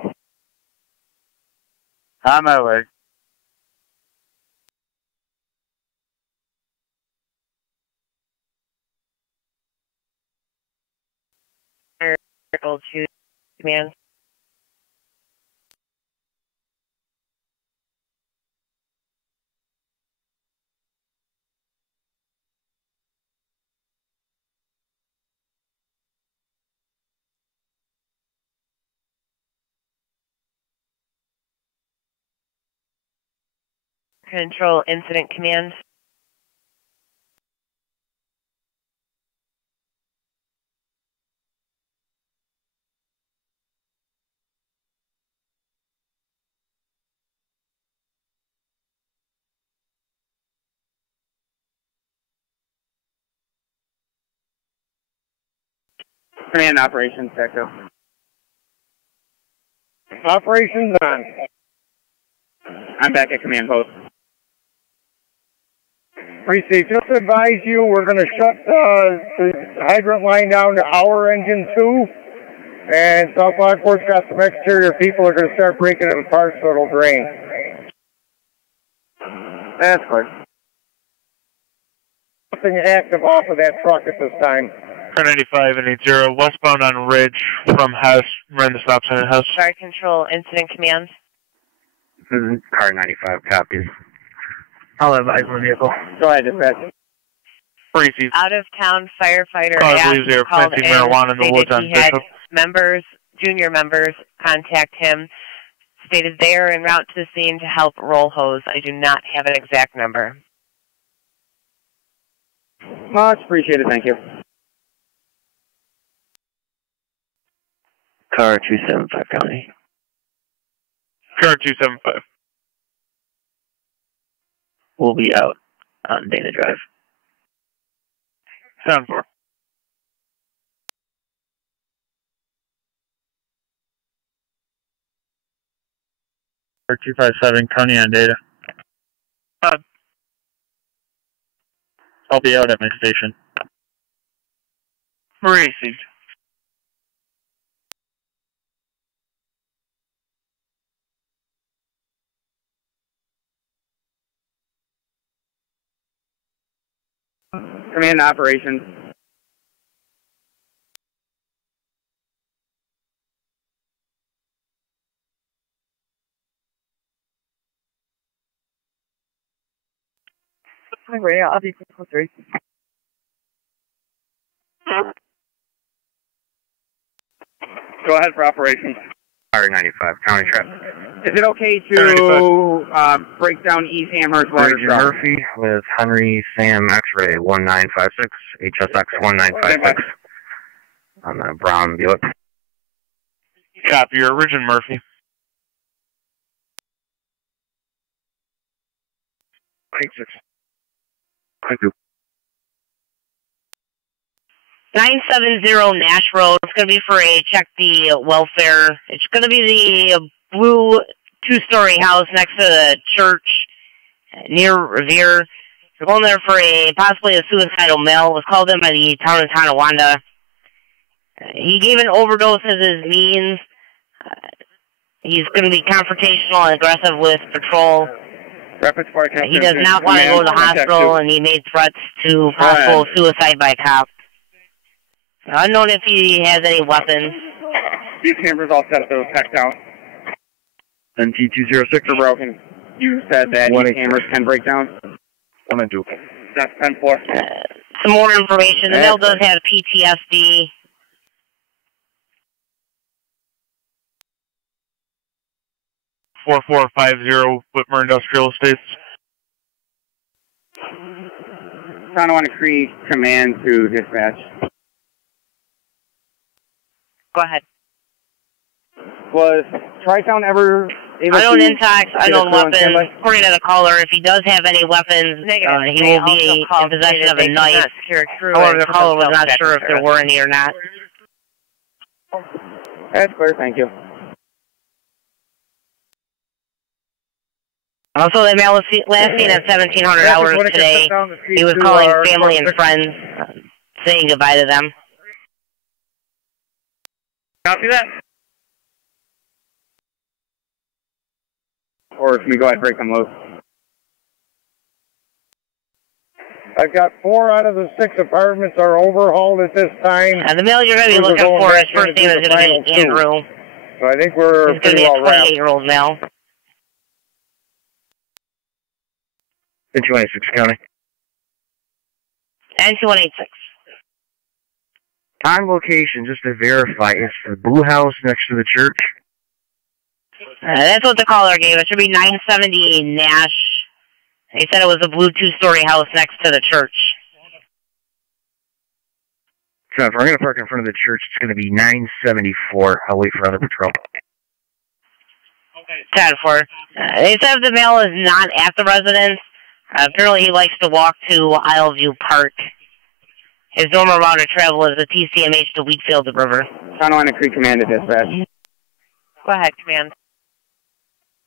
On my way. Circle to command. Control incident command. Command operations, Echo. Operations on. I'm back at command post. Receive. Just to advise you, we're going to shut the hydrant line down to our engine 2. And South Lockport's got some exterior people are going to start breaking it apart so it'll drain. That's good. Nothing active off of that truck at this time. Car 95 and 80 westbound on Ridge from Hess. Ran the stop sign at Hess. Guard control incident command. Car 95 copies. I'll advise the vehicle. Go ahead, dispatch. Crazy. Out-of-town firefighter Believes they were called planting in, marijuana in the stated woods on he had Bishop. members, junior members, contact him. Stated they are en route to the scene to help roll hose. I do not have an exact number. Much appreciated, thank you. Car 275 County. Car 275. We'll be out on Dana Drive. Sound 4. Car 257 County on data. I'll be out at my station. Received. Command operations. Radio, I'll be 3. Go ahead for operations. Fire 95, County Traffic. Is it okay to break down East Amherst ladder Virgin truck? Murphy with Henry Sam X-Ray 1956, HSX 1956 on the brown Buick. Copy your origin, Murphy. Thank you. 970 Nash Road. It's going to be for a check the welfare. It's going to be the blue 2-story house next to the church near Revere. We're going there for possibly a suicidal male. It was called in by the town of Tonawanda. He gave an overdose as his means. He's going to be confrontational and aggressive with patrol. He does not want to go to the hospital, and he made threats to possible suicide by cop. Unknown if he has any weapons. These cameras all set up, those checked out. NT206 are broken. You said that these cameras can break down? 1 and 2. That's 10-4. Some more information. The male does have PTSD. $4450 Whitmer Industrial Estates. Tonawanda Creek command to dispatch. Go ahead. Was Tri-Town ever able Unknown to intox, unknown weapons. According to the caller, if he does have any weapons, he will be in possession of a knife. However, the caller was not sure if there were any or not. That's clear, thank you. Also, the male was last seen at 1700 hours today. He was calling family and friends, saying goodbye to them. Copy that. Or can we go ahead and break them loose? I've got 4 out of the 6 apartments are overhauled at this time. And the male you're going to be looking for, his first name is going to be Andrew. So I think we're pretty well wrapped. He's going to be a 28-year-old male. 286 County. And 2186. On location, just to verify, it's the blue house next to the church. That's what the caller gave. It should be 970 Nash. He said it was a blue 2-story house next to the church. So if we're going to park in front of the church, it's going to be 974. I'll wait for other patrol. Okay. 10-4. They said the male is not at the residence. Apparently he likes to walk to Isleview Park. His normal route of travel is the TCMH to Wheatfield River. Tonawanda Creek Command to dispatch. Go ahead, Command.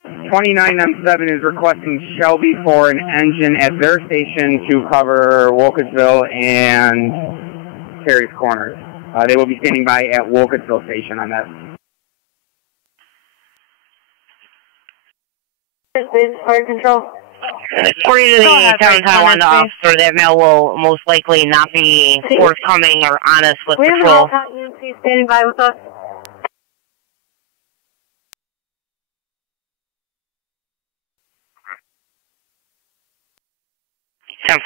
2997 is requesting Shelby for an engine at their station to cover Wolcottsville and Terry's Corners. They will be standing by at Wolcottsville Station on that. Fire control. According to the town Tonawanda officer, that male will most likely not be forthcoming or honest with patrol. We have an olcott UNC standing by with us. 10-4.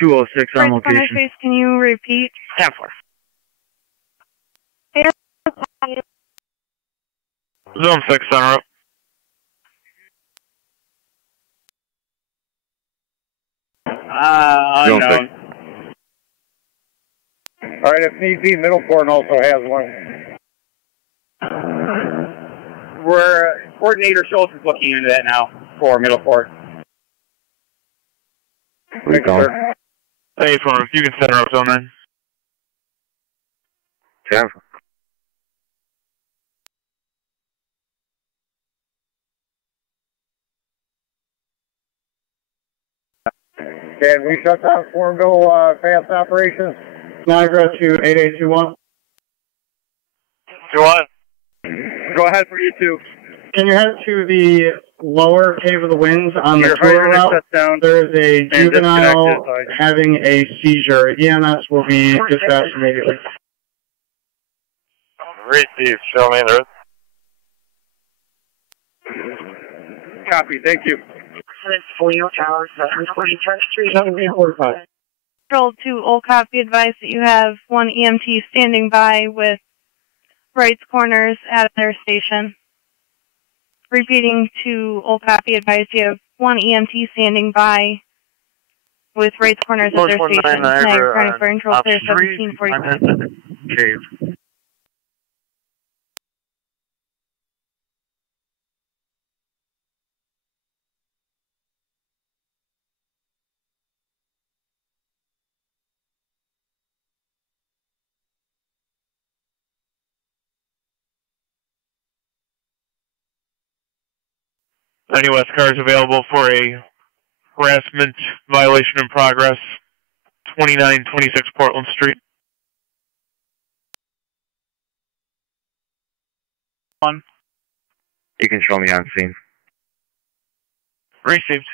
206 on location. Face, can you repeat? 10-4. Zone 6, center up. Unknown. All right, if need be, Middleport also has one. Coordinator Schultz is looking into that now for Middleport. Thank you, sir. Hey, phone, you can center up zone 9. 10. Can we shut down Warrenville fast operations? Niagara to 8821. 2-1. Go ahead for you two. Can you head to the lower Cave of the Winds on the tour route? There is a juvenile having a seizure. EMS will be dispatched immediately. Receive, show me the road. Copy, thank you. Control to olcott, be advised that you have one EMT standing by with Wright's Corners at their station. Repeating to olcott, be advised you have one EMT standing by with Wright's Corners at their station. Niagara County Fire Control clear 1740. Cave. NYS cars available for a harassment violation in progress, 2926 Portland Street. 1. You can show me on scene. Received.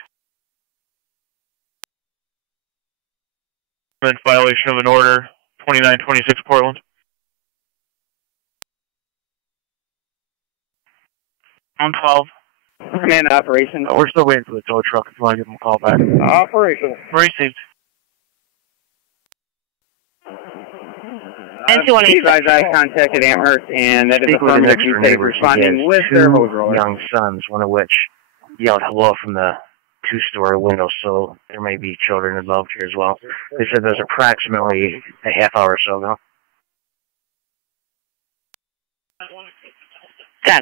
Violation of an order, 2926 Portland. On 12. Command operations. We're still waiting for the tow truck if you want to give them a call back. Operations. Received. And I contacted Amherst, and that is affirmative. He's responding with their hose roller. Young sons, one of which yelled hello from the two-story window, so there may be children involved here as well. They said there's approximately a half hour or so ago. 10-4.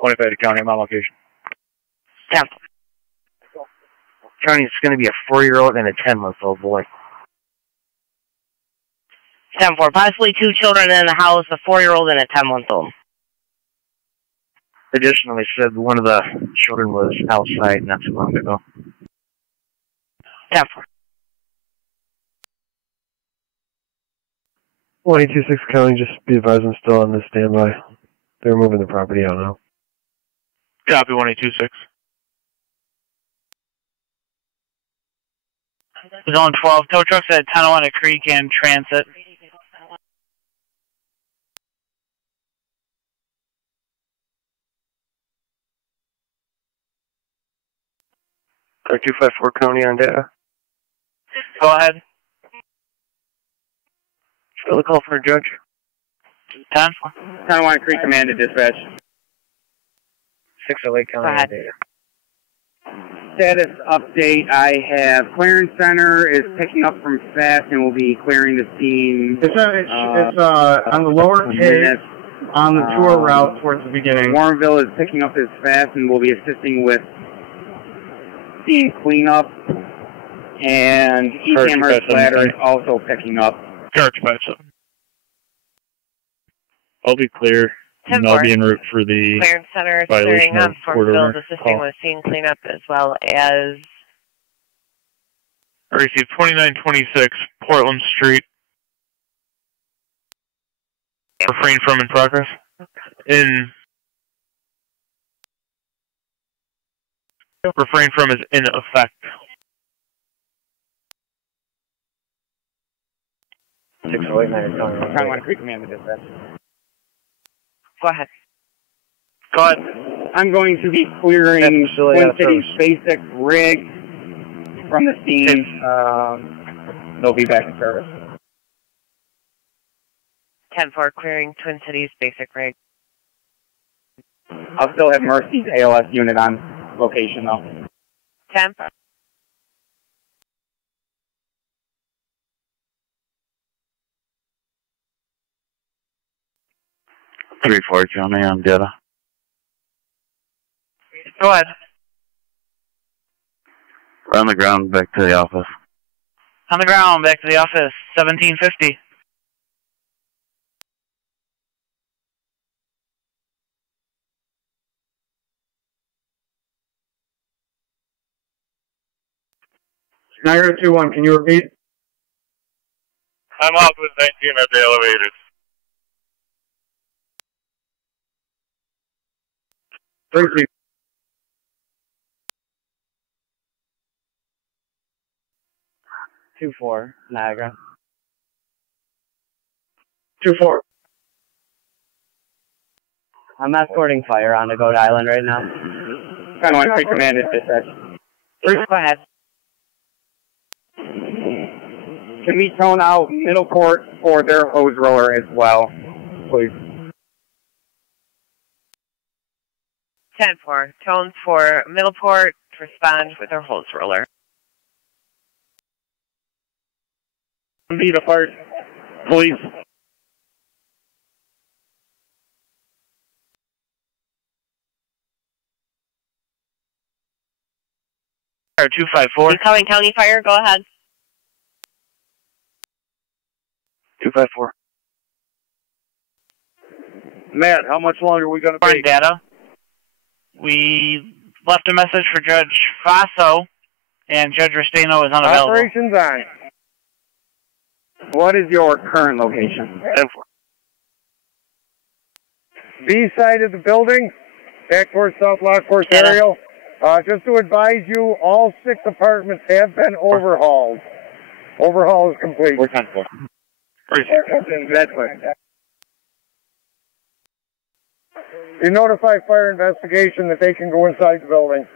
25 to county, I'm on location. 10-4. County, it's going to be a 4-year-old and a 10-month-old boy. 10-4. Possibly 2 children in the house, a 4-year-old and a 10-month-old. Additionally, said one of the children was outside not too long ago. 10-4. 126 County, just be advised I'm still on the standby. They're moving the property out now. Copy 1826. Zone 12, tow trucks at Tonawanda Creek and Transit. Car 254 County on data. Go ahead. Still a call for a judge. 10. Tonawanda Creek command to dispatch. 608 County on data. Status update, I have clearance center is picking up from fast and will be clearing the scene. It's on the lower cave on the tour route towards the beginning. Warrenville is picking up as fast and will be assisting with scene cleanup. And East Amherst ladder is also picking up. Charge 5-7. I'll be clear. And I'll be en route for the Clearance Center violation of court order assisting with scene cleanup as well as... I received 2926 Portland Street. Refrain from in progress. Refrain from is in effect. 608 Tonawanda Creek command to dispatch. Go ahead. Go ahead. I'm going to be clearing Twin Cities basic rig from the scene. They'll be back in service. 10-4, clearing Twin Cities basic rig. I'll still have Mercy's ALS unit on location, though. 10. 3-4, County on data. Go ahead. We're on the ground, back to the office. On the ground, back to the office, 1750. Niagara 2-1, can you repeat? I'm out with 19 at the elevators. 3-3. 2-4, Niagara. 2-4. I'm escorting fire on the Goat Island right now. 10-1, command is dispatch. Go ahead. Can we tone out Middleport for their hose roller as well, please? 10-4, tone for Middleport to respond with their hose roller. Be the Parks Police. Fire 254. Incoming county fire, go ahead. 254. Matt, how much longer are we going to be? Data. We left a message for Judge Faso, and Judge Restaino is unavailable. Operations on. What is your current location? 10-4. B side of the building, back towards South Lockport area. Just to advise you, all 6 apartments have been overhauled. Overhaul is complete. We're 10-4. That's right. You notify fire investigation that they can go inside the building.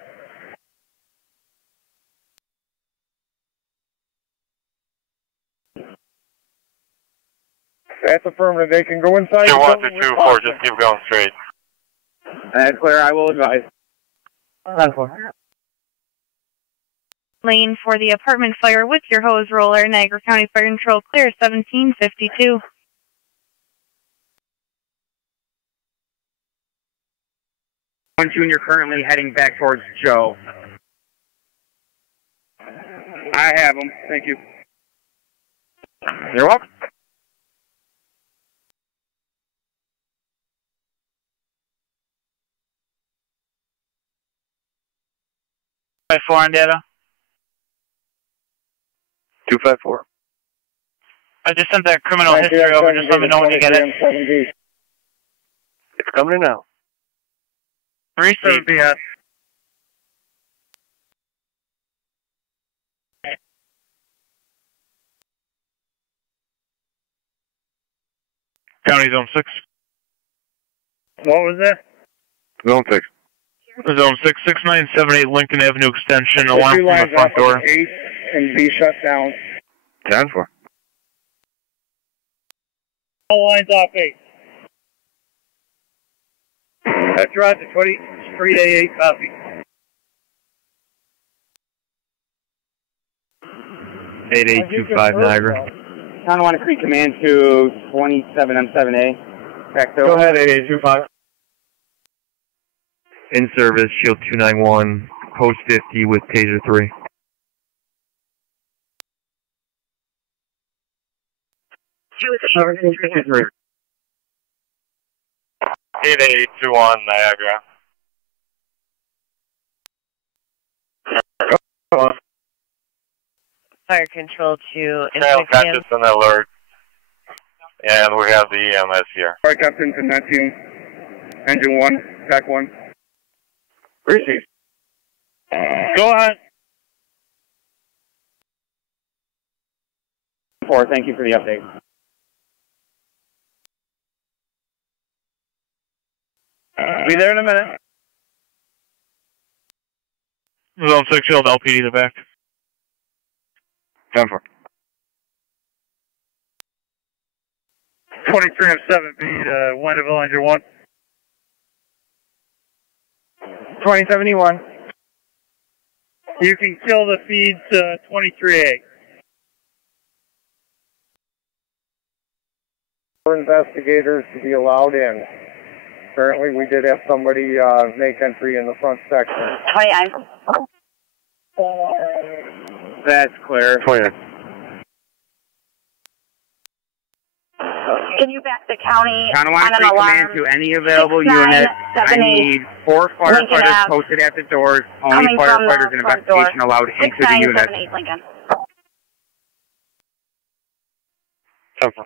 That's affirmative. They can go inside the building. 2-1 to 2-4, just keep going straight. That's clear. I will advise. 10-4. Lane for the apartment fire with your hose roller. Niagara County Fire Control clear 1752. One Junior currently heading back towards Joe. I have him. Thank you. You're welcome. 254 on data. 254. I just sent that criminal history over. Just let me know when you get it. It's coming in now. Receipt. County Zone 6. What was that? Zone 6. Zone 6, 6978 Lincoln Avenue Extension, alarm from the front door. 8 and be shut down. 10-4. All lines off 8. That's right, the 2388 copy. 8825 Niagara. Tonawanda Creek Command to 27M7A. Back Go ahead, 8825. In service, Shield 291, post 50 with Taser 3. Taser 8821 Niagara. Fire control to Trail catches an alert. And we have the EMS here. Fire Captain to 19. Engine 1, TAC 1. Receive. Go ahead. 4, thank you for the update. Be there in a minute. Zone 6 field LPD to back. 10-4. 23 of 7 feet, Wendellville, engine 1. 2071. You can kill the feeds 23A. For investigators to be allowed in. Apparently we did have somebody make entry in the front section. 29. That's clear. 29. Can you back the county Tonawanda on an Free alarm? Command to any available unit. I need 4 firefighters posted at the doors. Only firefighters and investigation allowed into the unit. 6978 Lincoln. 10-4.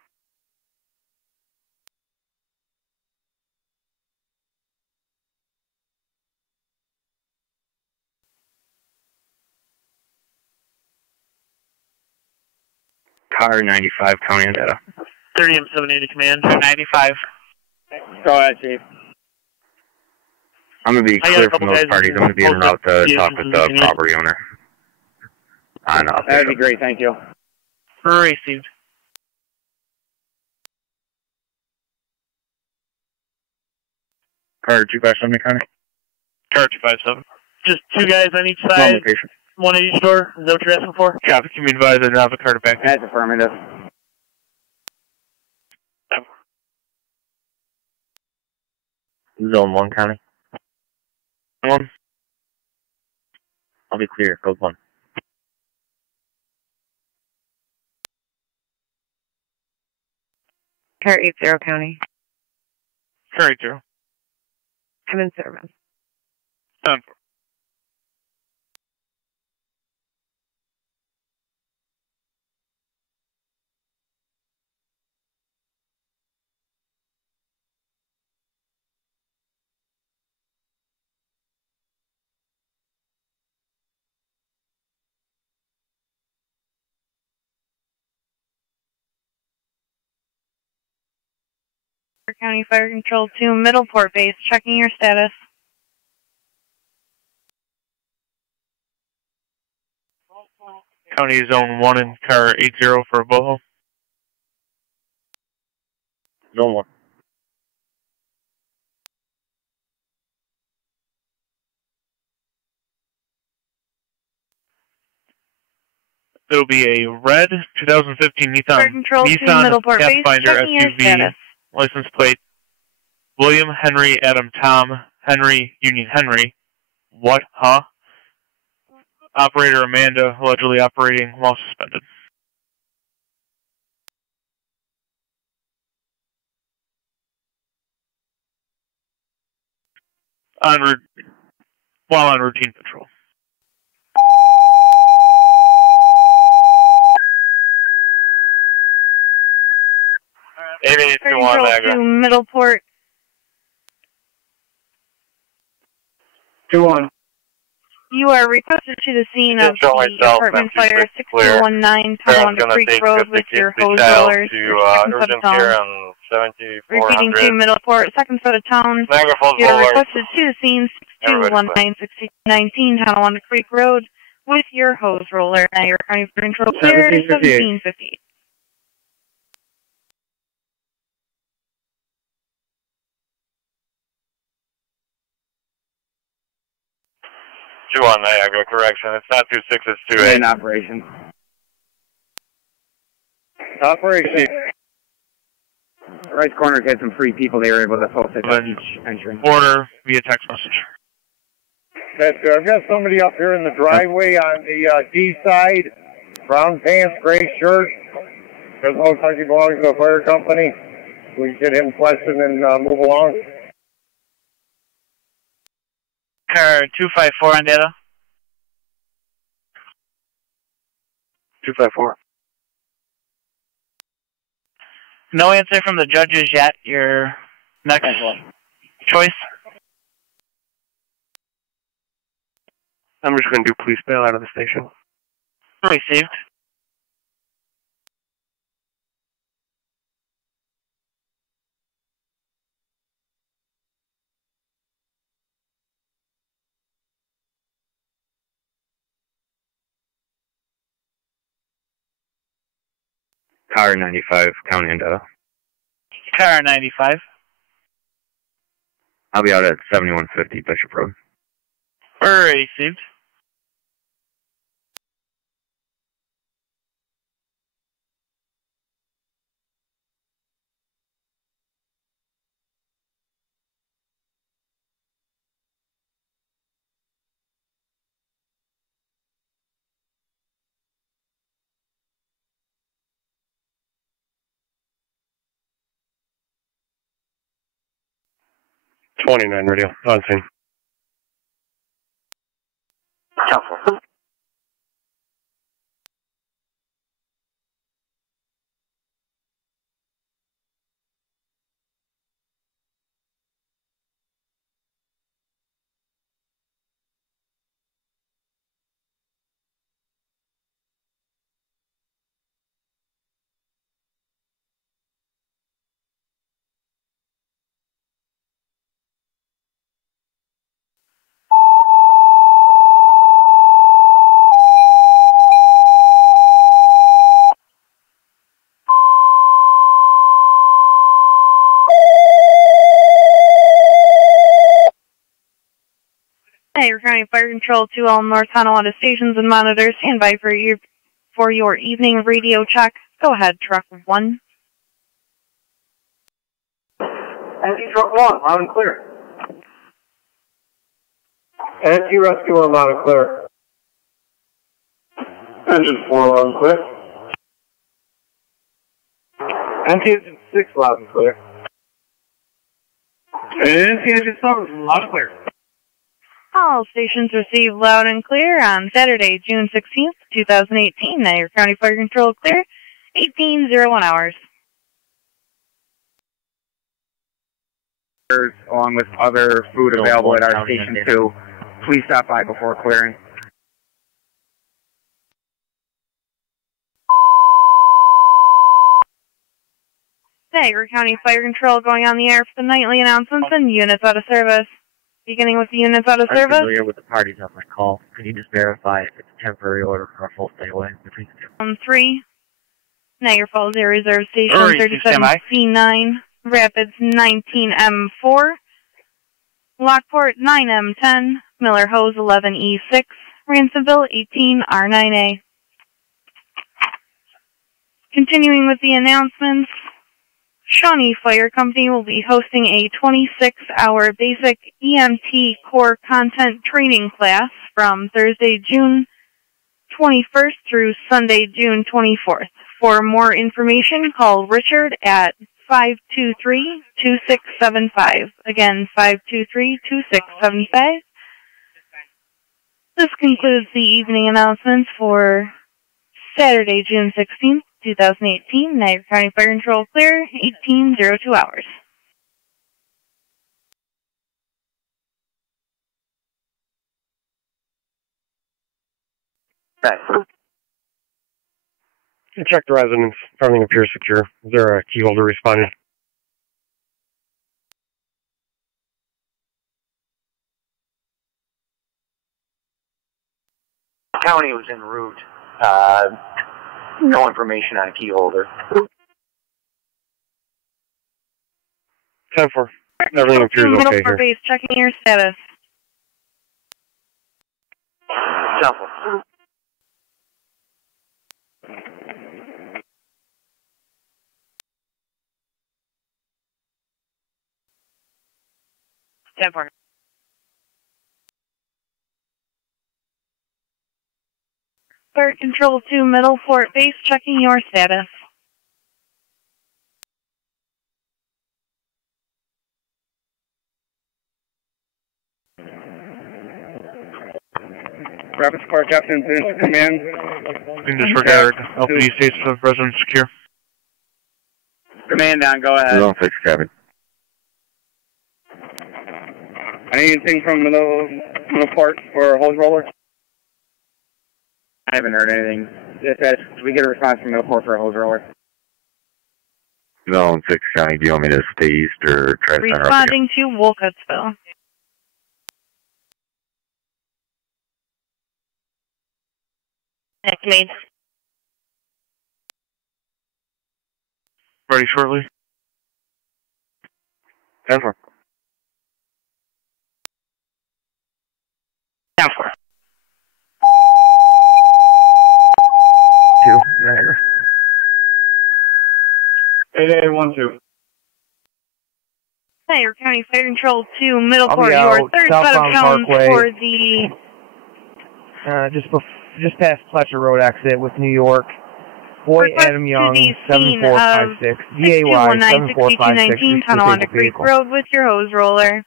Car 95, county and data. 30 M780 command, 95. Go ahead, Chief. I'm going to be clear from those parties. I'm going to be en route to talk with the property owner. That'd be great, thank you. Received. Car 257, county. Car 257. Just 2 guys on each side. Location. 1 at each door. Is that what you're asking for? Copy, can be advised I don't have a car to back. That's affirmative. Zone 1, county. 1. I'll be clear, code 1. Car 80 County. Car 80. I'm in service. 10-4. County Fire Control to Middleport base, checking your status. County Zone 1 and car 80 for a boho. Zone 1. It'll be a red 2015 Nissan Pathfinder SUV, license plate William Henry Adam Tom Henry Union Henry. What? Huh? Operator Amanda allegedly operating while suspended. While on routine patrol. Control to Middleport. 2-1. You are requested to the scene of the apartment fire 6219 Tonawanda Creek Road with your hose rollers. Urgent care on 7400. Repeating to Middleport, second foot of town. Niagara Falls You are Boulevard. requested to the scene 6219 Tonawanda Creek Road with your hose roller. Now your county for control clear 1758. 2 on Niagara, correction. It's not 26, it's 28. In operation. Operation. Right corner had some free people they were able to post it on each entry. Order via text message. That's good. I've got somebody up here in the driveway on the D side. Brown pants, gray shirt. Doesn't look like he belongs to a fire company. We get him questioned and move along. Car 254 on data. 254. No answer from the judges yet. Your next choice? I'm just going to do police bail out of the station. Received. Car 95, County and Data. Car 95. I'll be out at 7150 Bishop Road. Received. '29 radio, on scene. Niagara County Fire Control to all North Tonawanda stations and monitors. Stand by for your evening radio check. Go ahead, Truck 1. NT Truck 1, loud and clear. NT Rescue 1, loud and clear. Engine 4, loud and clear. NT Engine 6, loud and clear. NT Engine 7, loud and clear. All stations receive loud and clear on Saturday, June 16th, 2018. Niagara County Fire Control clear, 18:01 hours. Along with other food available at our station too. Please stop by before clearing. Niagara County Fire Control going on the air for the nightly announcements and units out of service. Beginning with the units out of service. I'm familiar with the parties on my call. Can you just verify if it's a temporary order for a full stay away between the two? 3, Niagara Falls Air Reserve Station 37C9, Rapids 19M4, Lockport 9M10, Miller Hose 11E6, Ransomville 18R9A. Continuing with the announcements, Shawnee Fire Company will be hosting a 26-hour basic EMT core content training class from Thursday, June 21st through Sunday, June 24th. For more information, call Richard at 523-2675. Again, 523-2675. This concludes the evening announcements for Saturday, June 16th. 2018, Niagara County Fire Control clear, 18:02 hours. Check the residence. Everything appears secure. Is there a key holder responding? County was en route. No information on a key holder. 10-4. Everything appears okay Middleport here. base, checking your status. 10-4. Fire Control to Middleport base, checking your status. Rapids Park Captain, command. In disregard, LPD states of residence secure. Command down, go ahead. Zone 6, Captain. Anything from Middleport for hose roller? I haven't heard anything. Did we get a response from Middleport for a hose roller? Zone 6 County, do you want me to stay east or try to center up Responding to Wolcottsville. Command. ready shortly. 10-4. 10-4. 2, Niagara. 8812. Niagara County Fire Control to Middleport, your third set of cones for the... just past Fletcher Road exit with New York. Boy Adam Young, 7456. DAY 7456. Tonawanda Creek Road with your hose roller.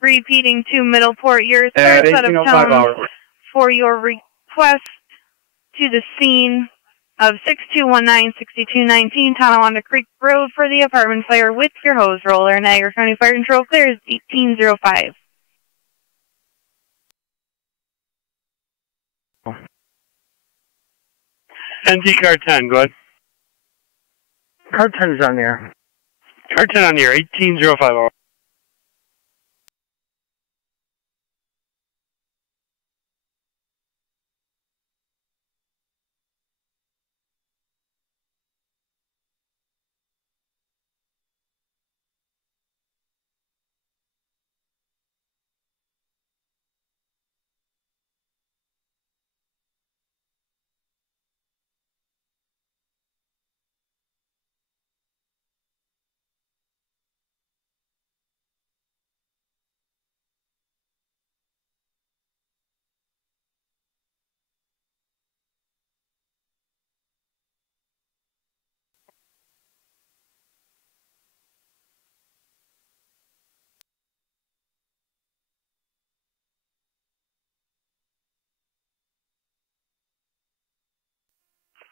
Repeating to Middleport, your third set of cones for your request to the scene of 6219-6219 Tonawanda Creek Road for the apartment fire with your hose roller. Niagara County Fire Control clears 1805. NT car 10, go ahead. Car 10 is on there. Car 10 on the air, 1805.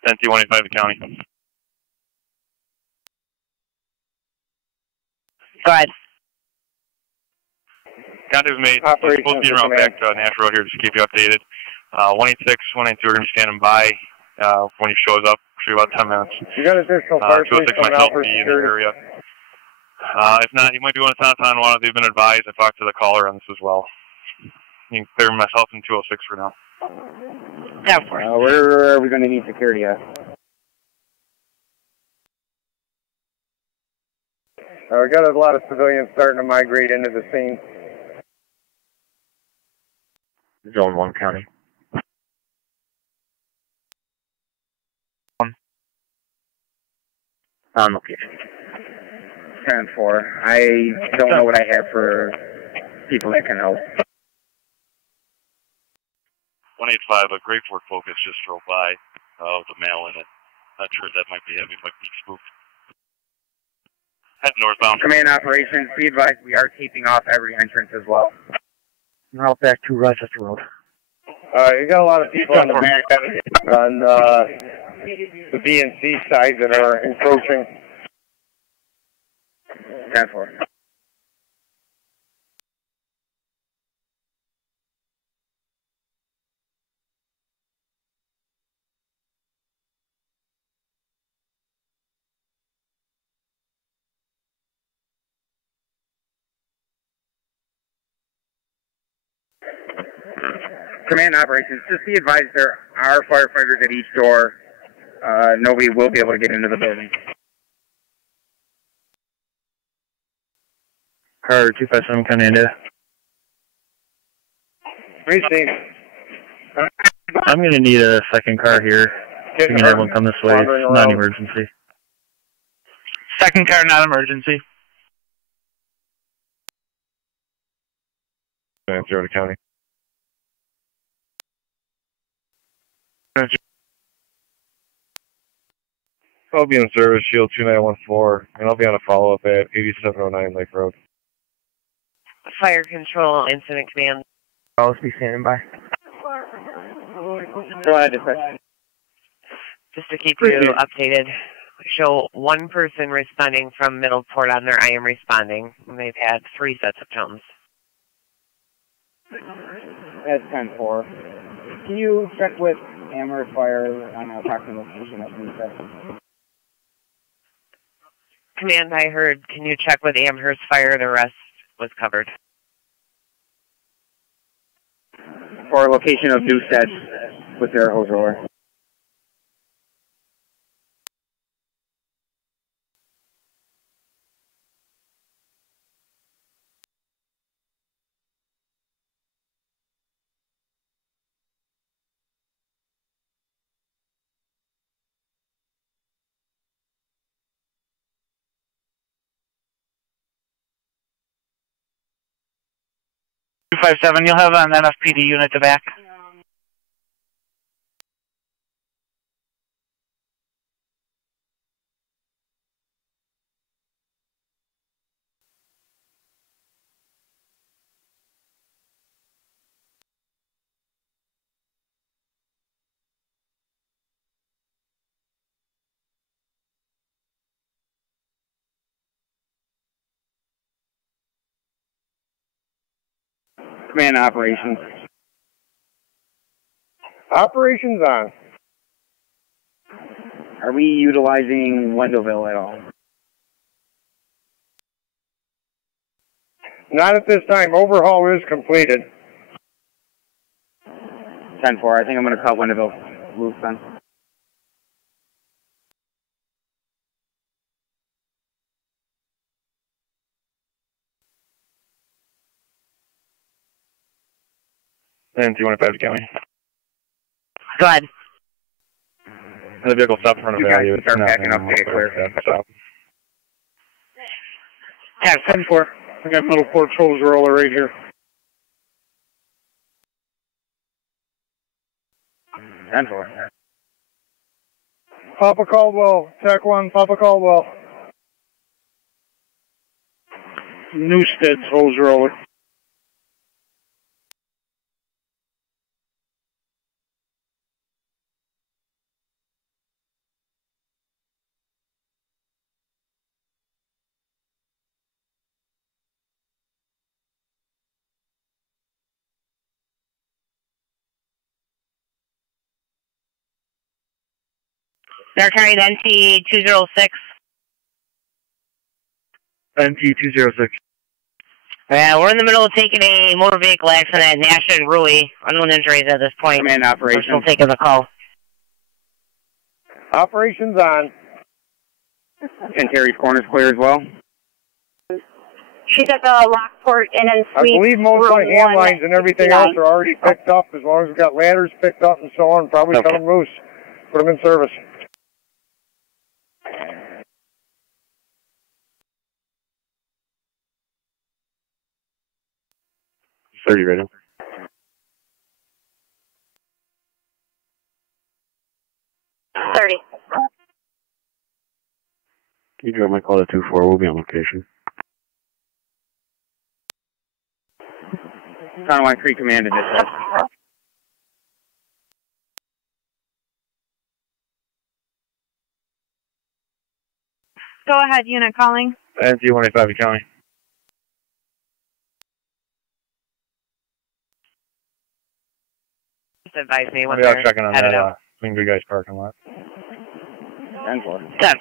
NT185 to county. Go ahead. Contact was made. We're supposed to be around back to Nash Road here just to keep you updated. 186, 192 are going to be standing by when he shows up. Should be about 10 minutes. You got additional fire 206 myself will be in the area. If not, you might be going to Tonawanda. They've been advised. I talked to the caller on this as well. You can clear myself in 206 for now. Yeah, of course. Where are we going to need security at? We got a lot of civilians starting to migrate into the scene. Zone 1 county. 1. On location. 10-4. I don't know what I have for people that can help. 185, a Great Fork Focus just drove by with a male in it. Not sure that might be heavy, might be spooked. Head northbound. Command operations, be advised we are taping off every entrance as well. Route back to Rochester Road. You got a lot of people on the back on the B and C side that are encroaching. 10-4. Command operations, just be advised there are firefighters at each door. Nobody will be able to get into the building. Car 257 coming into. I'm going to need a second car here. You can have one come this way. It's not an emergency. Second car, not emergency. 0 to county. I'll be in service, Shield 2914, and I'll be on a follow-up at 8709 Lake Road. Fire Control, Incident Command. I'll be standing by. Go ahead, dispatch. Just to keep you updated, show one person responding from Middleport on their I am responding. And they've had 3 sets of tones. That's 10-4. Can you check with Amherst Fire on a approximate location at Lewiston? Command, I heard, can you check with Amherst Fire? The rest was covered. For a location of new sets with their hose roller. 257, you'll have an NFPD unit to back. Command operations. Operations on. Are we utilizing Wendellville at all? Not at this time. Overhaul is completed. 10-4. I think I'm going to cut Wendellville loose then. And 215 County. Go ahead. The vehicle stopped in front of You guys value. can start backing up to get clear. Stop. Yeah, 10-4. I got Middleport Trolls roller right here. 10-4. Papa Caldwell, TAC 1, Papa Caldwell. Newstead Trolls roller. They're carrying NT-206. NT-206. Yeah, we're in the middle of taking a motor vehicle accident at Nash and Rui. Unknown injuries at this point. Command operations. We're still taking the call. Operations on. And Terry's corner's clear as well. She's at the Lockport and then I believe most of my hand lines and everything else are already picked up, as long as we've got ladders picked up and so on. Probably cut them loose. Put them in service. Thirty radio. You drop my call to 2-4. We'll be on location. Tonawanda Creek Command to dispatch. Go ahead, unit calling. And 215 County. Just advise me when I'll they're checking on headed that out. Swing Good Guys parking lot. 10-4. 10-4.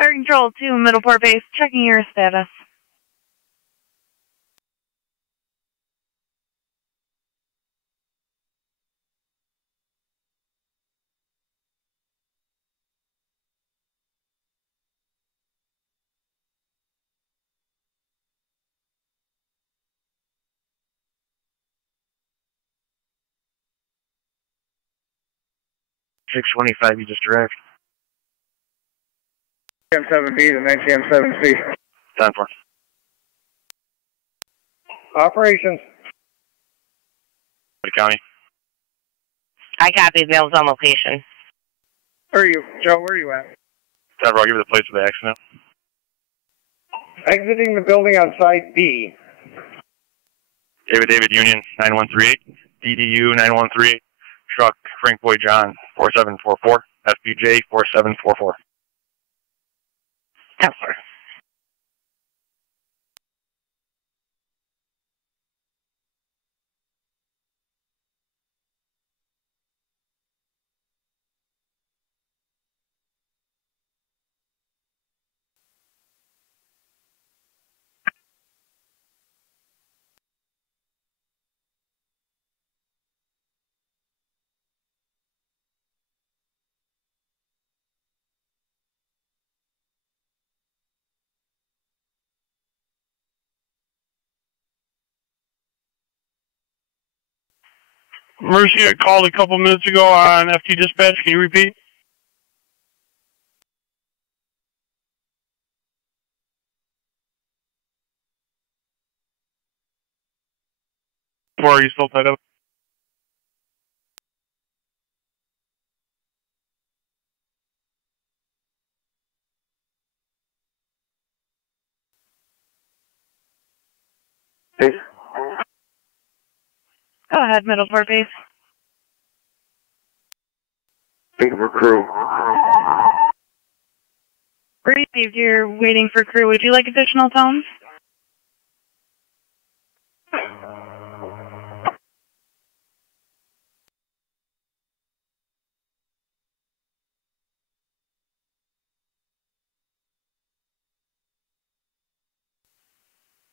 Fire Control 2, Middleport Base, checking your status. $625 you just arrived. M7B to 9CM7C. 10-4. Operations. County. I copy. Mail's on location. Where are you, Joe? Where are you at? 10-4, I'll give you the place of the accident. Exiting the building on side B. David Union 9138. DDU 9138. Truck Frank Boy John 4744. FBJ 4744. 10-4. Mercy, I called a couple minutes ago on FT dispatch. Can you repeat? Or are you still tied up? Base. Go ahead, Middleport base. Thank you for crew. Received. You're waiting for crew. Would you like additional tones?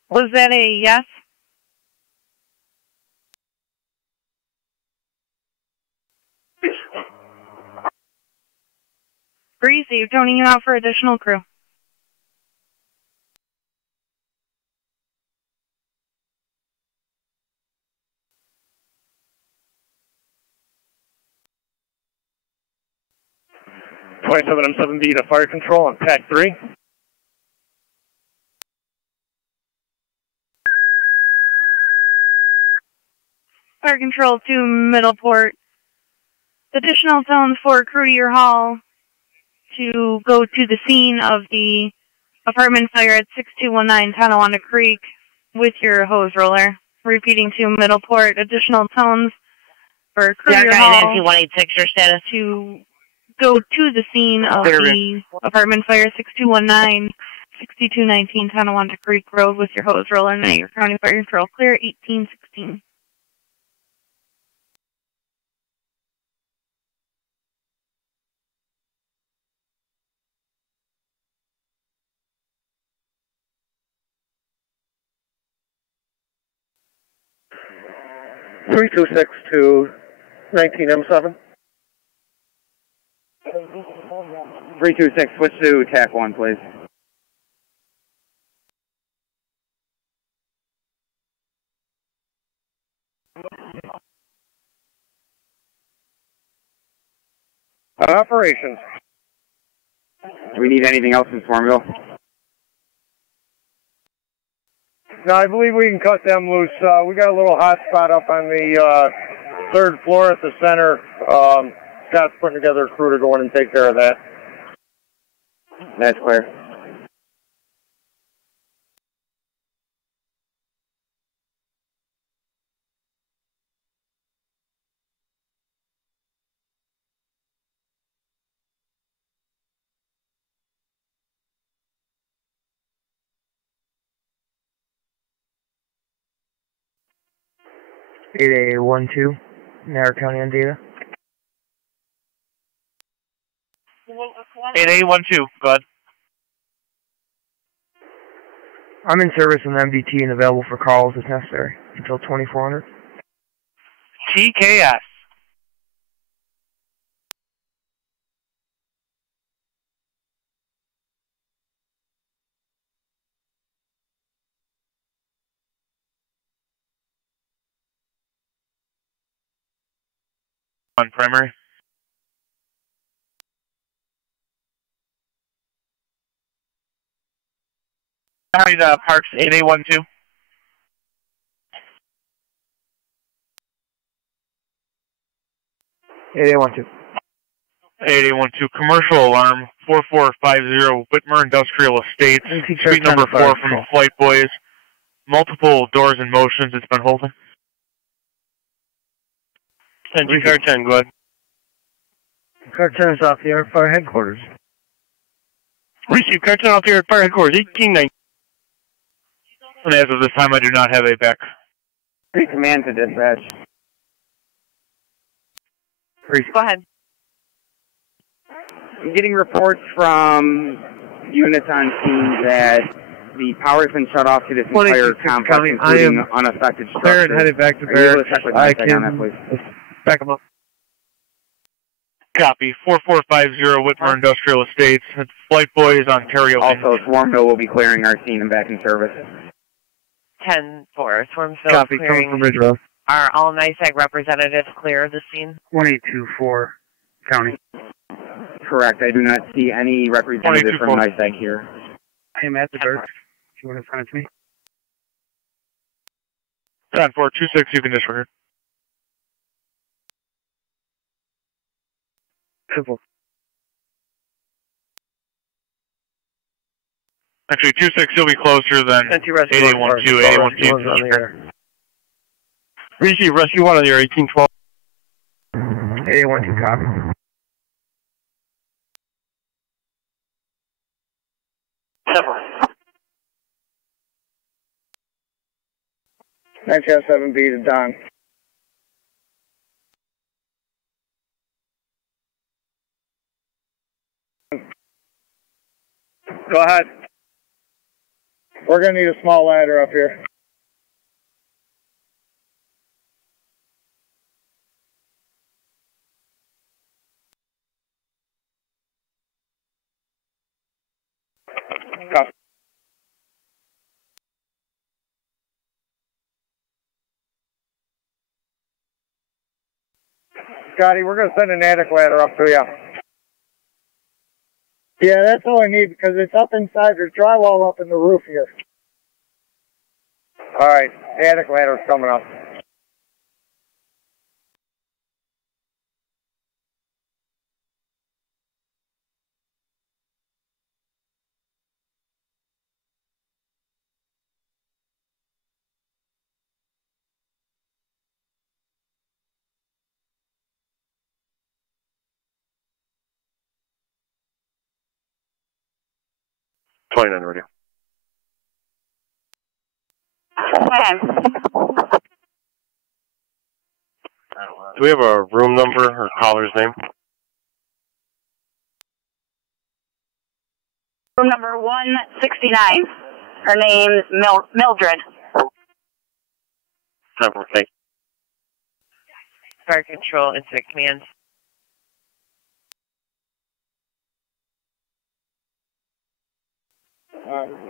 Was that a yes? Received. Toning you out for additional crew. M7B to fire control on TAC 3. Fire control to Middleport. Additional tones for crew to your hall to go to the scene of the apartment fire at 6219 Tonawanda Creek with your hose roller. Repeating to Middleport. Additional tones for crew to your hall 186 your status to go to the scene of the apartment fire 6219 6219 Tonawanda Creek Road with your hose roller. Niagara County Fire Control clear 1816. Three 226 to 19M7. 326, switch to TAC 1, please. Operations. Do we need anything else in Swarmville? No, I believe we can cut them loose. We got a little hot spot up on the third floor at the center. Scott's putting together a crew to go in and take care of that. That's clear. $8A12, Niagara County on data. 8A12, go ahead. I'm in service in MDT and available for calls if necessary until 2400. TKS. On primary. County Parks 8A12. 8A12. 8A12, commercial alarm 4450 Whitmer Industrial Estates, suite number 4 from the Flight Boys. Multiple doors in motions, it's been holding. 10G Car 10, go ahead. Car 10 is off the air fire headquarters. Receive Car 10 off the air fire headquarters, 1890. And as of this time, I do not have a back. Command to dispatch. Go ahead. I'm getting reports from units on scene that the power's been shut off to this entire complex, including unaffected structures. Headed back to barracks. I can back them up. Copy. 4450 Whitmer Industrial Estates. It's Flight Boys, Ontario. Also, Swarmville will be clearing our scene and back in service. 10-4. Swarmville Copy. clearing. Coming from Ridge Road. Are all NYSEG representatives clear of the scene? 1824, county. Correct. I do not see any representative from NYSEG here. I am at the dirt. If you want to send it to me. 10-4, 2-6, you can disregard. Simple. Actually, 2-6, you'll be closer than 8812. 8812 on the air. Receive rescue 1 on the air, 1812. 8812, copy. Simple. 907B to Don. Go ahead. We're going to need a small ladder up here. Copy. Scotty, we're going to send an attic ladder up to you. Yeah, that's all I need because it's up inside. There's drywall up in the roof here. All right, attic ladder's coming up. '29 radio. Do we have a room number or caller's name? Room number 169. Her name's Mildred. Thank you. Fire Control, Incident Command.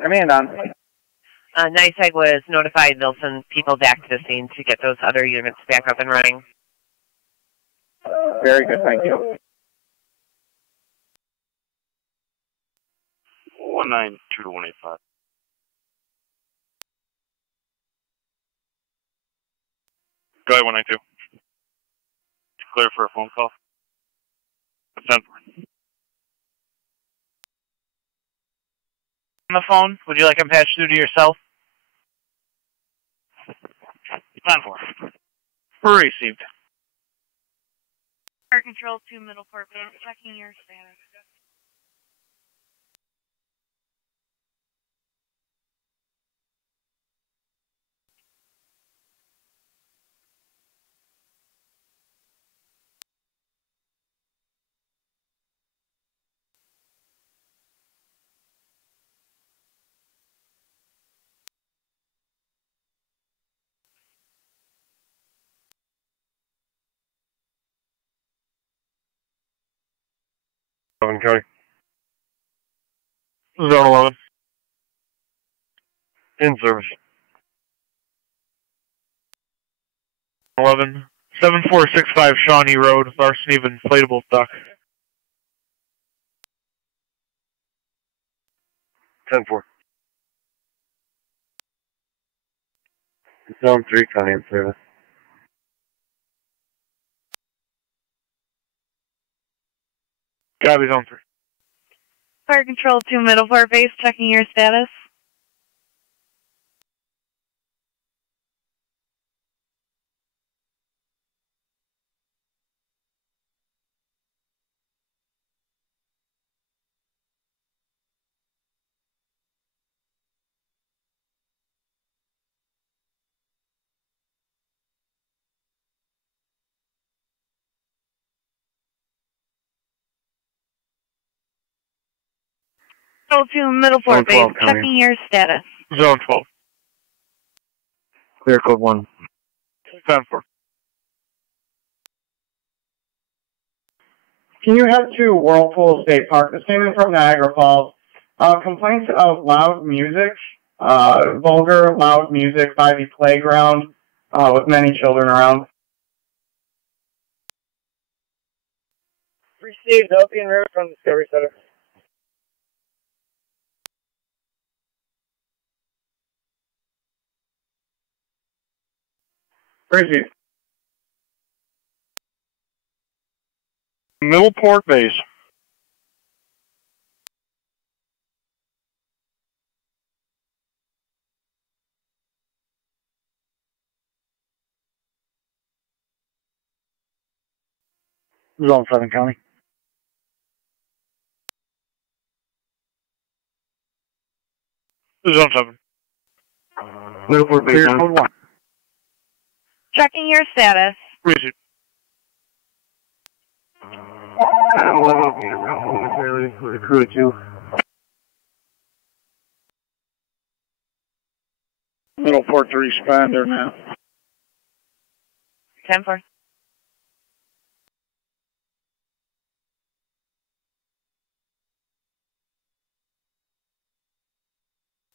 Command on. NYSEG was notified they'll send people back to the scene to get those other units back up and running. Very good, thank you. 192-185. Go ahead, 192. Clear for a phone call. 10-4. On the phone, would you like him patched through to yourself? 10-4. Received. Fire Control to Middleport base, checking your status. County. Zone 11. In service. 11. 7465 Shawnee Road, larceny of inflatable duck. 10-4. Zone 3, County in service. Copy, Zone 3. Fire Control to Middleport base, checking your status. Control to Middleport base, checking your status. Zone 12. Clear code 1. 10-4. Can you head to Whirlpool State Park? This came in from Niagara Falls. Complaints of loud music, vulgar loud music by the playground with many children around. Received Opium River from Discovery Center. Received. Middleport base. Zone 7 County. Zone 7. Middleport clear, code 1. Checking your status. Received. Recruit you. Middleport to respond there now. 10-4.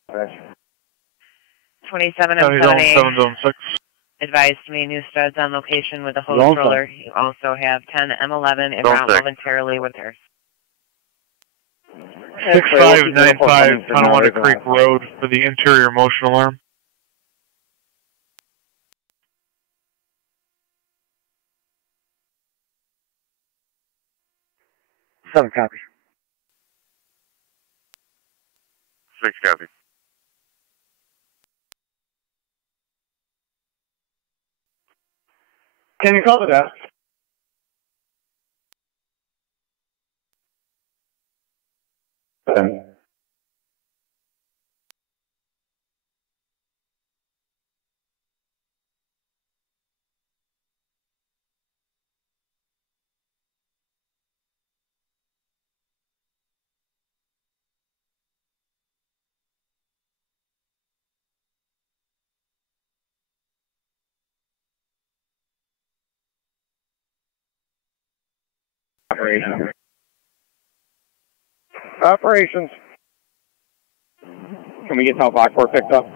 Fresh. 27 County and Zone 7A. 7, Zone 6. Advised to me new studs on location with a hose Zone roller. You also have 10 M11 and Zone route 6. momentarily with her. 6595 Tonawanda Creek Road for the interior motion alarm. Seven copy. 6 copy. Can you call the desk? Operations. Can we get South Lockport picked up?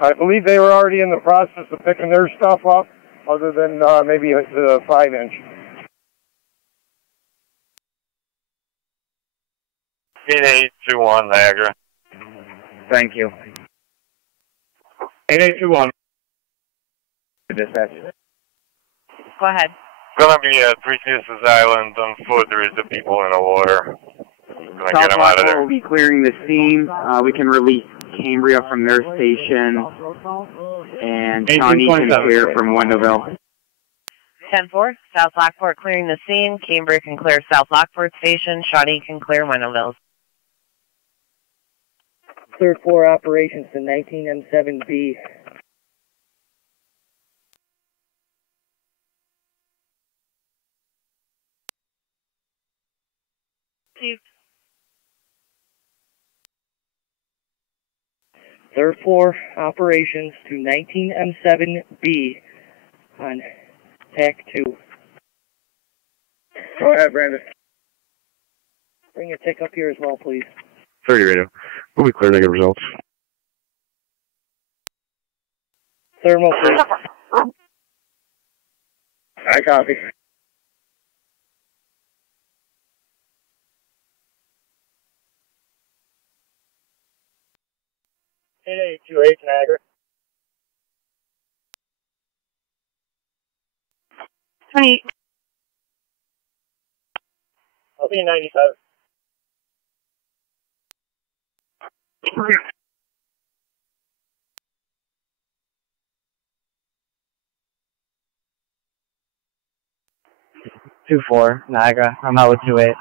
I believe they were already in the process of picking their stuff up, other than maybe the 5-inch. 8821 Niagara. Thank you. 8821. Dispatch. Go ahead. Gonna be at Three Sisters Island on foot. There is the people in the water. Gonna get them out of there. Will be clearing the scene. We can release Cambria from their station, and Shawnee can clear from Wendellville. 10-4. South Lockport clearing the scene. Cambria can clear South Lockport Station. Shawnee can clear Wendellville. Clear 4 operations to 19M7B. Third floor operations to 19M7B on TAC 2. Go ahead, Brandon. Bring your tick up here as well, please. 30 radio. We'll be clear negative results. Thermal, please. I copy. Niagara. 20. I'll be 97. Two 4 Niagara. I'm out with 28.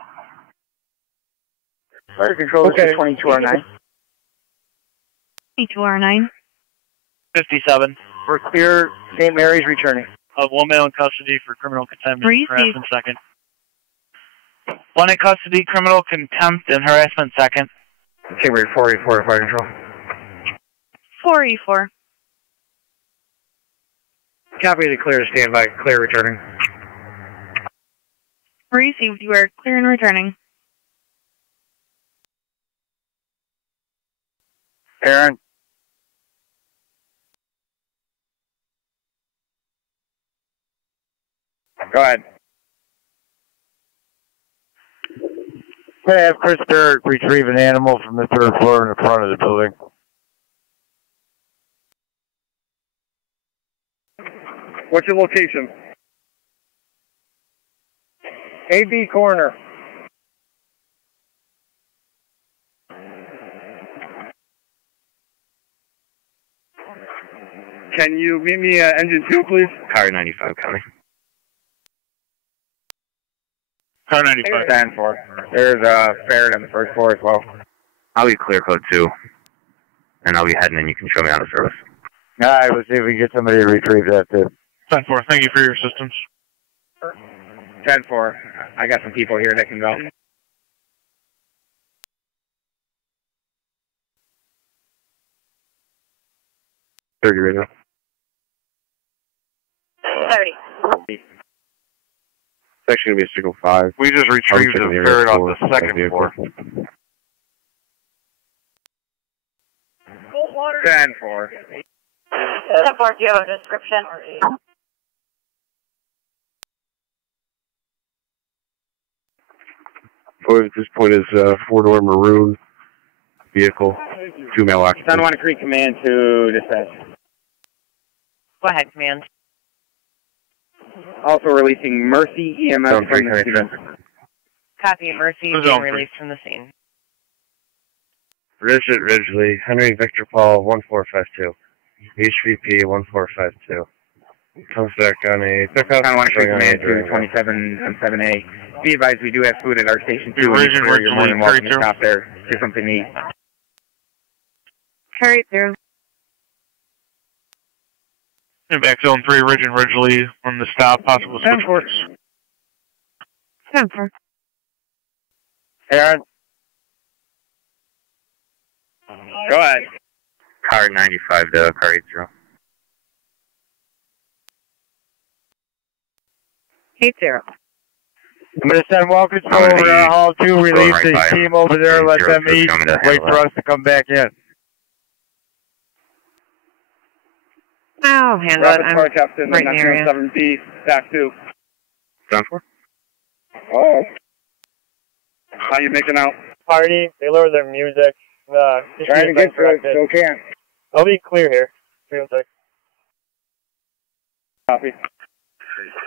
Fire control is 22R9. 22R9. 57. We're clear. St. Mary's returning. One male in custody for criminal contempt and Received. harassment second. One in custody, criminal contempt and harassment second. Cambria 484 fire control. 4E4. Copy to clear, stand by, clear returning. Received. You are clear and returning. Aaron. Go ahead. Could I have Chris Derrick retrieve an animal from the third floor in the front of the building? What's your location? AB corner. Can you meet me at engine 2, please? Car 95 coming. Car 95. Stand for. There's a ferret on the first floor as well. I'll be clear code 2. And I'll be heading and you can show me on the service. Alright, we'll see if we can get somebody to retrieve that too. 10-4, thank you for your assistance. 10-4. I got some people here that can go. Radio. 30. It's actually going to be a signal 5. We just retrieved a ferret on the second floor. 10-4. 10-4, do you have a description? At this point is 4-door maroon vehicle, 2 male occupants. Tonawanda Creek Command to dispatch. Go ahead, command. Also releasing Mercy EMS from the scene. Copy, Mercy is being released from the scene. Richard Ridgely, Henry Victor Paul, 1452. HVP 1452. Comes back on a pickup. Tonawanda Creek Command to 27-7A. Be advised, we do have food at our station 2. You're more than welcome to stop there. Get something to eat. Carry through. And back zone 3, Ridgely on the stop, possible switch. 10-4. 10-4. Aaron? Go ahead. Car 95 to car 80. 80. I'm going to send Walker over to Hall 2, release the team over there, let them eat, wait for us to come back in. I'll handle it. I'm right in the area. 7B, TAC 2. Down 4. Oh. How you making out? Party, they lower their music. Trying to get to it, still can't. I'll be clear here. 306. Copy.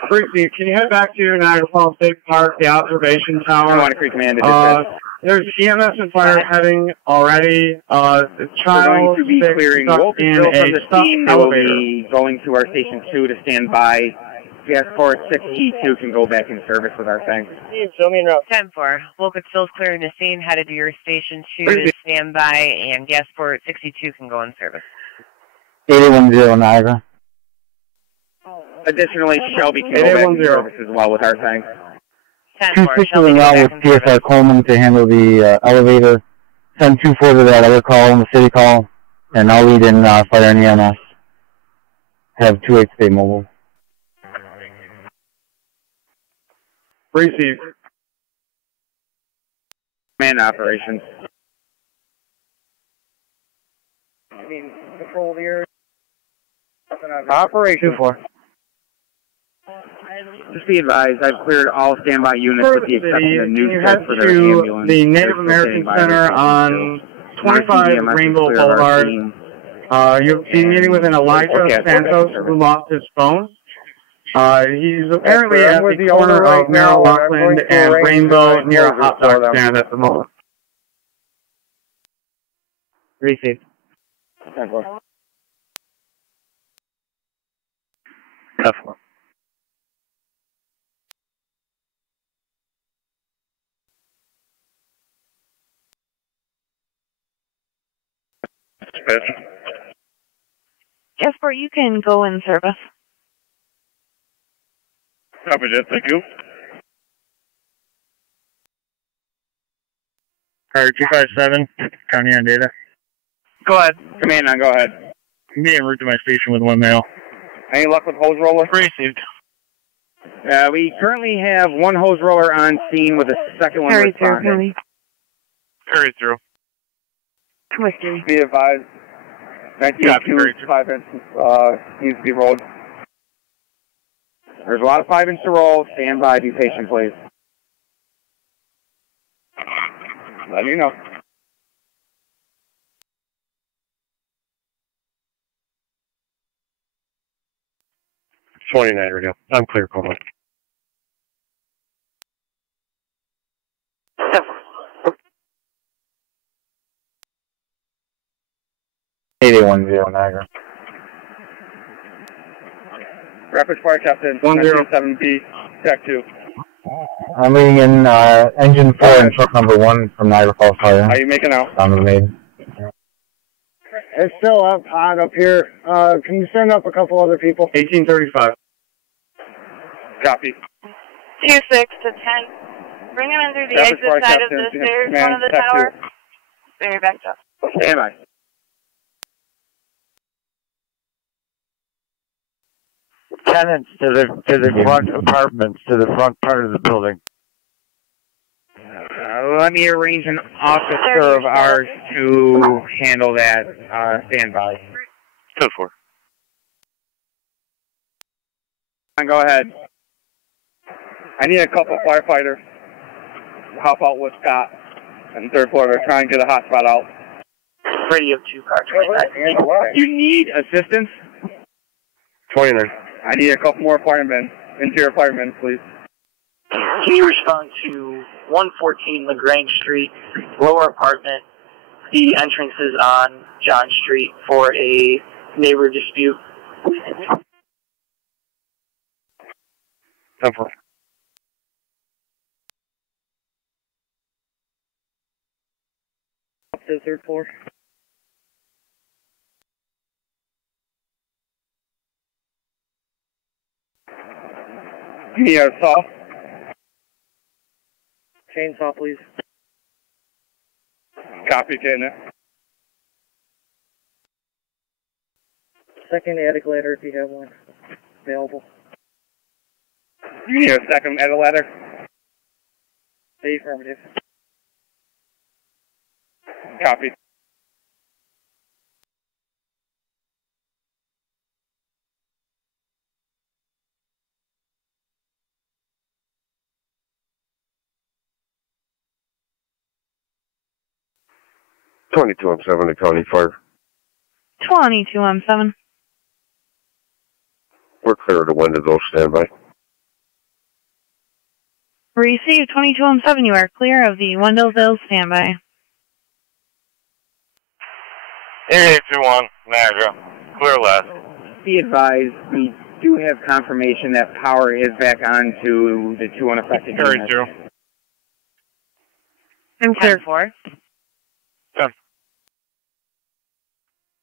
Briefly, can you head back to Niagara Falls State Park, the observation tower? Tonawanda Creek Command to dispatch. There's EMS and fire heading already. The child we're going to be clearing Wolfenville from the scene. They will be going to our station 2 to stand by. Gasport 6E2 can go back in service with our thing. Show me en route. 10-4. Wolcott's clearing the scene, headed to your station 2 to stand by, and Gasport 62 can go in service. 810 Niagara. Additionally, Shelby can go back in service as well with our thing. 2-6 is out with PSR Coleman to handle the elevator. Send 2-4 to that other call in the city call, and I'll lead in fire and EMS. Have 2-8 stay mobile. Receive. Man operations. Control the area. Operation 2-4. Just be advised, I've cleared all standby units with the exception of new head for their to ambulance. the Native American Center on 25 Rainbow Boulevard. You'll be meeting with an Elijah Santos who lost his phone. He's apparently at the corner of Merrill Rockland and Rainbow near a hot dog stand at the moment. Received. 10-4. F1. Gasport, you can go in service. Copy that, thank you. Car 257, county on data. Go ahead. Command on, go ahead. I'm being route to my station with 1 male. Any luck with hose roller? Received. We currently have 1 hose roller on scene with a second one responding. Carry through. Be advised. 19-2, 5 inches, needs to be rolled. There's a lot of 5-inch to roll. Stand by. Be patient, please. Let me know. .29 radio. I'm clear, Coleman. 8810 Niagara. Rapid Fire Captain, 107B, TAC 2. I'm reading in engine 4 and truck number 1 from Niagara Falls Fire. How are you making out? Sound of the maid. It's still up, hot up here. Can you send up a couple other people? 1835. Copy. 26 to 10. Bring them in through the exit side of the stairs, one of the tower. Very backed up. Stand by. Tenants to the front apartments, to the front part of the building. Let me arrange an officer of ours to handle that. Stand by. Code 4. Go ahead. I need a couple firefighters to help out with Scott and 3rd floor. They're trying to get a hot spot out. Radio 2, car 29. You need assistance? 29. I need a couple more firemen, interior firemen, please. Can you respond to 114 LaGrange Street, lower apartment? The entrance is on John Street for a neighbor dispute. 10-4. Up to the 3rd floor. You need a saw? Chainsaw, please. Copy, getting it. Second attic ladder if you have one available. You need a second attic ladder? Affirmative. Copy. .22 to County Fire. 22M7. We're clear of the windows, those standby. Receive 22M7. You are clear of the Wendellville standby. 8821, Niagara. Clear last. Be advised, we do have confirmation that power is back on to the 2 unaffected units. 32. I'm clear for. 10.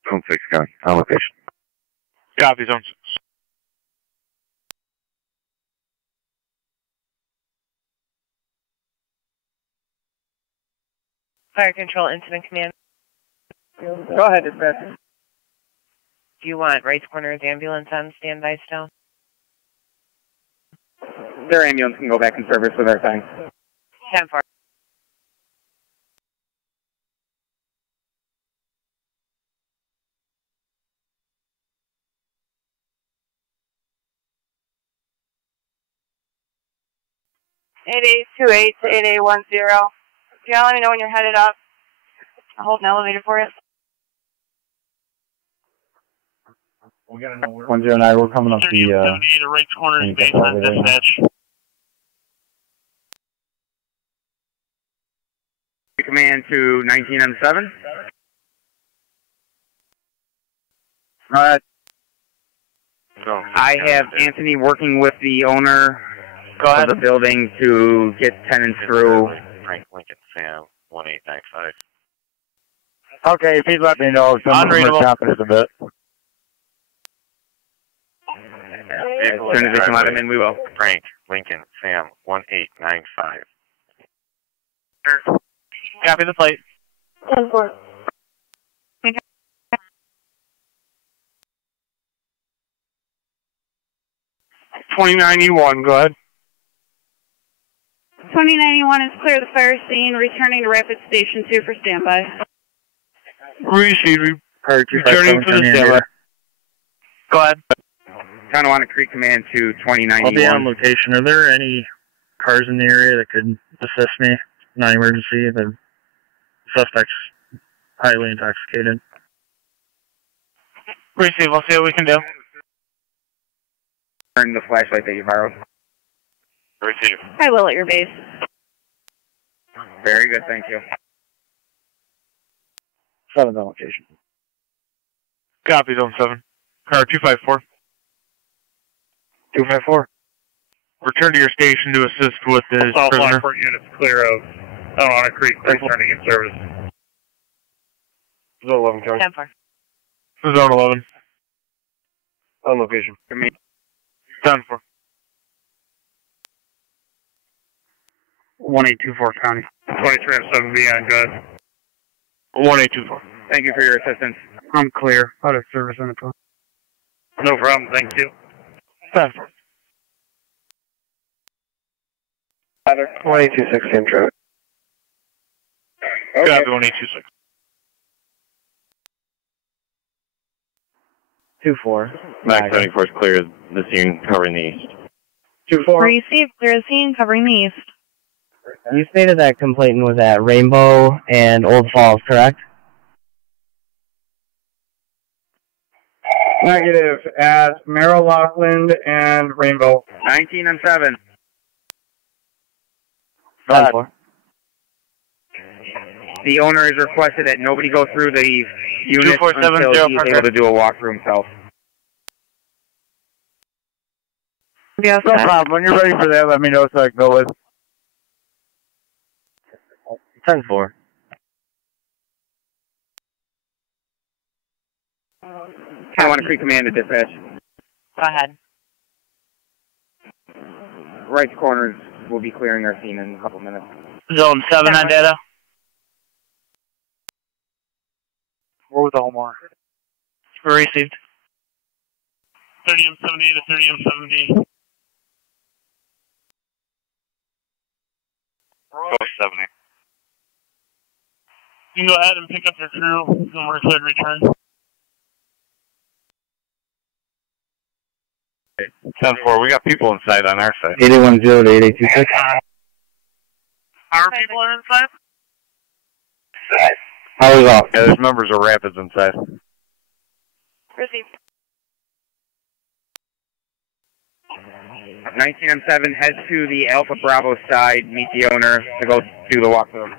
Zone 6, County. On location. Copy, Zone 6. Fire Control Incident Command. Go ahead, dispatcher. Do you want right corner of the ambulance on standby still? Their ambulance can go back in service with our thing. 10-4. .8828 to 8810. Yeah, let me know when you're headed up. I'll hold an elevator for it. We gotta know where. 109, we're coming up the. Right corner base on dispatch. Command to 19M7. I have Anthony working with the owner of the building to get tenants through. Frank Lincoln Sam 1895. Okay, if he'd let me know, some more confidence a bit. As soon as we can let him in, we will. Frank Lincoln Sam 1895. Copy the plate. 10-4. 2091, go ahead. 2091 is clear of the fire scene, returning to Rapid Station 2 for standby. Receive, returning for the standby. Go ahead. Tonawanda Creek Command to 2091. I'll be on location. Are there any cars in the area that could assist me? Non-emergency. The suspect's highly intoxicated. Receive. We'll see what we can do. Turn the flashlight that you borrowed. Receive. I will at your base. Very good, thank you. 7 on location. Copy, Zone 7. Car 254. 254. Return to your station to assist with this All prisoner. Lockport units clear of Tonawanda Creek, returning in service. Zone 11, County. 10-4. Zone 11. On location. 10-4. 1824 County. 23-7B on good. 1824. Thank you for your assistance. I'm clear. Out of service on the phone. No problem, thank you. 10-4. 1826 Sam traffic. Copy 1826. 2-4. Max 74 is clear. The scene covering the east. 2-4. Receive, clear the scene, covering the east. You stated that complainant was at Rainbow and Old Falls, correct? Negative. At Merrill, Lockland, and Rainbow. 19 and 7. 10-4. The owner has requested that nobody go through the unit until he's able to do a walkthrough himself. Yes, no problem. When you're ready for that, let me know so I can go with. 10-4. Tonawanda Creek Command to dispatch. Go ahead. Right corners will be clearing our scene in a couple minutes. Zone 7 on data. We're with Elmore. Received. 30M70 to 30M70. 70. You can go ahead and pick up your crew when we're cleared return. 10-4, we got people inside on our side. 8110 to 8826. Our people are inside? How was off? Yeah, there's members of Rapids inside. Received. 19 and 7, head to the Alpha Bravo side, meet the owner to go do the walkthrough.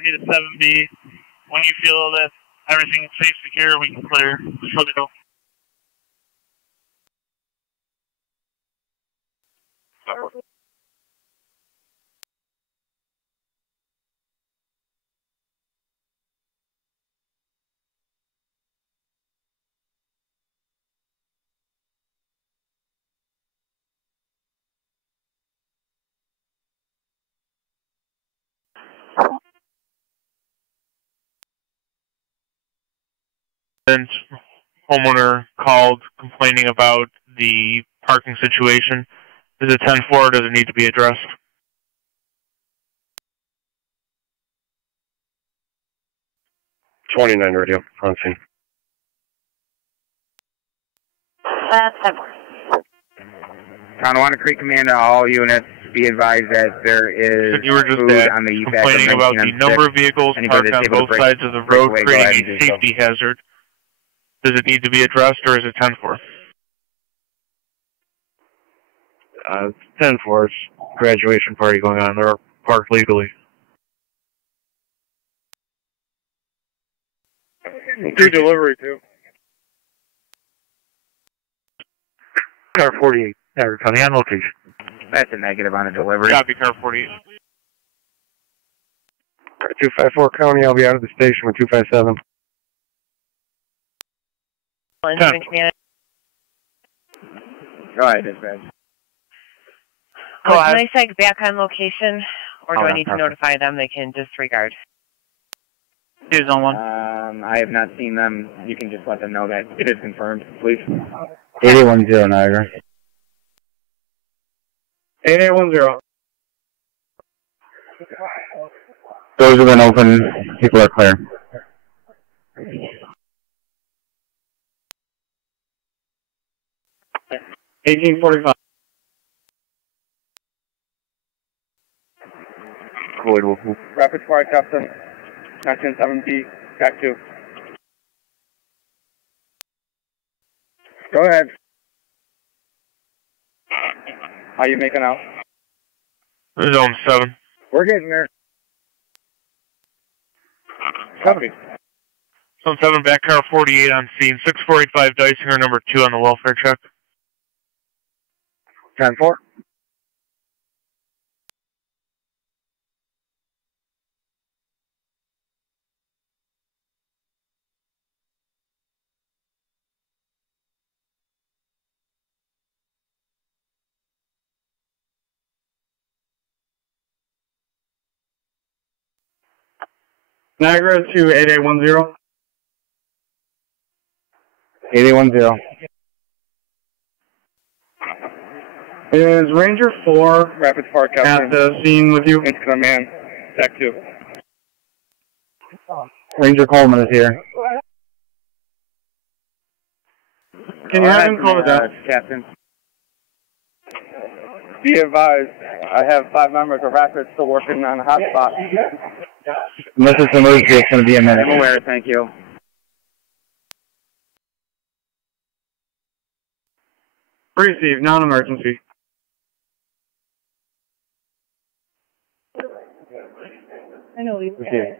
To 7B. When you feel that everything's safe, secure, we can clear. Just let me know. Homeowner called complaining about the parking situation. Is it 10-4 or does it need to be addressed? '29 radio on scene. That's 10-4. Tonawanda Creek Command to all units, be advised that there is food on the UPAC complaining about the number of vehicles parked on both sides of the road creating a safety hazard. Does it need to be addressed or is it 10-4? 10-4. It's graduation party going on. They're parked legally. Do delivery too. Car 48. Niagara County on location. That's a negative on a delivery. Copy, car 48. 254 County, I'll be out of the station with 257. Go ahead, dispatch. Can I send back on location, or do I need to notify them they can disregard? He was on one. I have not seen them. You can just let them know that it is confirmed, please. 8810 Niagara. 8810. Doors have been open. People are clear. 1845. Floyd will move. Rapid fire captain. 1970, TAC 2. Go ahead. How you making out? Zone 7. We're getting there. Copy. Zone 7, back car 48 on scene. 6485 Dicinger, number 2 on the welfare check. 10-4. Niagara to 8810. 8810. Is Ranger 4 Rapid fire captain at the scene with you? Into command. TAC 2. Ranger Coleman is here. Can you have him call the desk? Captain. Be advised, I have 5 members of Rapid still working on a hotspot. Unless it's an emergency, it's going to be a minute. I'm aware, thank you. Receive, non-emergency. I know you. Receive.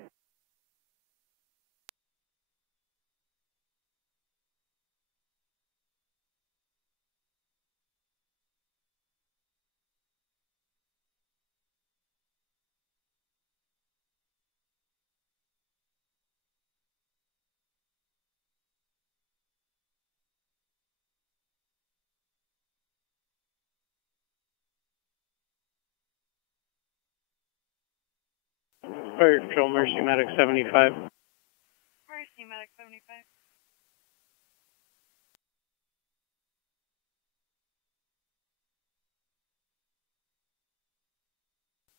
Fire Control, Mercy Medic 75. Mercy Medic 75.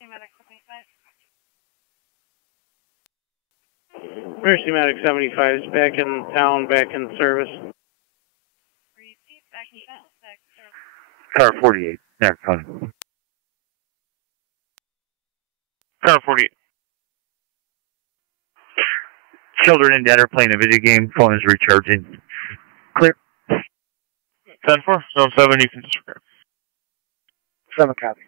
Medic 75. Mercy Medic 75 is back in town, back in service. Receive, back in service. Car 48. There, fine. Car 48. Children in debt are playing a video game. Phone is recharging. Clear. 10-4. Zone 7, you can disregard. 7 copy.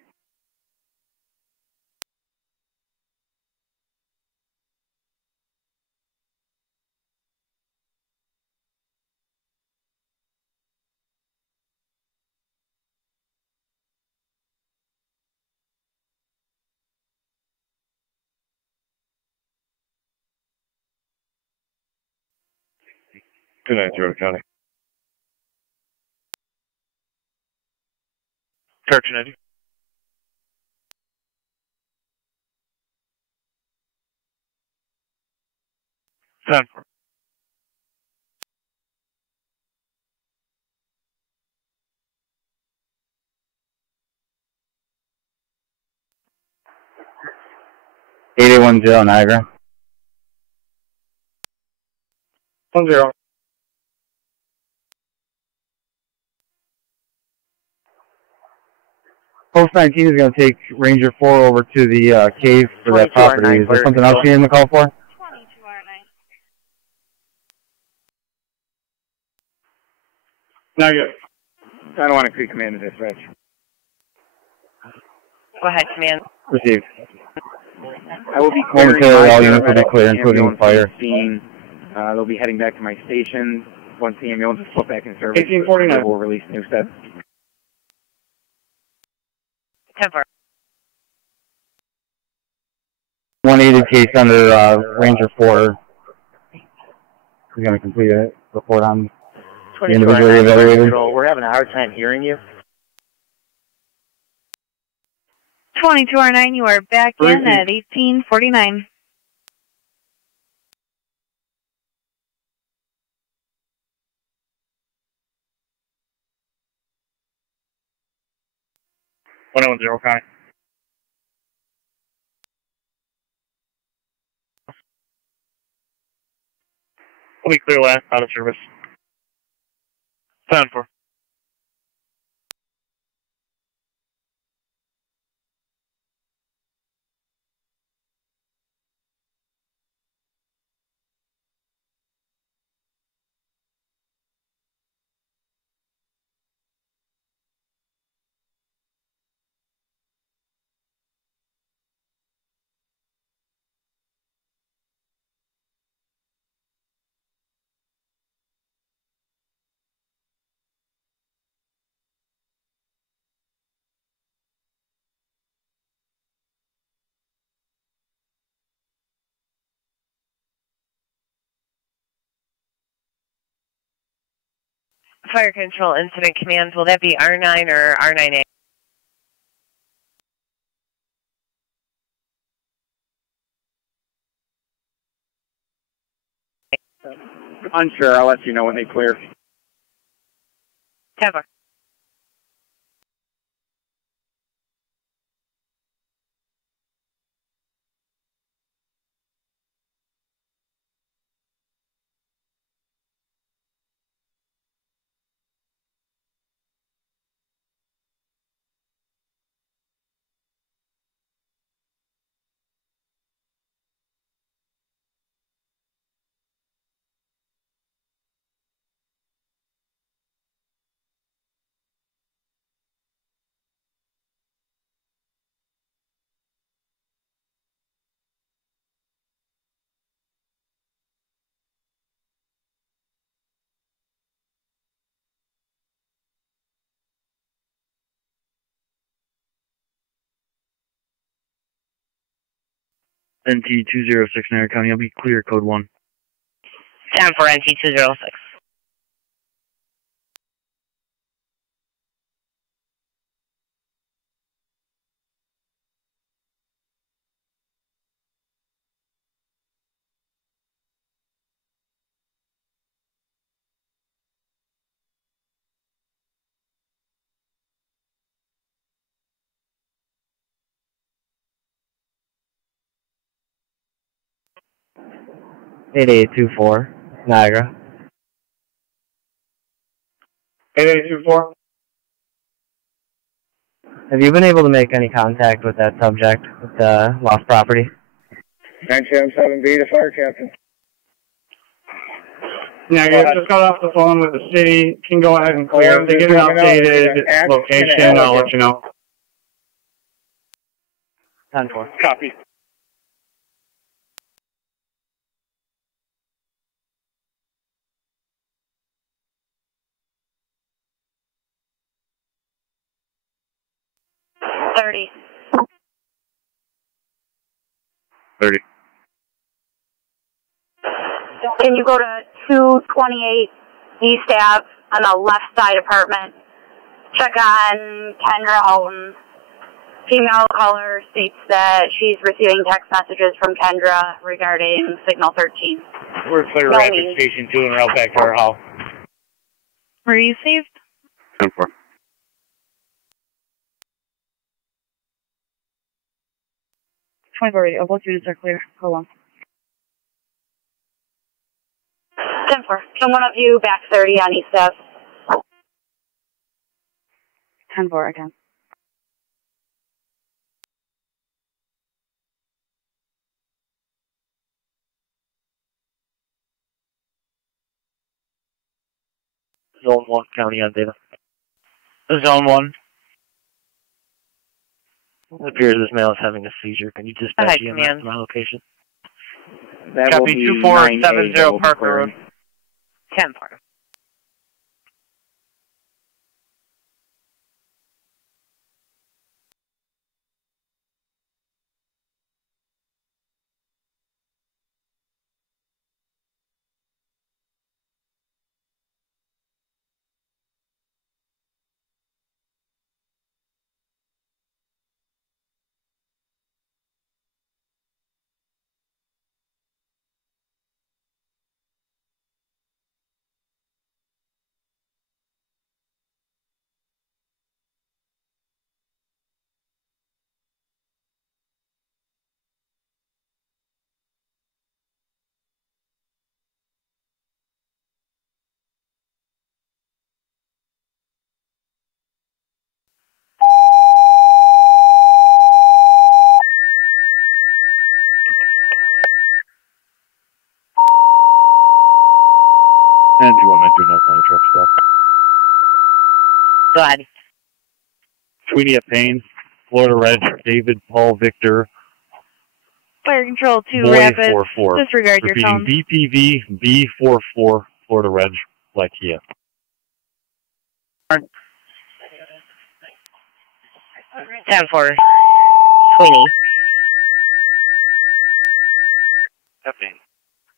Good night, Jordan County. Correction, Eddie. Ten for. Niagara. 10. Post 19 is going to take Ranger 4 over to the cave for that property. Is there something else you need to call for? 22R9. Niagara. I don't want to create command to dispatch. Go ahead, command. Received. I will be Momentarily, all units will be clear, including fire. They'll be heading back to my station. Once the ambulance is put back in service, 1849. we'll release new steps. 10-4. 180 case under Ranger 4. We're going to complete a report on the individual evaluated. We're having a hard time hearing you. 22R9, you are back in at 1849. 1010, Connie. We'll be clear last out of service. 10-4. Fire Control Incident Command, will that be R9 or R9A? Unsure. I'll let you know when they clear. 10-4. NT206 Niagara County, I'll be clear, code 1. 10 for NT206. Eight 8824 Niagara. 8824. Have you been able to make any contact with that subject, with the lost property? 977B to fire captain. Yeah, I just got off the phone with the city. Can go ahead and clear. If they get an updated location, I'll let you know. 10-4. Copy. $30. 30. Can you go to 228 East Ave on the left side apartment? Check on Kendra Houghton. Female caller states that she's receiving text messages from Kendra regarding Signal 13. We're clear Rapid Station 2 and route back to our house. Were you saved? 10-4. 24 radio. Both units are clear. Hold on. 10-4. Can one of you back 30 on East Ave? 10-4 again. Zone 1, county on data. Zone 1. It appears this male is having a seizure. Can you dispatch EMS to my location? That Copy 2470 Parker Road. 10-4. ahead. Sweeney at Payne, Florida Red, David, Paul, Victor. Fire Control 2 Boy Rapids. 44. Disregard your phone. BPV B44, Florida Red, Black Kia. 10-4. Sweeney.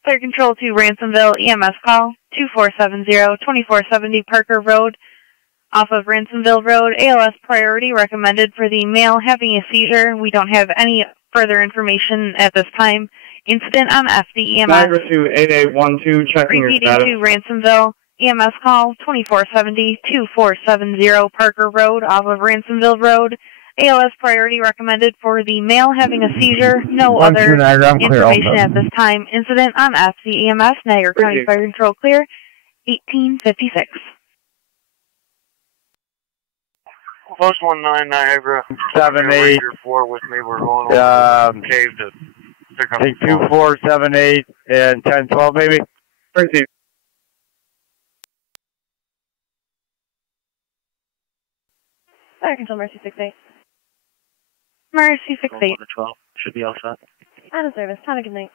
Fire Control 2 Ransomville, EMS call 2470-2470 Parker Road, off of Ransomville Road. ALS priority recommended for the male having a seizure. We don't have any further information at this time. Incident on FD EMS. Niagara to 8812, checking your status. 3PD2 Ransomville, EMS call 2470-2470 Parker Road, off of Ransomville Road. ALS priority recommended for the male having a seizure. No other information at this time. Incident on FD EMS, Niagara County Fire Control clear, 1856. Post 19 Niagara. 78. 4 with me. We're going over the cave to pick up. Take 2478 and 1012 maybe. Proceed. Fire Control Mercy 68. Mercy 68. 12 should be all set. Out of service. Have a good night.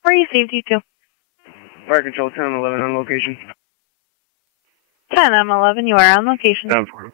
Where you saved you to? Fire Control 10-11 on location. 10-11, you are on location. 10-4.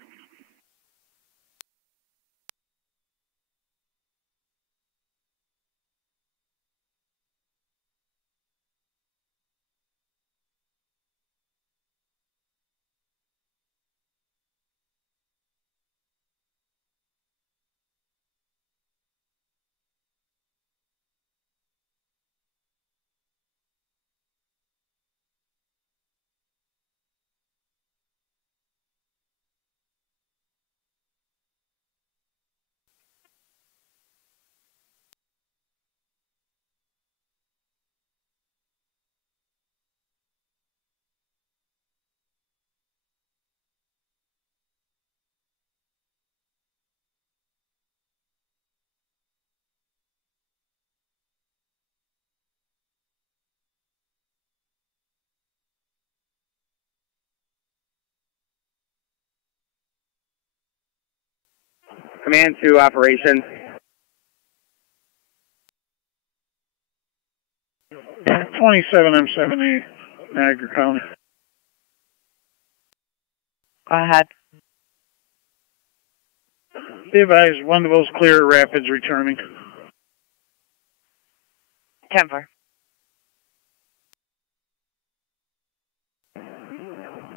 Command to operations. 27M70, Niagara County. Go ahead. Be advised, Wendell's clear, Rapids returning. 10-4.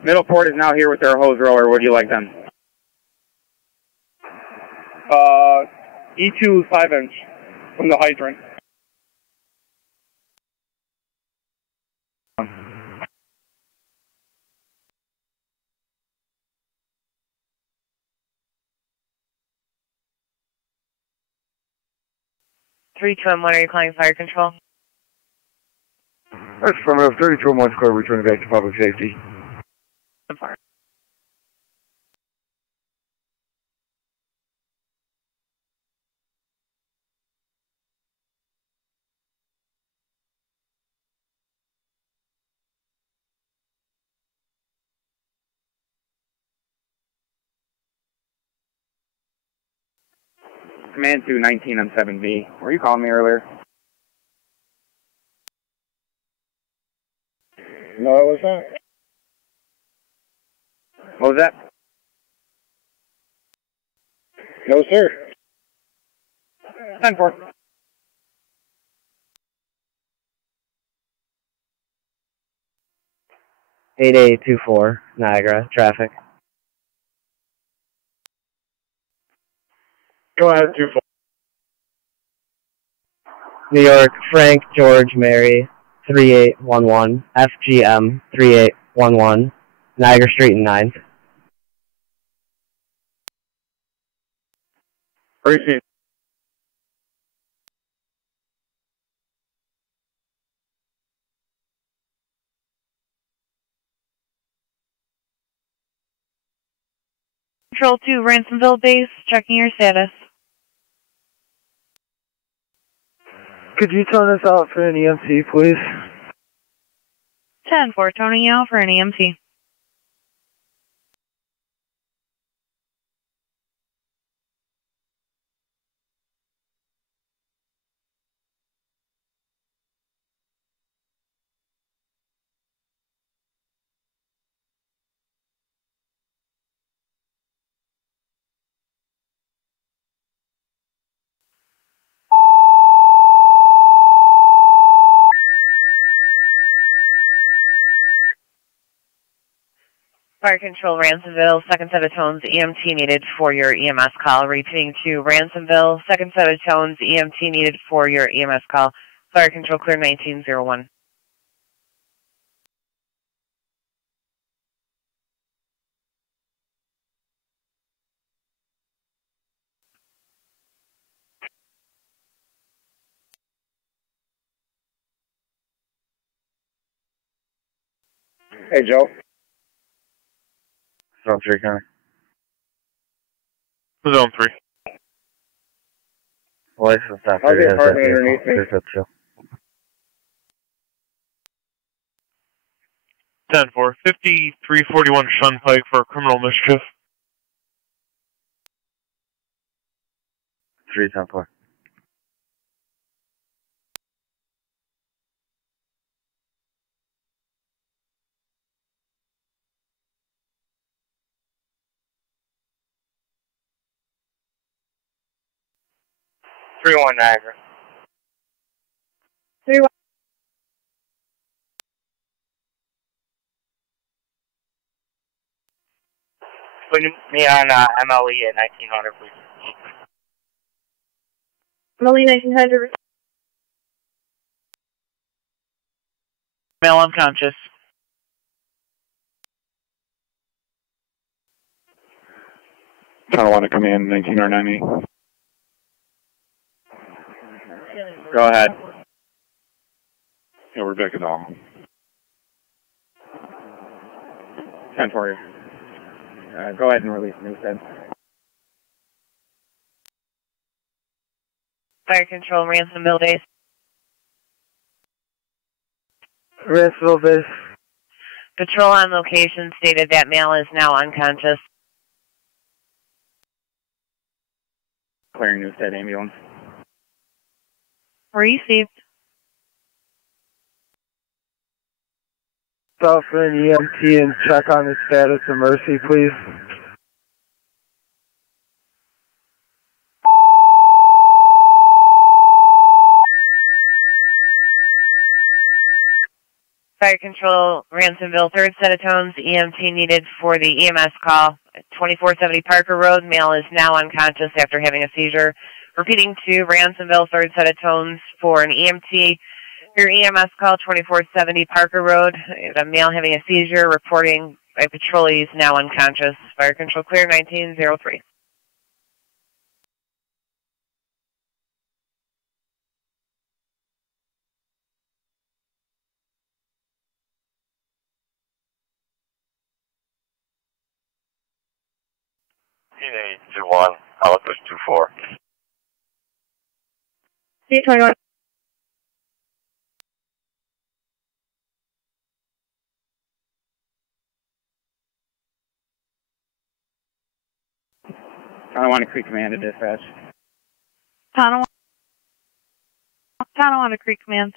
Middleport is now here with their hose roller. Would you like them? E2 5-inch from the hydrant. Three, 2, and 1, are you calling fire control? That's from 32 and 1 square, returning back to public safety. 10-4. Command to 19 on 7B. Were you calling me earlier? No, I was not. What was that? No, sir. 10-4. Eight 24 Niagara, traffic. Go ahead, 24. New York, Frank, George, Mary, 3811, FGM, 3811, Niagara Street and 9th. Proceed. Control 2, Ransomville base, checking your status. Could you tone us out for an EMT, please? 10-4, toning you out for an EMT. Fire Control, Ransomville, second set of tones, EMT needed for your EMS call. Repeating to Ransomville, second set of tones, EMT needed for your EMS call. Fire Control, clear 1901. Hey, Joe. Zone 3, Connor. Zone 3. License not How's the 30 has that apartment vehicle. underneath me? There's that too. 10-4. 5341 Shunpike for criminal mischief. 3-10-4. Niagara. 3-1. Put me on MLE at 1900, please. MLE 1900. Male unconscious. Tonawanda Command, 1990. Go ahead. Yeah, we're back at all. 10 for you. Go ahead and release me, said. Fire Control, Ransomville base. Ransomville base. Patrol on location stated that male is now unconscious. Clearing Newstead ambulance. Received. Stop for an EMT and check on the status of Mercy, please. Fire Control, Ransomville, third set of tones, EMT needed for the EMS call. 2470 Parker Road, male is now unconscious after having a seizure. Repeating to Ransomville, third set of tones for an EMT. Your EMS call, 2470 Parker Road, a male having a seizure, reporting by patrollees now unconscious. Fire Control clear, 1903. T821, Outpost 24. C21. Tonawanda Creek Command to dispatch. Tonawanda Creek Command.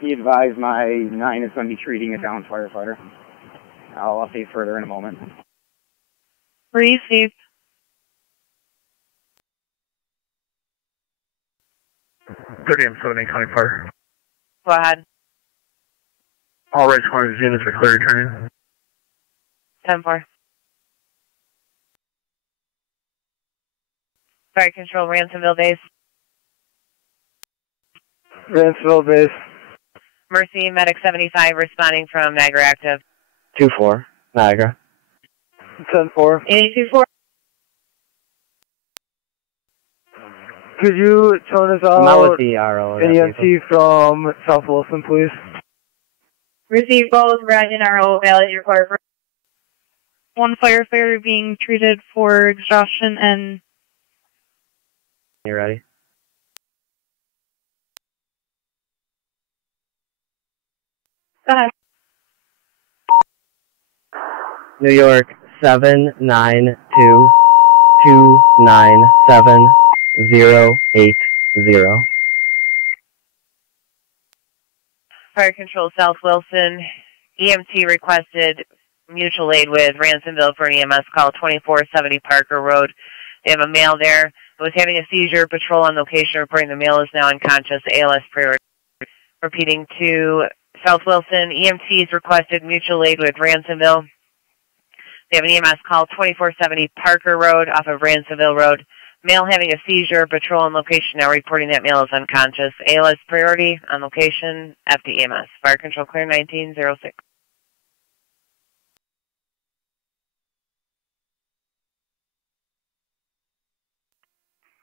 He advised my 9 is going to be treating a downed firefighter. I'll update further in a moment. Received. I'm 78 County Fire. Go ahead. All right, responders units are clear returning. 10-4. Fire Control, Ransomville base. Ransomville base. Mercy, Medic 75 responding from Niagara active. 2-4, Niagara. 10-4. 824. Could you turn us I'm out with out the RO. an EMT from South Wilson, please? Received both Ryan and RO valid required. One firefighter being treated for exhaustion and... You ready? Go ahead. New York 792-297-080. Fire Control, South Wilson. EMT requested mutual aid with Ransomville for an EMS call, 2470 Parker Road. They have a male there who was having a seizure. Patrol on location reporting the male is now unconscious. ALS priority. Repeating to South Wilson, EMTs requested mutual aid with Ransomville. They have an EMS call 2470 Parker Road off of Ransomville Road. Male having a seizure, patrol on location now reporting that male is unconscious. ALS priority on location, FD EMS. Fire control clear 1906.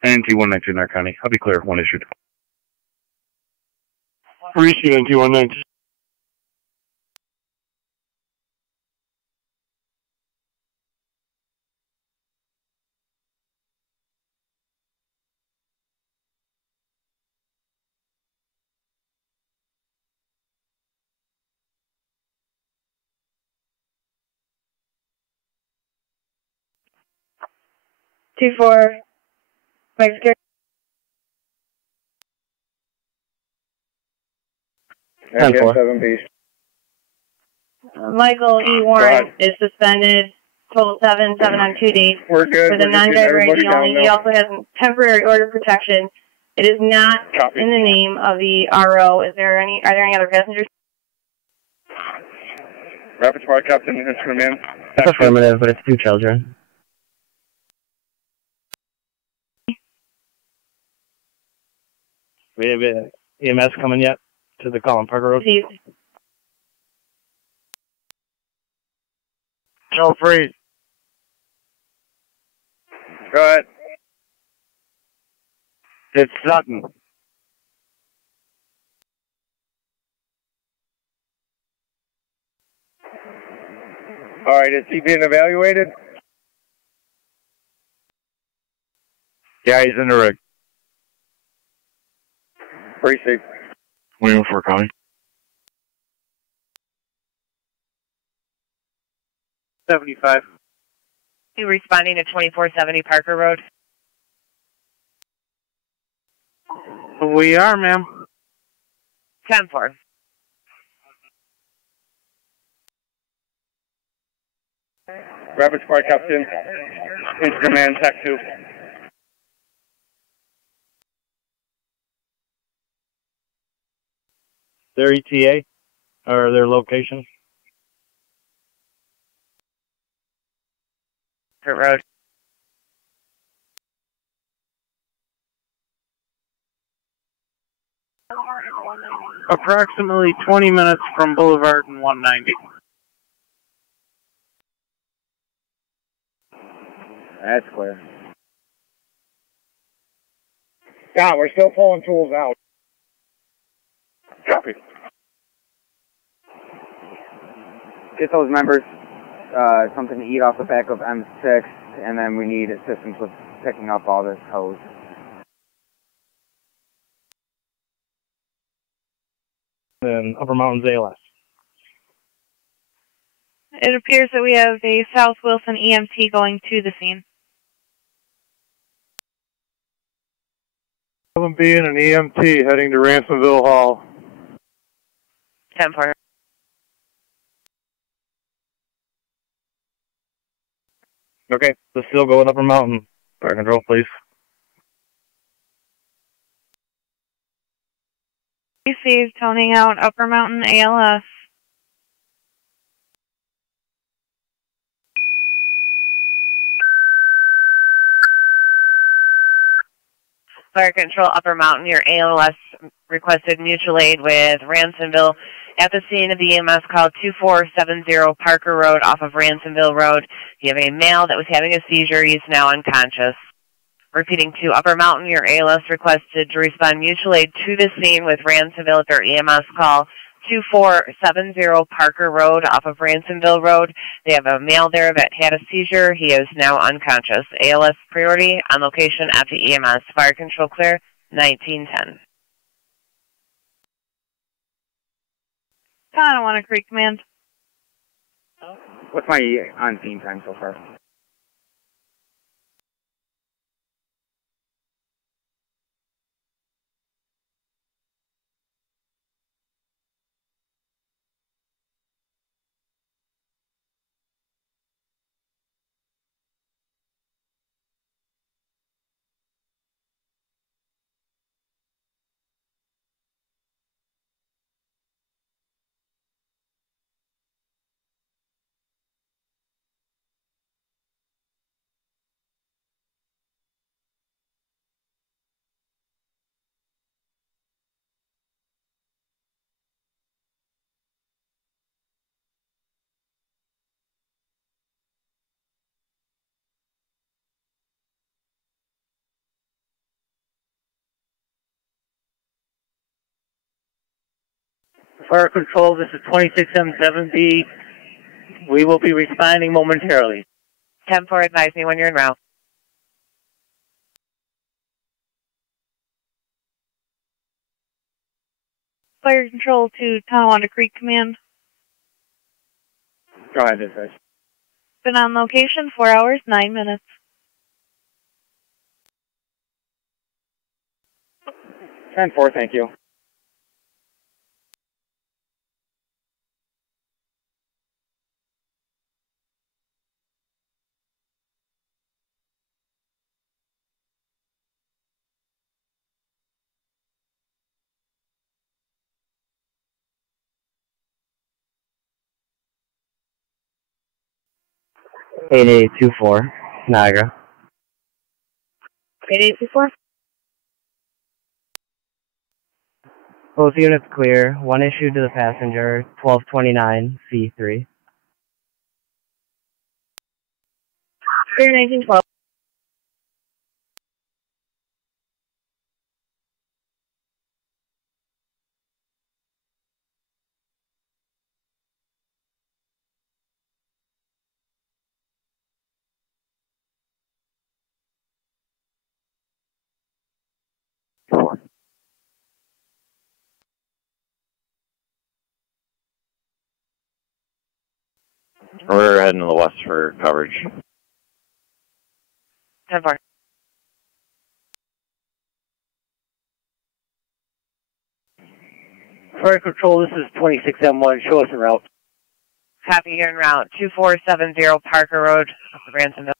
NT192 in our county. I'll be clear, one issued. Receive NT192. Two four. Mike Scary. Michael E. Warren is suspended. Total 7 on 2 days. We're good. For the non-driver ID only. He also has temporary order of protection. It is not in the name of the RO. Are there any other passengers? Rapid Squad Captain, instrument man. That's affirmative, but it's 2 children. We have EMS coming yet to the Colin Parker Road? No free. Go ahead. It's Sutton. All right, is he being evaluated? Yeah, he's in the rig. Precinct. 114 calling. 75. You responding to 2470 Parker Road? We are, ma'am. 10-4. Rapid Squad Captain, instrument man, TAC 2. Their ETA or their location? Road. Approximately 20 minutes from Boulevard and 190. That's clear. Yeah, we're still pulling tools out. Copy. Get those members something to eat off the back of M6, and then we need assistance with picking up all this hose. And Upper Mountains ALS. It appears that we have a South Wilson EMT going to the scene. 7B and an EMT heading to Ransomville Hall. 10-4. Okay, let's still go with Upper Mountain. Fire control, please. Received, toning out Upper Mountain ALS. Fire control, Upper Mountain, your ALS requested mutual aid with Ransomville. At the scene of the EMS call 2470 Parker Road off of Ransomville Road. You have a male that was having a seizure. He's now unconscious. Repeating to Upper Mountain, your ALS requested to respond mutual aid to the scene with Ransomville at their EMS call 2470 Parker Road off of Ransomville Road. They have a male there that had a seizure. He is now unconscious. ALS priority on location at the EMS. Fire control clear, 1910. Tonawanda Creek Command. What's my on-scene time so far? Fire Control, this is 26M7B. We will be responding momentarily. 10-4, advise me when you're en route. Fire Control to Tonawanda Creek Command. Go ahead, dispatch. Been on location 4 hours, 9 minutes. 10-4, thank you. Eight 8824, Niagara. 8824. Both units clear. One issue to the passenger, 1229 C3. Clear 1912. We're heading to the west for coverage. 10-4. Fire Control, this is 26M1. Show us en route. Copy, you're en route. 2470 Parker Road, up the Ransomville.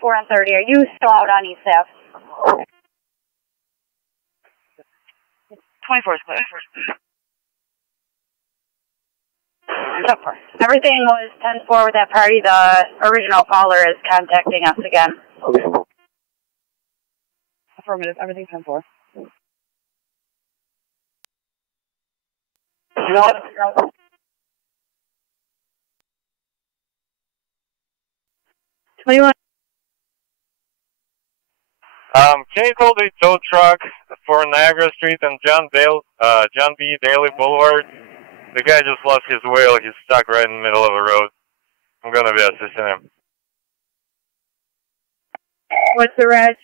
.4 and 30. Are you still out on East Ave? 24 is clear. So far. Everything was 10-4 with that party. The original caller is contacting us again. Okay. Affirmative. Everything's 10-4. Can you call the tow truck for Niagara Street and John B. Daly Boulevard? The guy just lost his wheel. He's stuck right in the middle of the road. I'm going to be assisting him. What's the reg?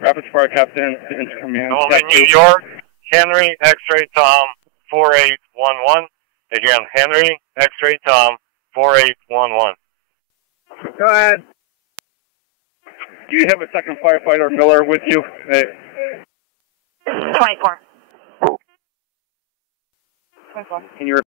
Rapids Fire Captain, Command. Only New York, Henry X-Ray Tom 4811. Again, Henry X-Ray Tom 4811. Go ahead. Do you have a second firefighter, Miller, with you? 24. 24. Can you